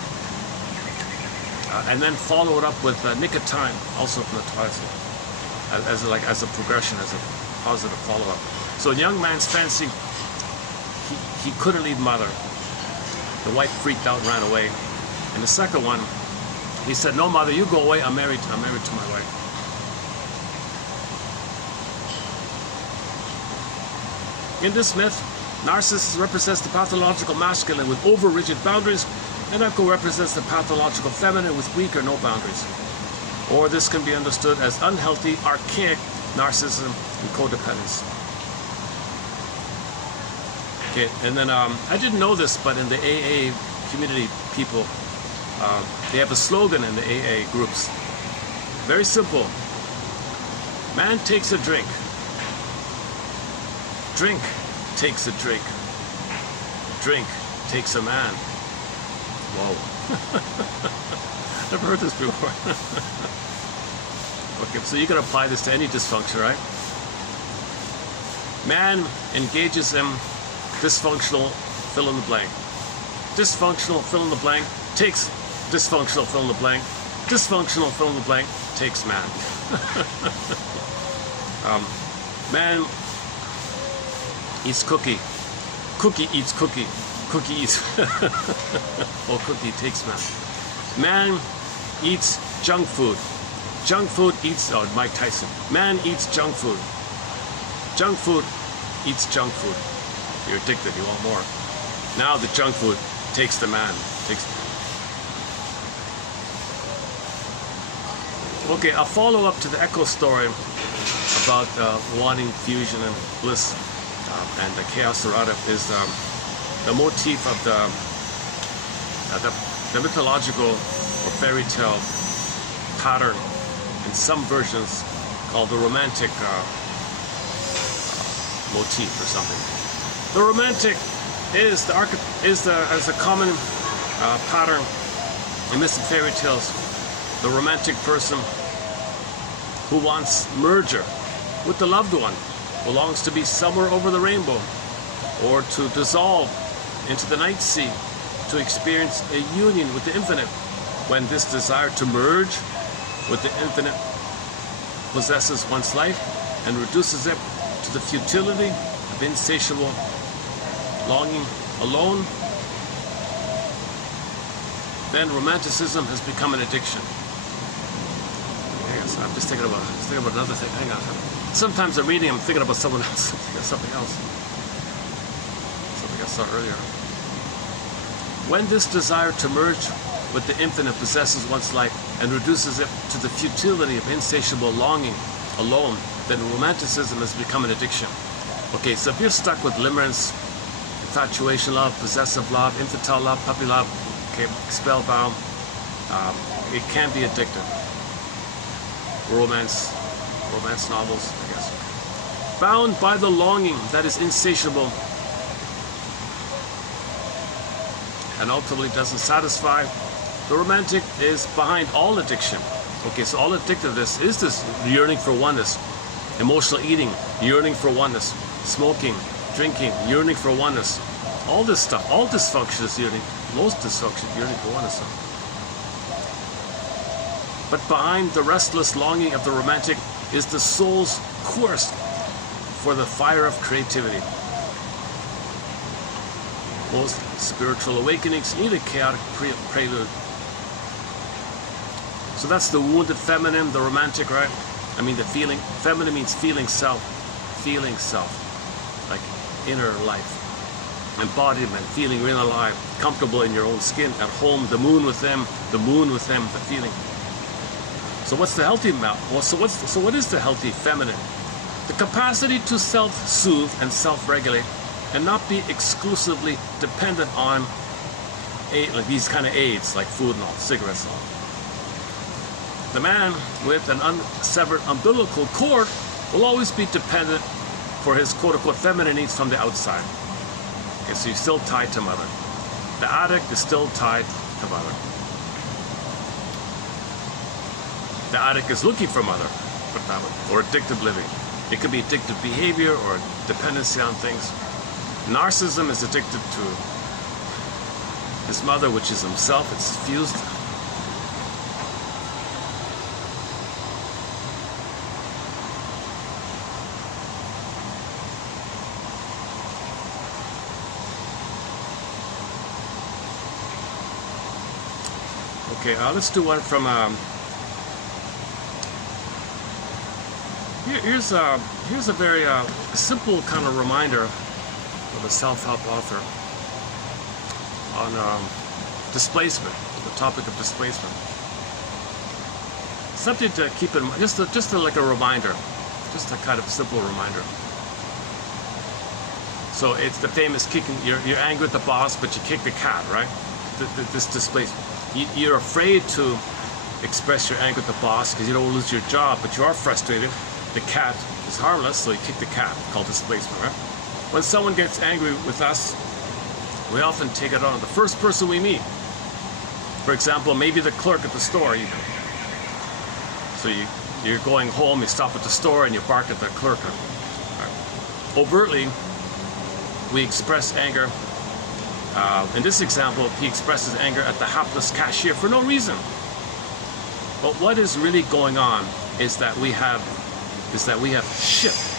And then follow it up with "Nick of Time," also from the Twilight Zone, as a progression, as a positive follow-up. So in "Young Man's Fancy," he couldn't leave mother. The wife freaked out and ran away. And the second one, he said, "No, mother, you go away. I'm married to my wife." In this myth, Narcissus represents the pathological masculine with over-rigid boundaries, and Echo represents the pathological feminine with weak or no boundaries. Or this can be understood as unhealthy, archaic narcissism and codependence. Okay, and then I didn't know this, but in the AA community, people, they have a slogan in the AA groups. Very simple. Man takes a drink. Drink takes a drink. Drink takes a man. Whoa. Never heard this before. Okay, so you can apply this to any dysfunction, right? Man engages in dysfunctional fill in the blank. Dysfunctional fill in the blank takes dysfunctional fill in the blank. Dysfunctional fill in the blank takes man. Man eats cookie. Cookie eats cookie. Cookie eats. Oh, cookie takes man. Man eats junk food. Junk food eats, oh, Mike Tyson. Man eats junk food. Junk food eats junk food. You're addicted, you want more. Now the junk food takes the man. Okay, a follow-up to the Echo story about wanting fusion and bliss and the chaos erotic is the motif of the mythological or fairy tale pattern in some versions called the romantic motif or something. The romantic is a common pattern in myths and fairy tales. The romantic person who wants merger with the loved one, who longs to be somewhere over the rainbow, or to dissolve into the night sea, to experience a union with the infinite. When this desire to merge with the infinite possesses one's life and reduces it to the futility of insatiable longing alone, then romanticism has become an addiction. I'm just thinking about another thing. Hang on. Sometimes I'm reading, I'm thinking about someone else. Something else I saw earlier. When this desire to merge with the infinite possesses one's life and reduces it to the futility of insatiable longing alone, then romanticism has become an addiction. Okay, so if you're stuck with limerence, infatuation love, possessive love, infantile love, puppy love, okay, spellbound, it can be addictive. Romance novels, I guess. Bound by the longing that is insatiable and ultimately doesn't satisfy, the romantic is behind all addiction. Okay, so all addictiveness is this yearning for oneness, emotional eating, yearning for oneness, smoking, drinking, yearning for oneness. All this stuff, all dysfunction is yearning, most dysfunction, yearning for oneness. But behind the restless longing of the romantic is the soul's quest for the fire of creativity. Most spiritual awakenings need a chaotic prelude. So that's the wounded feminine, the romantic, right? I mean the feeling. Feminine means feeling self, like inner life, embodiment, feeling real alive, comfortable in your own skin, at home, the moon with them, the feeling. So what's the healthy amount? Well, so what is the healthy feminine? The capacity to self-soothe and self-regulate and not be exclusively dependent on like these kind of aids like food and all, cigarettes and all. The man with an unsevered umbilical cord will always be dependent for his quote-unquote feminine needs from the outside. Okay, so he's still tied to mother. The addict is still tied to mother. The addict is looking for mother, or addictive living. It could be addictive behavior or dependency on things. Narcissism is addicted to his mother, which is himself. It's fused. Okay, let's do one from here's a very simple kind of reminder of a self-help author on displacement, the topic of displacement. Something to keep in mind, just like a reminder, just a kind of simple reminder. So it's the famous kicking. You're angry at the boss, but you kick the cat, right? This displacement. You're afraid to express your anger at the boss because you don't lose your job, but you are frustrated. The cat is harmless, so you kick the cat, called displacement, right? When someone gets angry with us, we often take it on the first person we meet. For example, maybe the clerk at the store. So you're going home, you stop at the store, and you bark at the clerk. Right? Overtly, we express anger. In this example, he expresses anger at the hapless cashier for no reason. But what is really going on is that we have shift.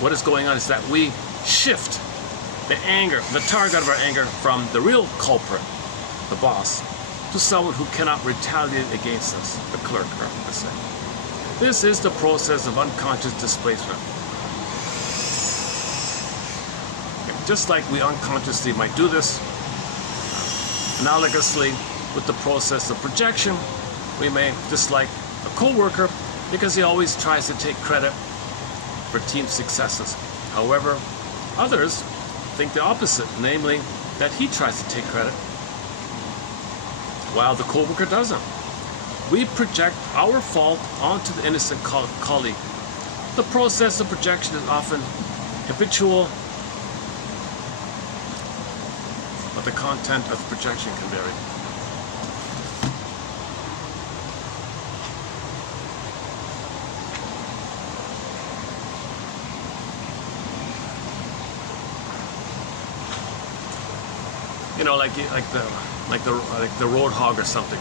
What is going on is that we shift the anger, the target of our anger, from the real culprit, the boss, to someone who cannot retaliate against us, the clerk, let's say. This is the process of unconscious displacement. Just like we unconsciously might do this, analogously with the process of projection, we may dislike a co-worker because he always tries to take credit for team successes. However, others think the opposite, namely that he tries to take credit while the co-worker doesn't. We project our fault onto the innocent colleague. The process of projection is often habitual, but the content of the projection can vary. You know, like the road hog or something.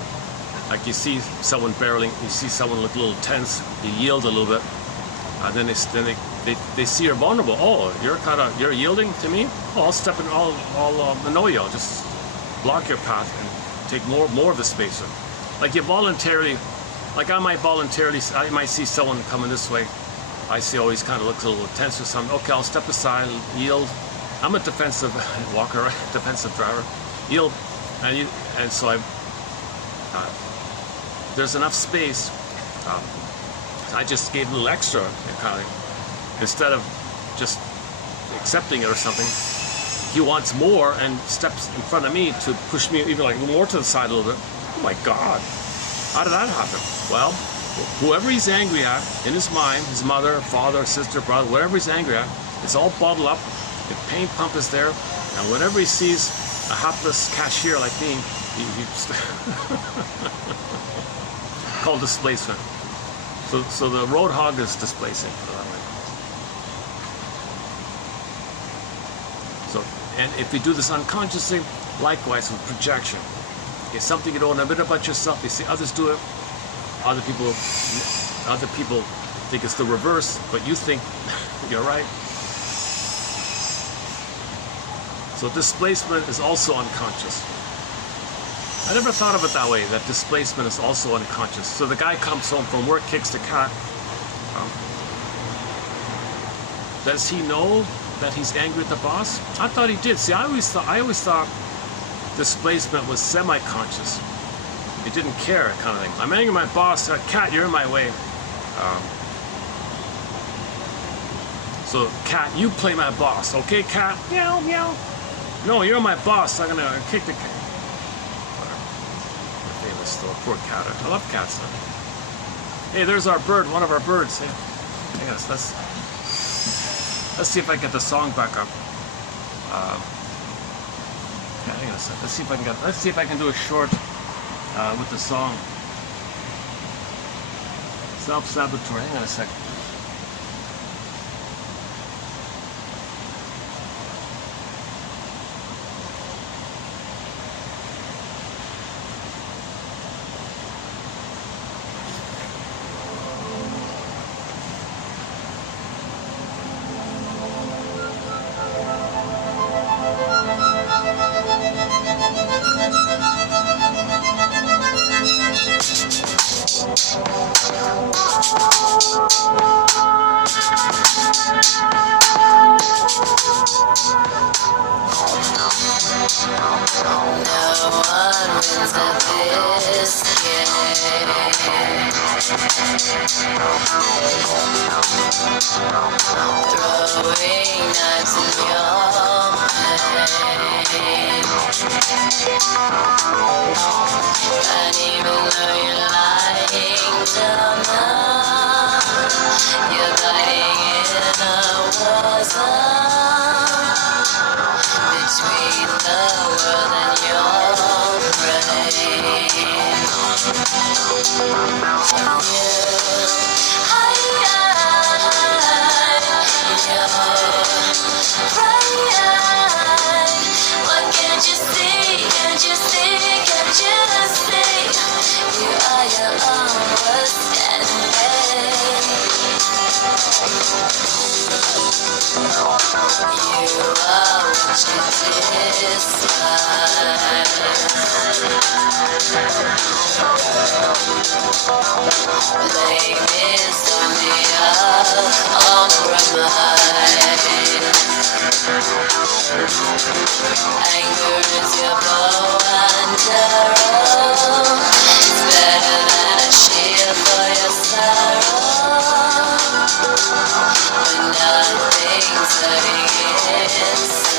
Like you see someone barreling, you see someone look a little tense, you yield a little bit, and then they see you're vulnerable. Oh, you're yielding to me? Oh, I'll step in, I'll annoy you. I'll just block your path and take more of the space. Like you voluntarily, like I might see someone coming this way. I see, oh, he's kind of looks a little tense or something. Okay, I'll step aside, yield. I'm a defensive walker, right? Defensive driver. Yield, and so there's enough space. I just gave a little extra, kind of, instead of just accepting it or something. He wants more and steps in front of me to push me even like more to the side a little bit. Oh my God, how did that happen? Well, whoever he's angry at in his mind, his mother, father, sister, brother, whatever he's angry at, it's all bottled up. The pain pump is there, and whenever he sees a hapless cashier like me, he called displacement. So the road hog is displacing. So, and if you do this unconsciously, likewise with projection. Okay, something you don't know a bit about yourself, you see others do it, other people think it's the reverse, but you think you're right. So displacement is also unconscious. I never thought of it that way, that displacement is also unconscious. So the guy comes home from work, kicks the cat. Does he know that he's angry at the boss? I thought he did. See, I always thought displacement was semi-conscious. He didn't care, kind of thing. I'm angry at my boss. Cat, you're in my way. So, cat, you play my boss, okay, cat? Meow, meow. No, you're my boss. I'm gonna kick the cat. Famous though, poor cat. I love cats though. Hey, there's our bird, one of our birds. Hey, I guess let's see if I get the song back up. Hang on a sec. Let's see if I can do a short with the song. Self-saboteur. Hang on a sec. Anger is your bow and arrow. It's better than a shield for your sorrow. When nothing's hurting inside.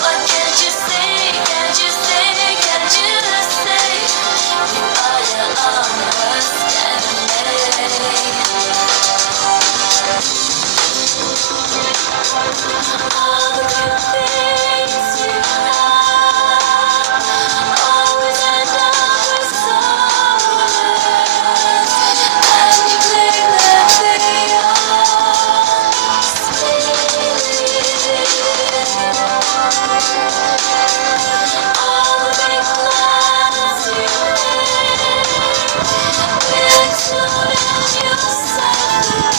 What can't you say? Can't you say? Can't you say? You are your own worst enemy. All the good things you have always end up with someone, and you claim that they are stealing. All the big plans you made will explode and you'll suffocate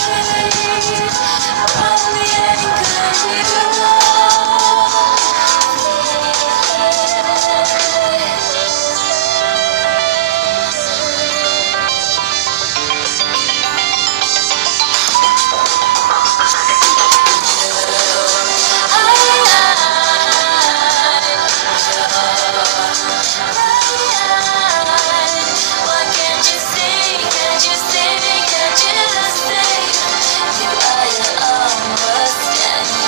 from the anger you What can't you see? Can't you see? Can't you see? You are your own worst enemy.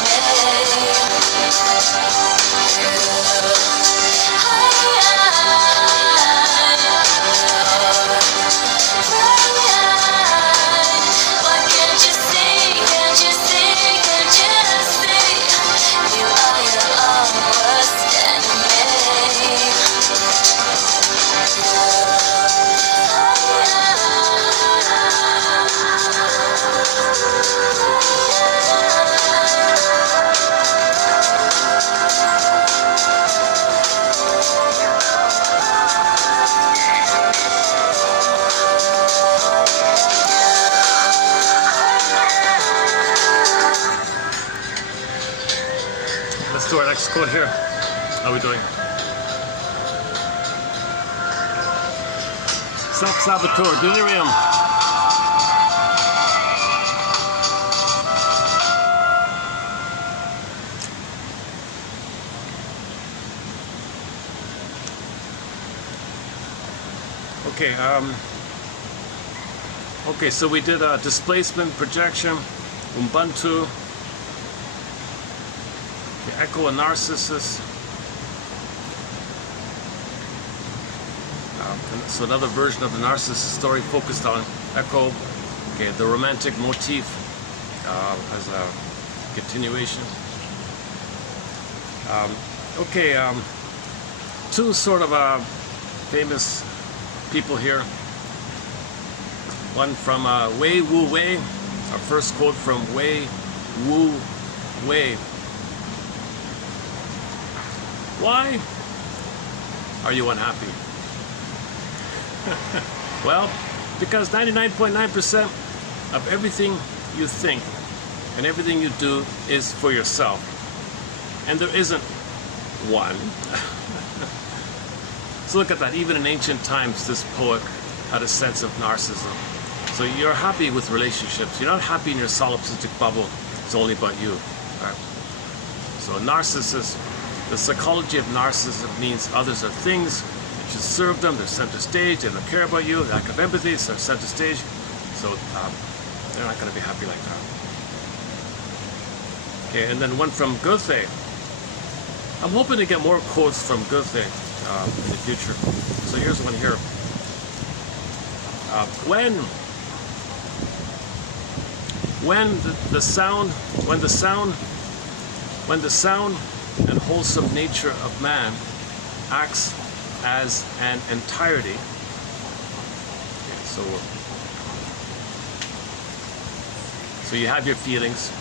What can't you see? Can't you see? Can't you see? You are your own worst enemy. Let's do our next quote here. How are we doing? Self-saboteur, delirium. Okay, so we did displacement, projection, Ubuntu, the echo and Narcissus. So another version of the Narcissus story focused on echo. Okay, the romantic motif as a continuation. Two sort of famous people here. One from Wei Wu Wei. Our first quote from Wei Wu Wei. Why are you unhappy? Well, because 99.9% of everything you think and everything you do is for yourself. And there isn't one. So look at that. Even in ancient times, this poet had a sense of narcissism. So you're happy with relationships. You're not happy in your solipsistic bubble. It's only about you. Right? So Narcissus, the psychology of narcissism means others are things. You should serve them. They're center stage. They don't care about you. Lack of empathy. So they're center stage. So they're not going to be happy like that. Okay, and then one from Goethe. I'm hoping to get more quotes from Goethe in the future. So here's one here. When the sound and wholesome nature of man acts as an entirety. Okay, so you have your feelings,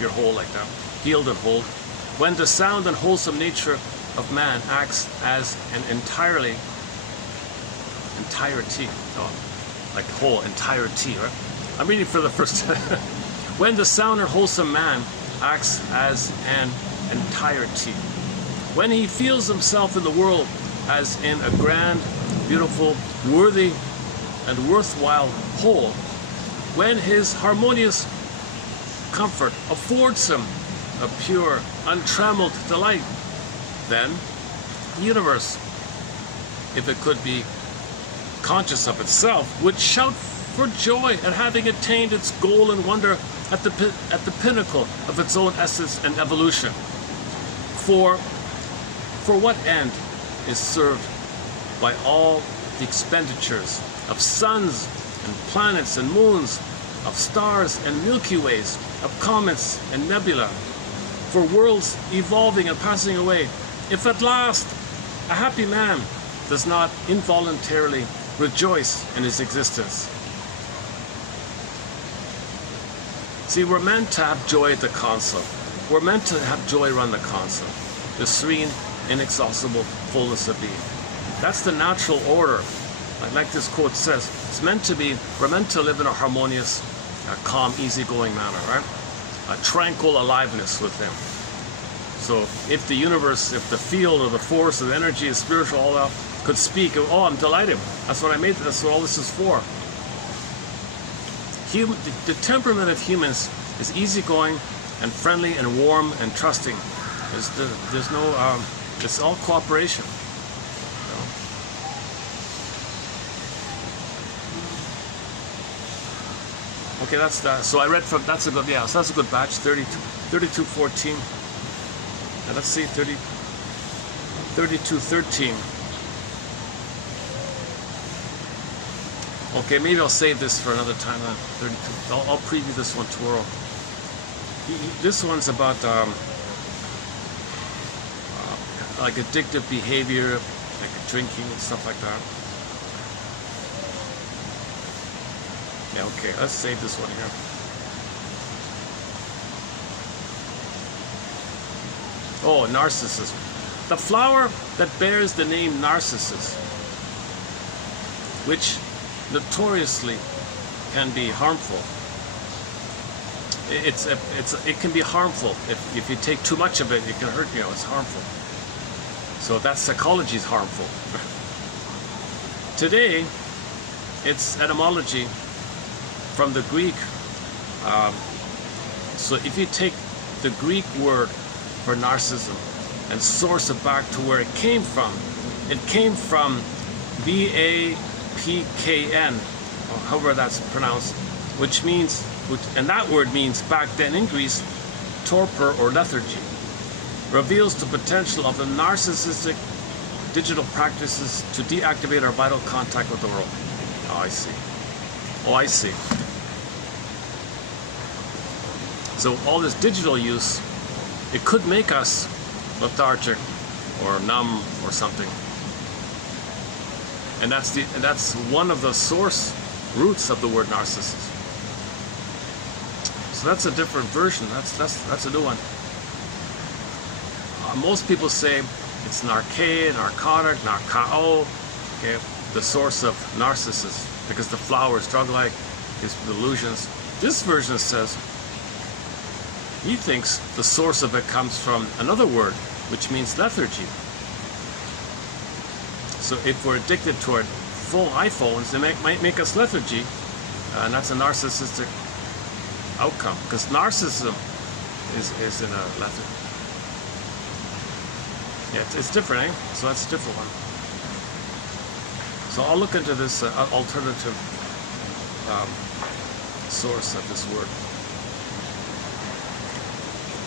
you're whole like that, healed and whole. When the sound and wholesome nature of man acts as an entirety, like whole, entirety, right? I'm reading for the first time. When the sound and wholesome man acts as an entirety. When he feels himself in the world as in a grand, beautiful, worthy, and worthwhile whole. When his harmonious comfort affords him a pure, untrammeled delight, then the universe, if it could be conscious of itself, would shout for joy at having attained its goal and wonder at the pinnacle of its own essence and evolution. For what end is served by all the expenditures of suns and planets and moons, of stars and Milky Ways, of comets and nebula, for worlds evolving and passing away, if at last a happy man does not involuntarily rejoice in his existence? See, we're meant to have joy at the console. We're meant to have joy around the console. The serene, inexhaustible fullness of being. That's the natural order. Like this quote says, we're meant to live in a harmonious, calm, easygoing manner, right? A tranquil aliveness with Him. So if the universe, if the field or the force or the energy, the spiritual, all that could speak, oh, I'm delighted. That's what I made. That's what all this is for. The temperament of humans is easygoing and friendly and warm and trusting. There's no, it's all cooperation. Okay, that's that. So I read from, that's a good, yeah, so that's a good batch, 32:14. And let's see, 32:13. Okay, maybe I'll save this for another time then. 32. I'll preview this one tomorrow. This one's about like addictive behavior, like drinking and stuff like that. Yeah, okay, let's save this one here. Oh, Narcissus. The flower that bears the name Narcissus, which notoriously can be harmful. It can be harmful. If you take too much of it, it can hurt you. It's harmful. So that psychology is harmful. Today, its etymology from the Greek. So if you take the Greek word for narcissism and source it back to where it came from VAPKN, or however that's pronounced, and that word means back then in Greece, torpor or lethargy, reveals the potential of the narcissistic digital practices to deactivate our vital contact with the world. Oh, I see. Oh, I see. So all this digital use, it could make us lethargic or numb or something. And that's one of the source roots of the word narcissist. So that's a different version. That's a new one. Most people say it's narcotic, narkao, okay, the source of Narcissus, because the flower is drug-like, his delusions. This version says he thinks the source of it comes from another word, which means lethargy. So if we're addicted to our full iPhones, it might make us lethargy, and that's a narcissistic outcome, because narcissism is in a lethargy. Yeah, it's different, eh? So that's a different one. So I'll look into this alternative source of this word.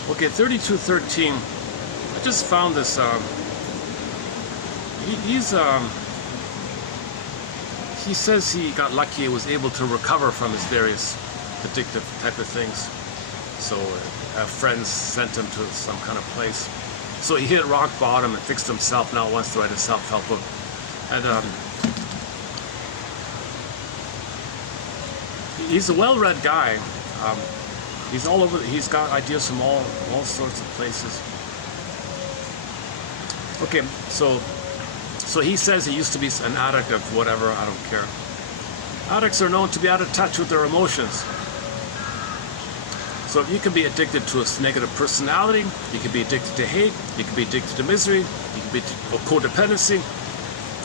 Okay, 32:13. I just found this. He says he got lucky and was able to recover from his various addictive type of things. So friends sent him to some kind of place. So he hit rock bottom and fixed himself. Now wants to write a self-help book. And he's a well-read guy. He's all over. He's got ideas from all sorts of places. Okay, so he says he used to be an addict of whatever, I don't care. Addicts are known to be out of touch with their emotions. So you can be addicted to a negative personality, you can be addicted to hate, you can be addicted to misery, you can be addicted to codependency,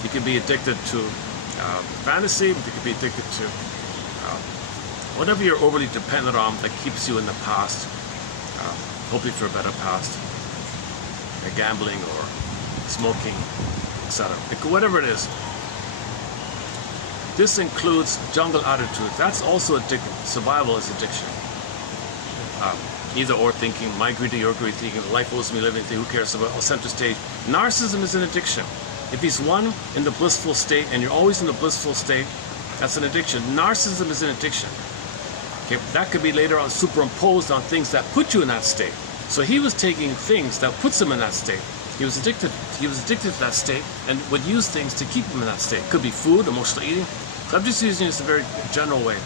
you can be addicted to fantasy, you can be addicted to whatever you're overly dependent on that keeps you in the past, hoping for a better past, like gambling or smoking, etc. Whatever it is. This includes jungle attitude. That's also addiction. Survival is addiction. Either or thinking, my greed to your greed, thinking life owes me living, who cares about center stage. Narcissism is an addiction. If he's one in the blissful state and you're always in the blissful state, that's an addiction. Narcissism is an addiction. Okay, that could be later on superimposed on things that put you in that state. So he was taking things that puts him in that state. He was addicted to that state and would use things to keep him in that state. Could be food, emotional eating. So I'm just using this in a very general way.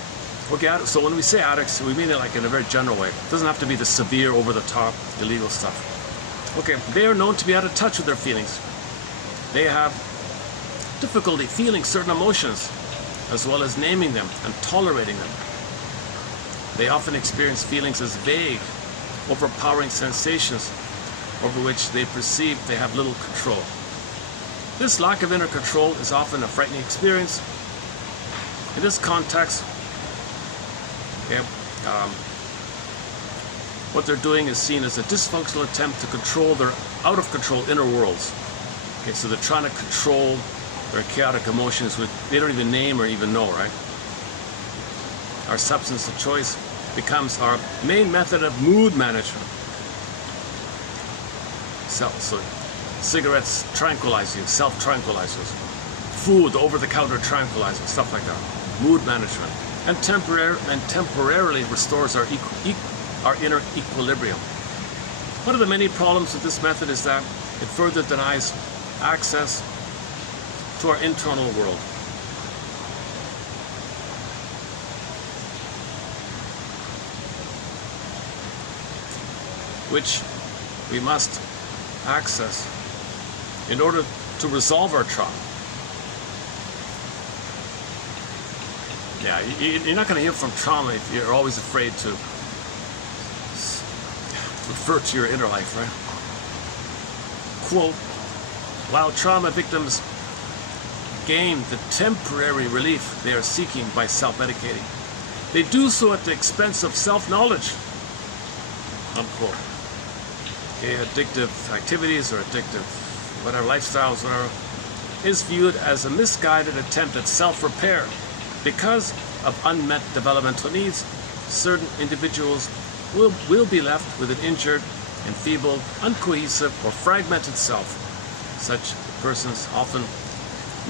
Okay, so when we say addicts, we mean it like in a very general way. It doesn't have to be the severe, over-the-top, illegal stuff. Okay, they are known to be out of touch with their feelings. They have difficulty feeling certain emotions, as well as naming them and tolerating them. They often experience feelings as vague, overpowering sensations over which they perceive they have little control. This lack of inner control is often a frightening experience. In this context, what they're doing is seen as a dysfunctional attempt to control their out-of-control inner worlds. Okay, so they're trying to control their chaotic emotions which they don't even name or even know, right? Our substance of choice becomes our main method of mood management. So cigarettes tranquilize you, self-tranquilizers. Food, over-the-counter tranquilizers, stuff like that. Mood management. And temporarily restores our inner equilibrium. One of the many problems with this method is that it further denies access to our internal world. Which we must access in order to resolve our trauma. Yeah, you're not going to heal from trauma if you're always afraid to refer to your inner life, right? Quote, while trauma victims gain the temporary relief they are seeking by self-medicating, they do so at the expense of self-knowledge. Unquote. Okay, addictive activities or addictive whatever lifestyles, whatever, is viewed as a misguided attempt at self-repair. Because of unmet developmental needs, certain individuals will be left with an injured, enfeebled, uncohesive, or fragmented self. Such persons often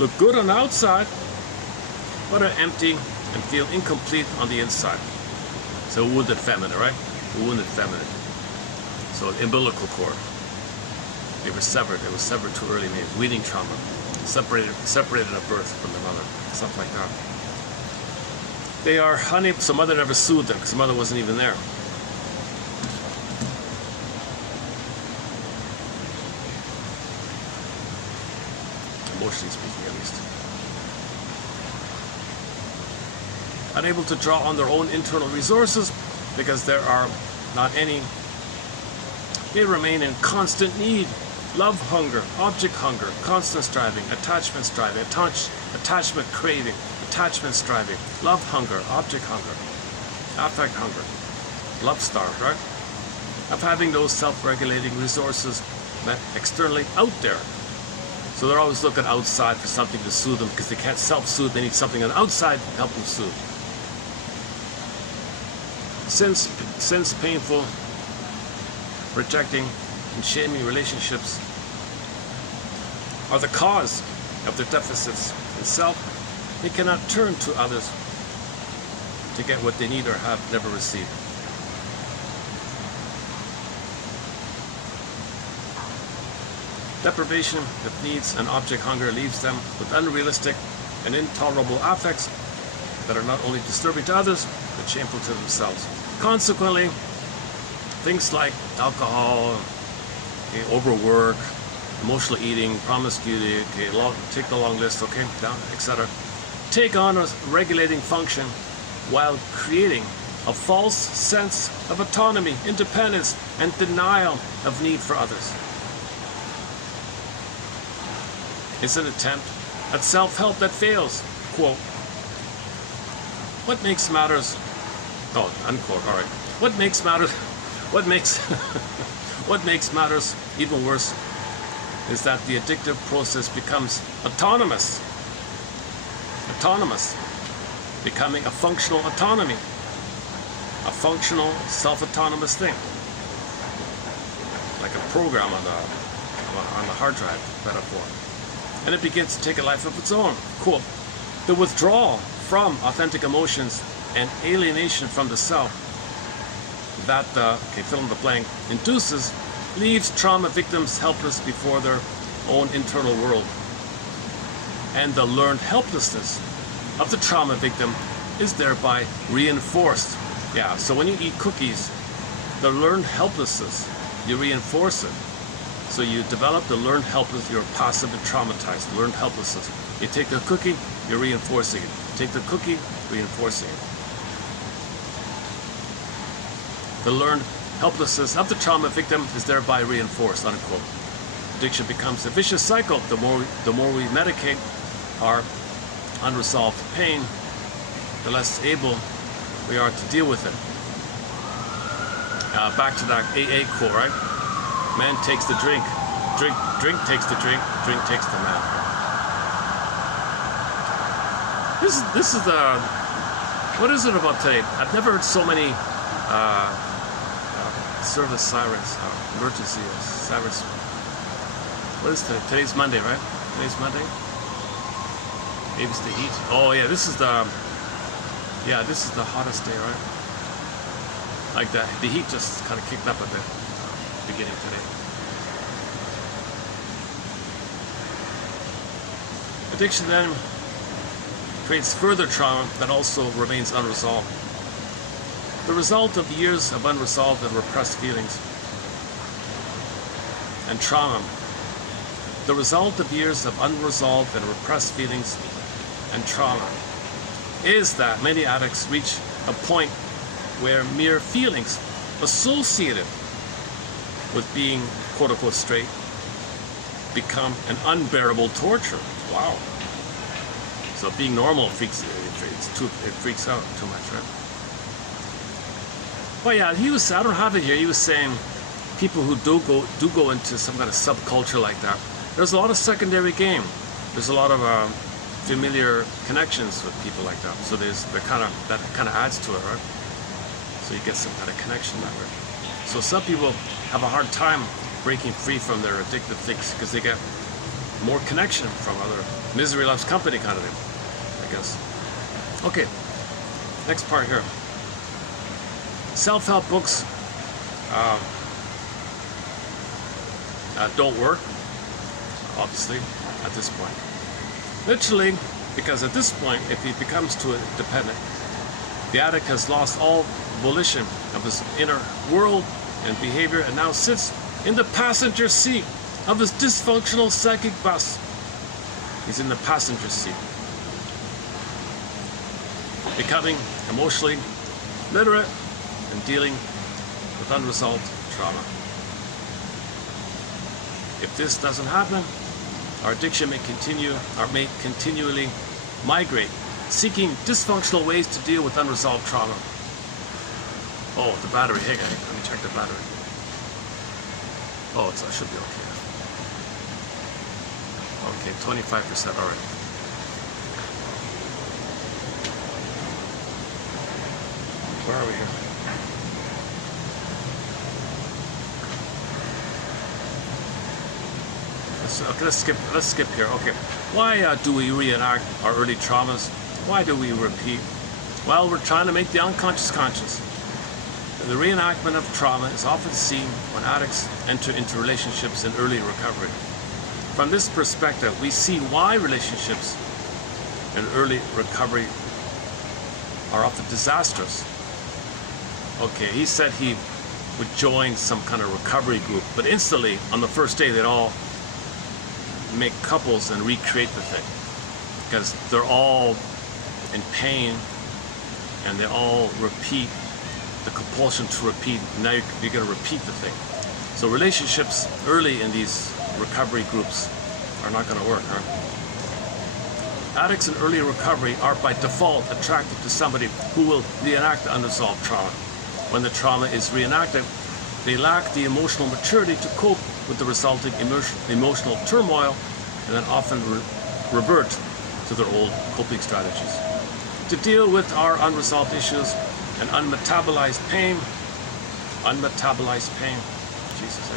look good on the outside, but are empty and feel incomplete on the inside. So wounded feminine, right? The wounded feminine. So umbilical cord. They were severed. It was severed too early, maybe weaning trauma. Separated at birth from the mother. Something like that. They are unable, so mother never soothed them because the mother wasn't even there. Emotionally speaking, at least. Unable to draw on their own internal resources because there are not any. They remain in constant need. Love hunger, object hunger, constant striving, attachment striving, attachment craving, attachment striving, love hunger, object hunger, affect hunger, love starved, right? Of having those self-regulating resources met externally out there. So they're always looking outside for something to soothe them because they can't self-soothe, they need something on the outside to help them soothe. Since painful, rejecting, and shaming relationships are the cause of their deficits in self, they cannot turn to others to get what they need or have never received. Deprivation of needs and object hunger leaves them with unrealistic and intolerable affects that are not only disturbing to others, but shameful to themselves. Consequently, things like alcohol, overwork, emotional eating, promiscuity, okay, take the long list, okay, down, etc. Take on a regulating function while creating a false sense of autonomy, independence, and denial of need for others. It's an attempt at self-help that fails. Quote, what makes matters, oh, unquote, all right. What makes matters even worse is that the addictive process becomes autonomous, becoming a functional autonomy, a functional self-autonomous thing, like a program on the hard drive metaphor. And it begins to take a life of its own. Quote, the withdrawal from authentic emotions and alienation from the self that fill in the blank, induces, leaves trauma victims helpless before their own internal world. And the learned helplessness of the trauma victim is thereby reinforced. Yeah, so when you eat cookies, the learned helplessness, you reinforce it. So you develop the learned helplessness, you're passive and traumatized, learned helplessness. You take the cookie, you're reinforcing it. Take the cookie, reinforcing it. The learned helplessness of the trauma victim is thereby reinforced, unquote. Addiction becomes a vicious cycle. The more we medicate our unresolved pain, the less able we are to deal with it. Back to that AA quote, right? Man takes the drink, drink takes the drink takes the man. This is the, what is it about today? I've never heard so many service sirens, emergency sirens. What is today? Today's Monday, right? Today's Monday? Maybe it's the heat. Oh yeah, this is the hottest day, right? Like the heat just kind of kicked up a bit beginning today. Addiction then creates further trauma that also remains unresolved. The result of years of unresolved and repressed feelings and trauma. The result of years of unresolved and repressed feelings and trauma is that many addicts reach a point where mere feelings associated with being quote-unquote straight become an unbearable torture. Wow. So being normal freaks out too much, right? Well, yeah, I don't have it here. He was saying people who do go into some kind of subculture like that, there's a lot of secondary game. There's a lot of familiar connections with people like that. So that kind of adds to it, right? So you get some kind of connection that way. So some people have a hard time breaking free from their addictive things because they get more connection from other misery loves company kind of thing, I guess. Okay, next part here. Self-help books don't work, obviously, at this point. Literally, because at this point, if he becomes too dependent, the addict has lost all volition of his inner world and behavior and now sits in the passenger seat of his dysfunctional psychic bus. He's in the passenger seat, becoming emotionally literate and dealing with unresolved trauma. If this doesn't happen, our addiction may continually migrate, seeking dysfunctional ways to deal with unresolved trauma. Oh, the battery. Hey, guys, let me check the battery. Oh, it should be okay. Okay, 25%. All right. Where are we here? Let's skip here. Okay. Why do we reenact our early traumas? Why do we repeat? Well, we're trying to make the unconscious conscious. The reenactment of trauma is often seen when addicts enter into relationships in early recovery. From this perspective, we see why relationships in early recovery are often disastrous. Okay, he said he would join some kind of recovery group, but instantly, on the first day, they'd all make couples and recreate the thing, because they're all in pain and they all repeat the compulsion to repeat. Now you're going to repeat the thing. So relationships early in these recovery groups are not going to work, huh? Addicts in early recovery are by default attracted to somebody who will reenact the unresolved trauma. When the trauma is reenacted, they lack the emotional maturity to cope with the resulting emotional turmoil, and then often revert to their old coping strategies. To deal with our unresolved issues and unmetabolized pain, Jesus,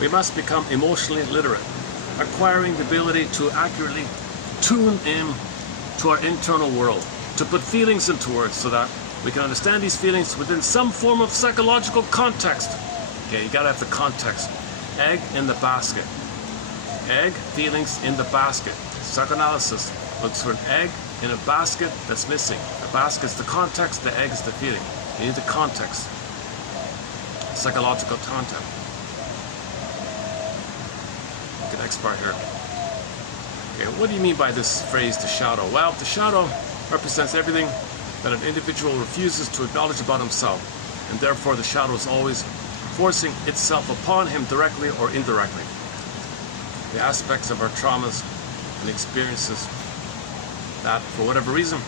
we must become emotionally literate, acquiring the ability to accurately tune in to our internal world, to put feelings into words so that we can understand these feelings within some form of psychological context. Okay, you gotta have the context. Egg in the basket. Egg, feelings in the basket. Psychoanalysis looks for an egg in a basket that's missing. The basket's the context, the egg is the feeling. You need the context. Psychological content. The next part here. Okay, what do you mean by this phrase, the shadow? Well, the shadow represents everything that an individual refuses to acknowledge about himself, and therefore the shadow is always forcing itself upon him directly or indirectly. The aspects of our traumas and experiences that, for whatever reason,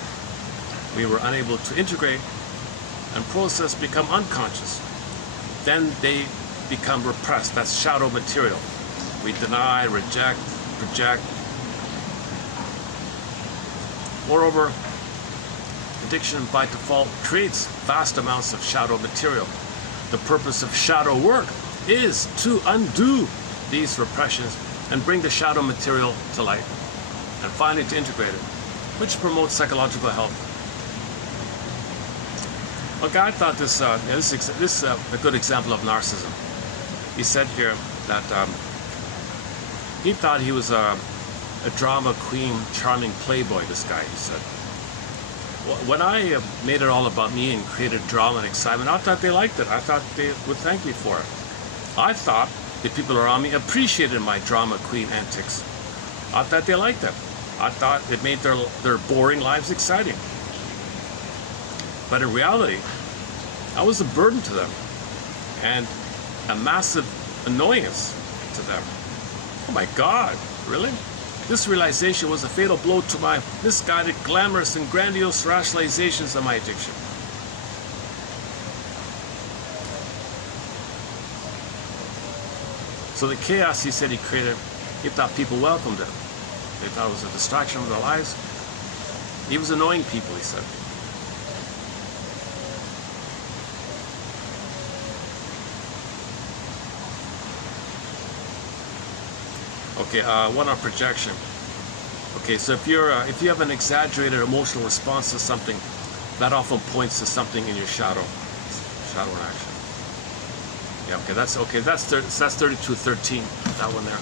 we were unable to integrate and process become unconscious. Then they become repressed. That's shadow material. We deny, reject, project. Moreover, addiction by default creates vast amounts of shadow material. The purpose of shadow work is to undo these repressions and bring the shadow material to light, and finally to integrate it, which promotes psychological health. Well, God thought this is a good example of narcissism. He said here that he thought he was a drama queen, charming playboy, this guy, he said. When I made it all about me and created drama and excitement, I thought they liked it. I thought they would thank me for it. I thought the people around me appreciated my drama queen antics. I thought they liked it. I thought it made their boring lives exciting. But in reality, I was a burden to them and a massive annoyance to them. Oh my God, really? This realization was a fatal blow to my misguided, glamorous, and grandiose rationalizations of my addiction. So the chaos he said he created, he thought people welcomed it. They thought it was a distraction from their lives. He was annoying people, he said. Okay, one on projection. Okay, so if you have an exaggerated emotional response to something, that often points to something in your shadow reaction. Yeah, okay, that's 3213. That one there.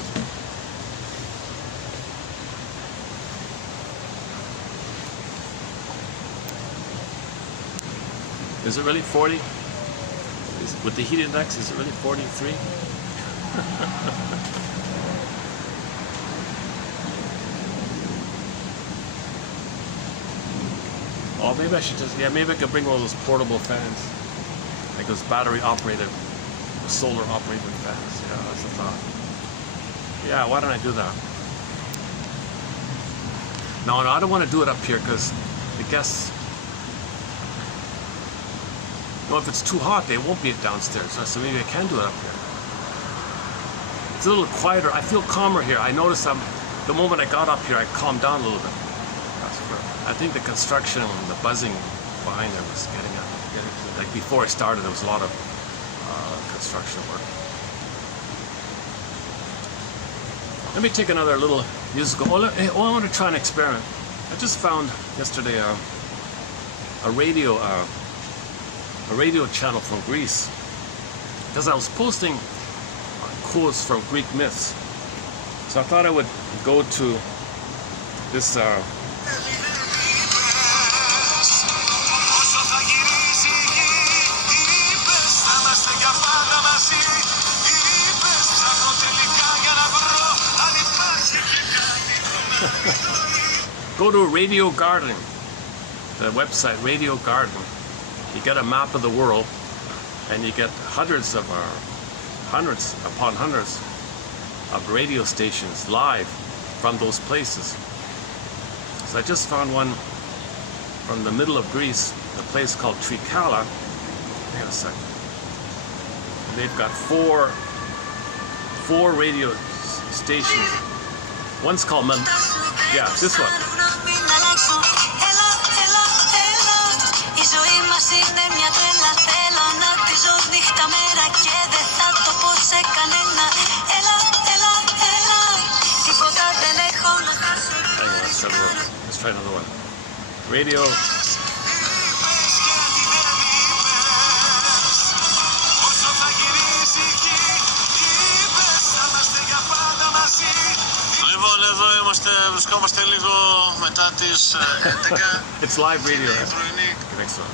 Is it really 40? With the heat index, is it really 43? Oh, maybe I should maybe I could bring one of those portable fans, like those battery operated, solar operated fans. Yeah, that's a thought. Yeah, why don't I do that? No, I don't want to do it up here because the guests, if it's too hot, they won't be downstairs. So maybe I can do it up here. It's a little quieter. I feel calmer here. I noticed the moment I got up here, I calmed down a little bit. I think the construction and the buzzing behind there was getting like before I started, there was a lot of construction work. Let me take another little musical. I want to try an experiment. I just found yesterday a radio channel from Greece, because I was posting quotes from Greek myths. So I thought I would go to this. Go to Radio Garden, the website Radio Garden. You get a map of the world, and you get hundreds upon hundreds of radio stations live from those places. So I just found one from the middle of Greece, a place called Trikala. Hang on a second. And they've got four radio stations. One's called yeah, this one. Let's try another one. Radio. Λοιπόν, εδώ βρισκόμαστε λίγο μετά τις 11. It's live radio. Okay, next one.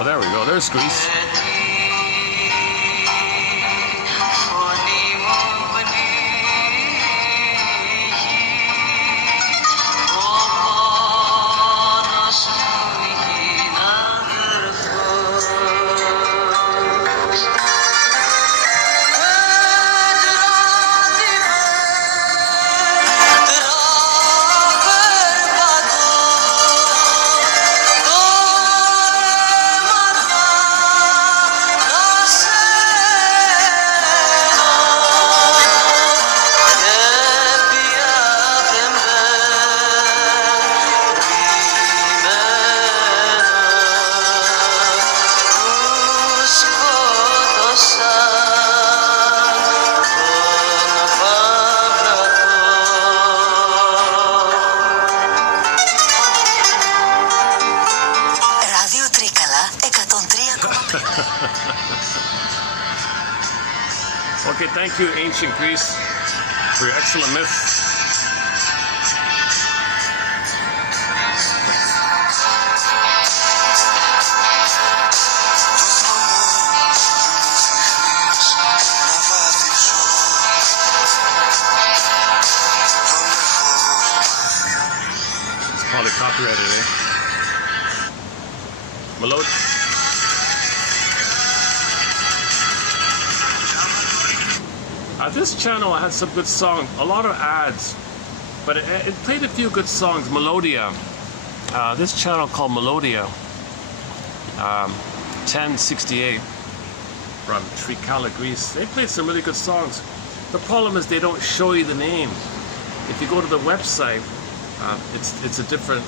Oh, there we go. There's Greece. Okay, thank you, ancient Greece, for your excellent myths. It's probably copyrighted, eh? Melodic. This channel had some good songs, a lot of ads, but it played a few good songs. Melodia, this channel called Melodia, 1068 from Trikala, Greece. They played some really good songs. The problem is they don't show you the name. If you go to the website, it's a different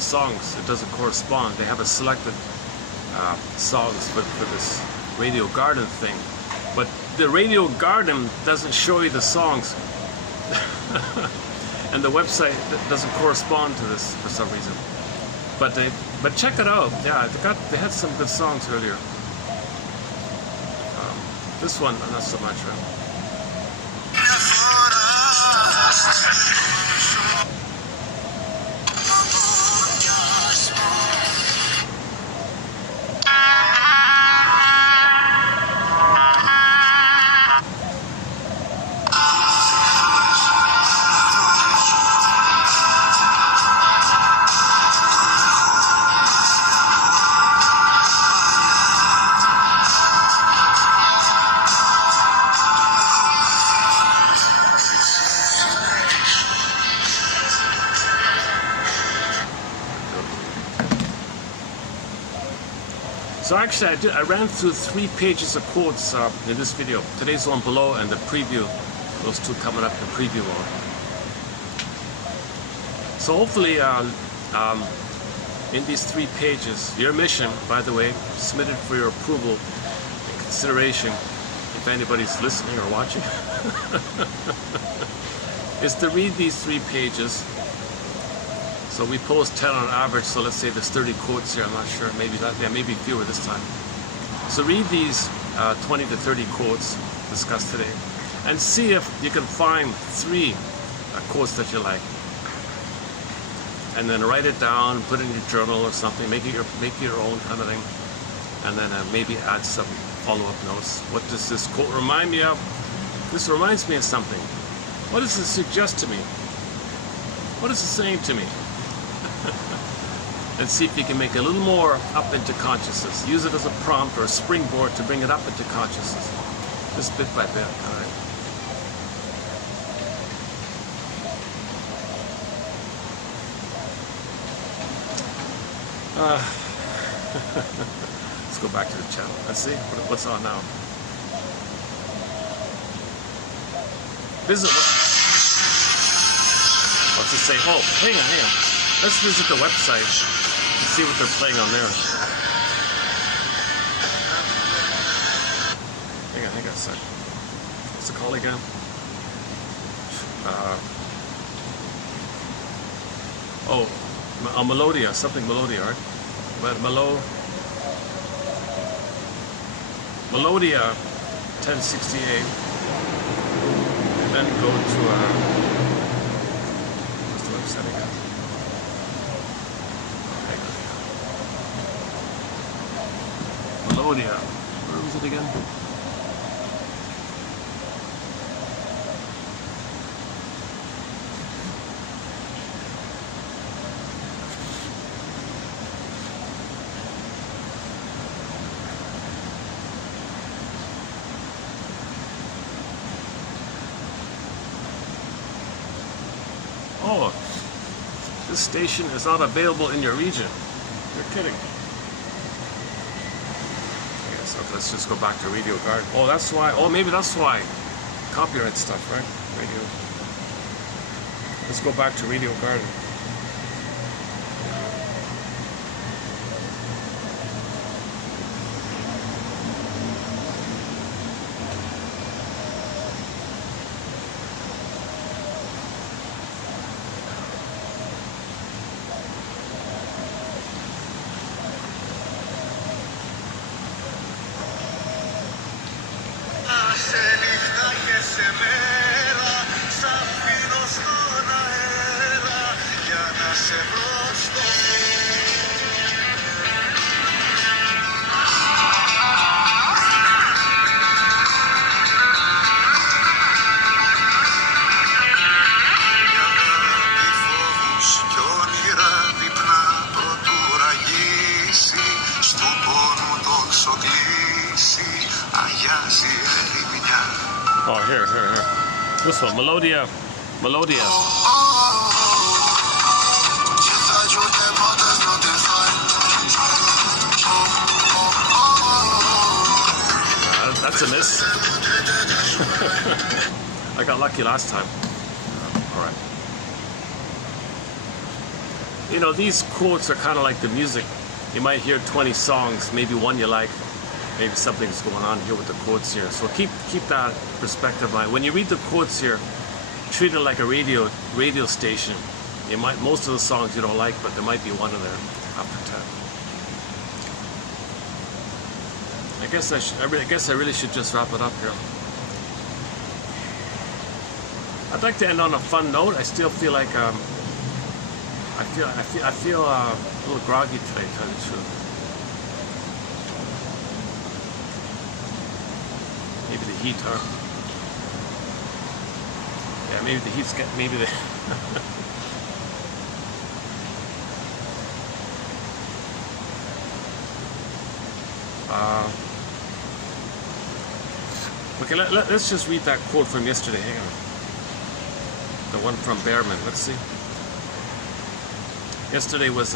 songs. It doesn't correspond. They have a selected songs for this Radio Garden thing. But the Radio Garden doesn't show you the songs. And the website doesn't correspond to this for some reason. But check it out. Yeah, they had some good songs earlier. This one, not so much. So actually, I ran through 3 pages of quotes in this video. Today's one below and the preview. Those two coming up in preview mode. So hopefully, in these 3 pages, your mission, by the way, submitted for your approval and consideration, if anybody's listening or watching, is to read these 3 pages. So we post 10 on average, so let's say there's 30 quotes here, I'm not sure, maybe that, yeah, maybe fewer this time. So read these 20 to 30 quotes discussed today and see if you can find 3 quotes that you like. And then write it down, put it in your journal or something, make it your own kind of thing. And then maybe add some follow-up notes. What does this quote remind me of? This reminds me of something. What does it suggest to me? What is it saying to me? And see if you can make it a little more up into consciousness. Use it as a prompt or a springboard to bring it up into consciousness. Just bit by bit, all right? Let's go back to the channel. Let's see what's on now. Visit. What's it say? Oh, hang on. Let's visit the website and see what they're playing on there. Hang on a sec. What's it called again? Melodia, something Melodia, right? But Melodia 1068. And then go to what's the website again? Melodia. Where was it again? Oh, this station is not available in your region. You're kidding. Okay, so let's just go back to Radio Garden. Oh, that's why. Oh, maybe that's why. Copyright stuff, right? Radio. Let's go back to Radio Garden. Oh, here. This one, Melodia. That's a miss. I got lucky last time. All right. You know, these quotes are kind of like the music. You might hear 20 songs, maybe one you like. Maybe something's going on here with the quotes here. So keep that perspective in mind. When you read the quotes here, treat it like a radio station. You might, most of the songs you don't like, but there might be one in there after 10. I guess I really should just wrap it up here. I'd like to end on a fun note. I still feel like I feel a little groggy today, to tell you the truth. Maybe the heat, huh? Yeah, maybe the heat's getting, maybe the... Okay, let's just read that quote from yesterday. Hang on. The one from Behrman. Let's see. Yesterday was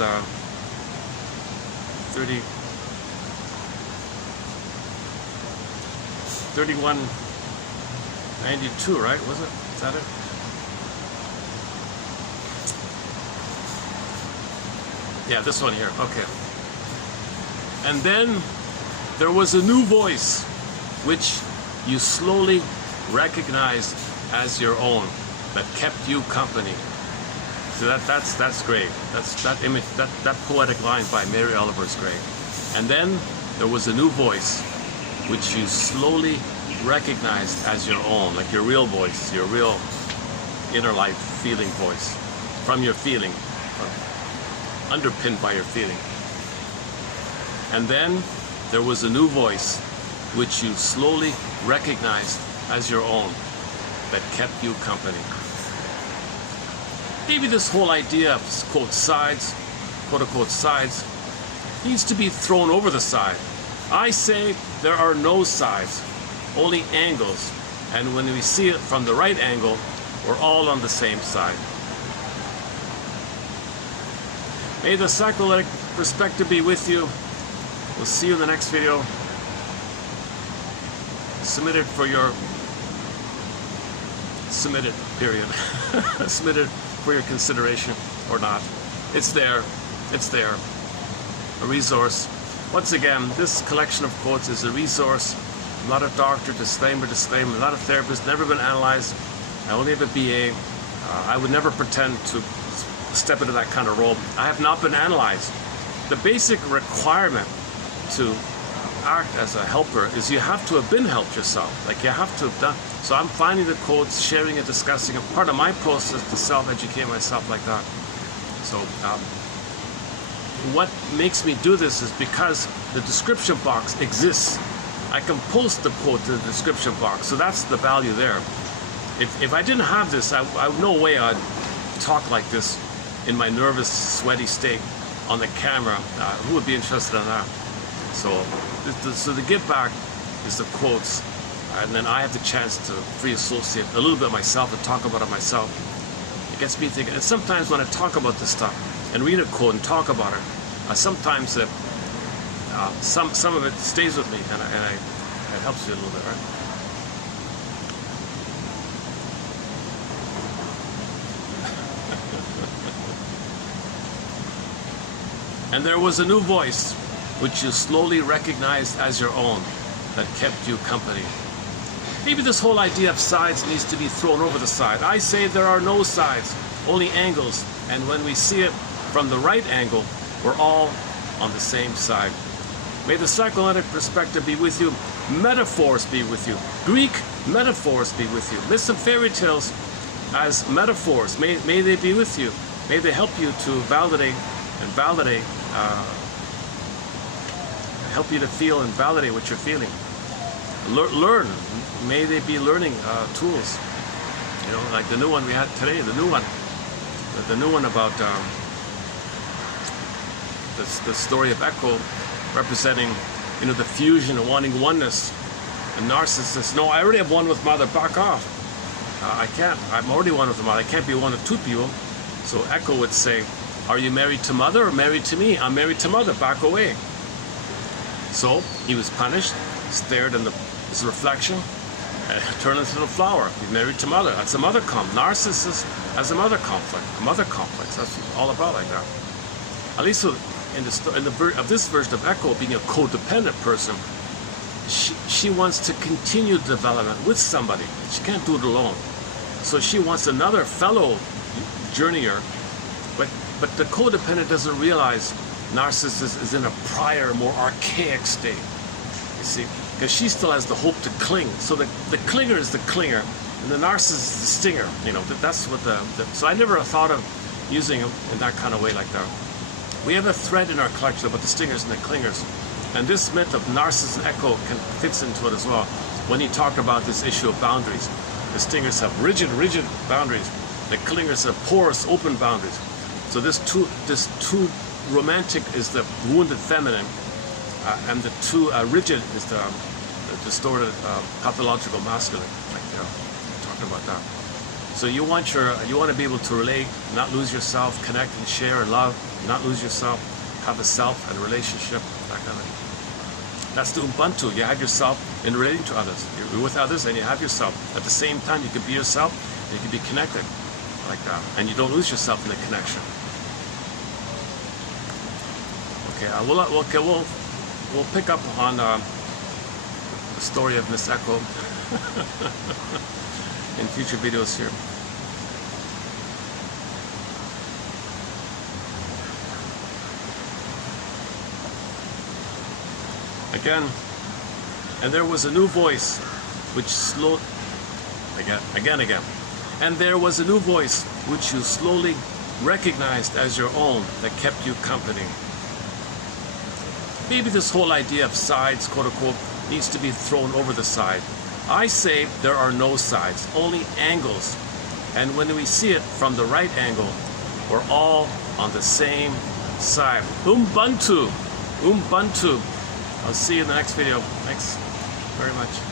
3192, right? Was it? Is that it? Yeah, this one here. Okay. And then there was a new voice which you slowly recognized as your own, that kept you company. So that's great. That poetic line by Mary Oliver is great. And then there was a new voice which you slowly recognized as your own, like your real voice, your real inner life feeling voice, from your feeling, underpinned by your feeling. And then there was a new voice which you slowly recognized as your own that kept you company. Maybe this whole idea of quote sides, quote unquote sides, needs to be thrown over the side. I say there are no sides, only angles, and when we see it from the right angle, we're all on the same side. May the psychoanalytic perspective be with you. We'll see you in the next video. Submitted for your submitted period. Submitted for your consideration or not. It's there. It's there. A resource. Once again, this collection of quotes is a resource. I'm not a doctor, disclaimer, disclaimer. I'm not a therapist, never been analyzed. I only have a BA. I would never pretend to step into that kind of role. I have not been analyzed. The basic requirement to act as a helper is you have to have been helped yourself. Like you have to have done. So I'm finding the quotes, sharing it, discussing it. Part of my process to self-educate myself like that. So what makes me do this is because the description box exists. I can post the quote to the description box. So that's the value there. If I didn't have this, I no way I'd talk like this in my nervous, sweaty state on the camera. Who would be interested in that? So the give back is the quotes, and then I have the chance to free associate a little bit myself and talk about it myself. It gets me thinking. And sometimes when I talk about this stuff and read a quote and talk about it, sometimes some of it stays with me, and it helps you a little bit, right? And there was a new voice which you slowly recognized as your own that kept you company. Maybe this whole idea of sides needs to be thrown over the side. I say there are no sides, only angles, and when we see it from the right angle, we're all on the same side. May the psychoanalytic perspective be with you. Metaphors be with you. Greek metaphors be with you. Listen, fairy tales as metaphors. May they be with you. May they help you to validate, help you to feel and validate what you're feeling. Learn. May they be learning tools. You know, like the new one we had today, the new one about the story of Echo representing, you know, the fusion and wanting oneness. And Narcissus, no, I already have one with Mother, back off. I can't, I'm already one with the Mother, I can't be one of two people. So Echo would say, are you married to Mother or married to me? I'm married to Mother, back away. So he was punished, stared in his reflection, and turned into the flower. He's married to Mother. That's a mother conflict. Narcissus has a mother conflict. A mother complex. That's all about like that. At least in this version of Echo, being a codependent person, she wants to continue development with somebody. She can't do it alone. So she wants another fellow journeyer, but the codependent doesn't realize Narcissus is in a prior, more archaic state. You see, because she still has the hope to cling. So the clinger is the clinger, and the narcissist is the stinger. You know, that's what so I never thought of using them in that kind of way like that. We have a thread in our collection about the stingers and the clingers, and this myth of Narcissus and Echo fits into it as well. When he talked about this issue of boundaries, the stingers have rigid boundaries. The clingers have porous, open boundaries. So this too romantic is the wounded feminine, and the too rigid is the distorted pathological masculine. Like, you know, talking about that. So you want to be able to relate, not lose yourself, connect and share and love, not lose yourself, have a self and relationship, that kind of thing. That's the Ubuntu. You have yourself in relating to others. You're with others and you have yourself. At the same time, you can be yourself and you can be connected like that. And you don't lose yourself in the connection. Okay, we'll pick up on the story of Miss Echo in future videos here. Again. And there was a new voice which again. And there was a new voice which you slowly recognized as your own that kept you company. Maybe this whole idea of sides, quote unquote, needs to be thrown over the side. I say there are no sides, only angles. And when we see it from the right angle, we're all on the same side. Ubuntu. Ubuntu. I'll see you in the next video. Thanks very much.